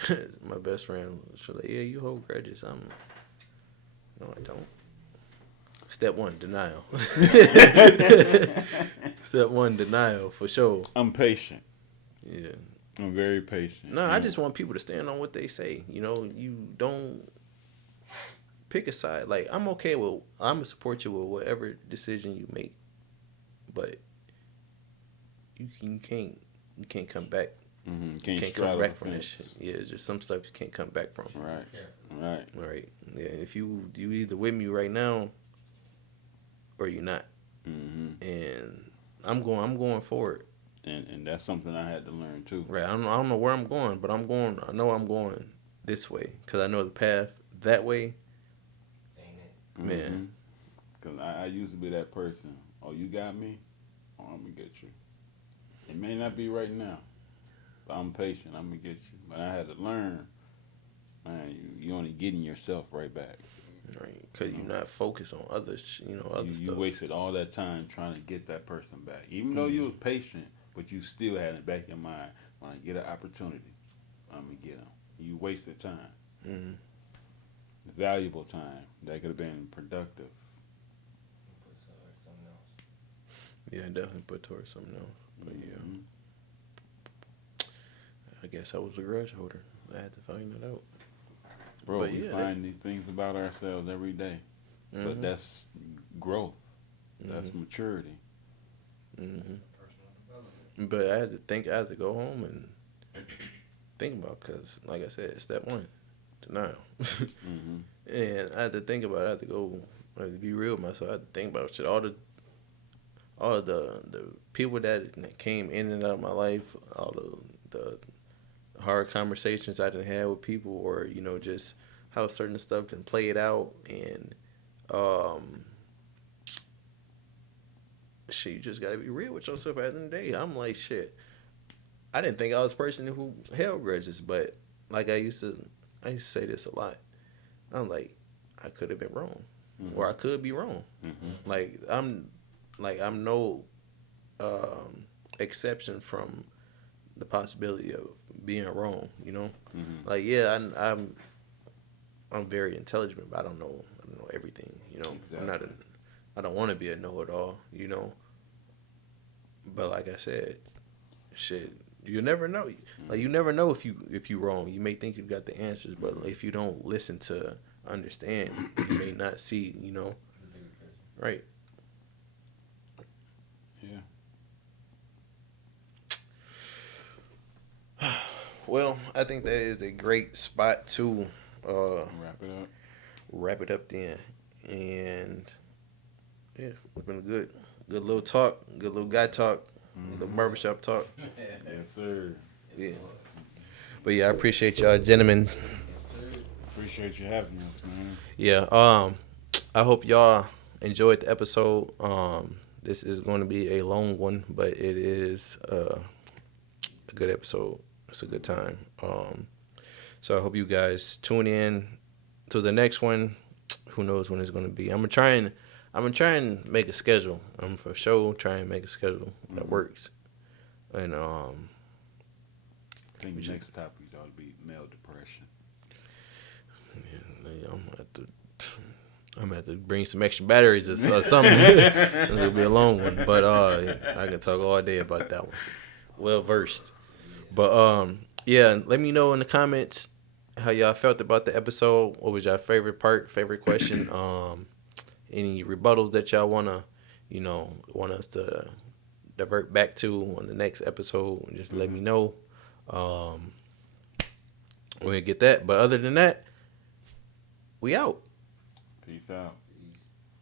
my best friend, she was like, yeah, you hold grudges. No, I don't. Step one, denial. Step one, denial for sure. I'm patient. Yeah. I'm very patient. No, I just want people to stand on what they say. You know, you don't pick a side. Like I'm gonna support you with whatever decision you make, but you can't come back. Mm-hmm. You can't come back from that shit. Yeah, it's just some stuff you can't come back from. Right. Yeah. Right. Yeah. If you either with me right now, or you're not. Mm-hmm. And I'm going forward. And that's something I had to learn too. Right. I don't know where I'm going, but I know I'm going this way because I know the path that way. Ain't it? Man. Because I used to be that person. Oh, you got me? Oh, I'm going to get you. It may not be right now, but I'm patient. I'm going to get you. But I had to learn, man, you only getting yourself right back. Right. Because you're not focused on other stuff. You wasted all that time trying to get that person back. Even though you was patient, but you still had it back in your mind. When I get an opportunity, I'm going to get them. You wasted time. Mm-hmm. Valuable time that could have been productive. Put something else. Yeah, definitely put towards something else. But yeah, Mhm. I guess I was a grudge holder. I had to find it out. Bro, But we yeah, find these things about ourselves every day. But Mhm. that's growth. That's Mhm. maturity. Mhm. Personal development. But I had to go home and think about because, like I said, step one, denial. Mm-hmm. And I had to think about it. I had to be real with myself. I had to think about shit. All the people that came in and out of my life, all the hard conversations I done had with people, or just how certain stuff done played out, and shit, you just gotta be real with yourself. At the end of the day, I'm like, shit. I didn't think I was a person who held grudges, but like I used to say this a lot. I'm like, I could have been wrong, Mm-hmm. or I could be wrong. Mm-hmm. I'm no exception from the possibility of being wrong. Mm-hmm. Like yeah, I'm very intelligent, but I don't know everything. Exactly. I don't want to be a know-it-all. But like I said, shit, you never know. Like you never know if you wrong. You may think you got the answers, but if you don't listen to understand, you may not see. The bigger picture. Right. Yeah. Well, I think that is a great spot to Wrap it up. wrap it up then. And yeah, it's been a good little talk, good little guy talk, little barbershop talk. Yes, sir. Yeah. But yeah, I appreciate y'all gentlemen. Yes, sir. Appreciate you having us, man. Yeah, I hope y'all enjoyed the episode. This is going to be a long one, but it is a good episode. It's a good time. So I hope you guys tune in to the next one. Who knows when it's going to be? I'm gonna try and make a schedule. I'm for sure trying to make a schedule that works. And I think the next topic ought to be male depression. yeah, I'm gonna have to bring some extra batteries or something. This will be a long one, but I can talk all day about that one. Well versed. But yeah, let me know in the comments how y'all felt about the episode. What was your favorite part, favorite question? Any rebuttals that y'all want us to divert back to on the next episode, just let me know. We'll get that. But other than that, we out. Peace out.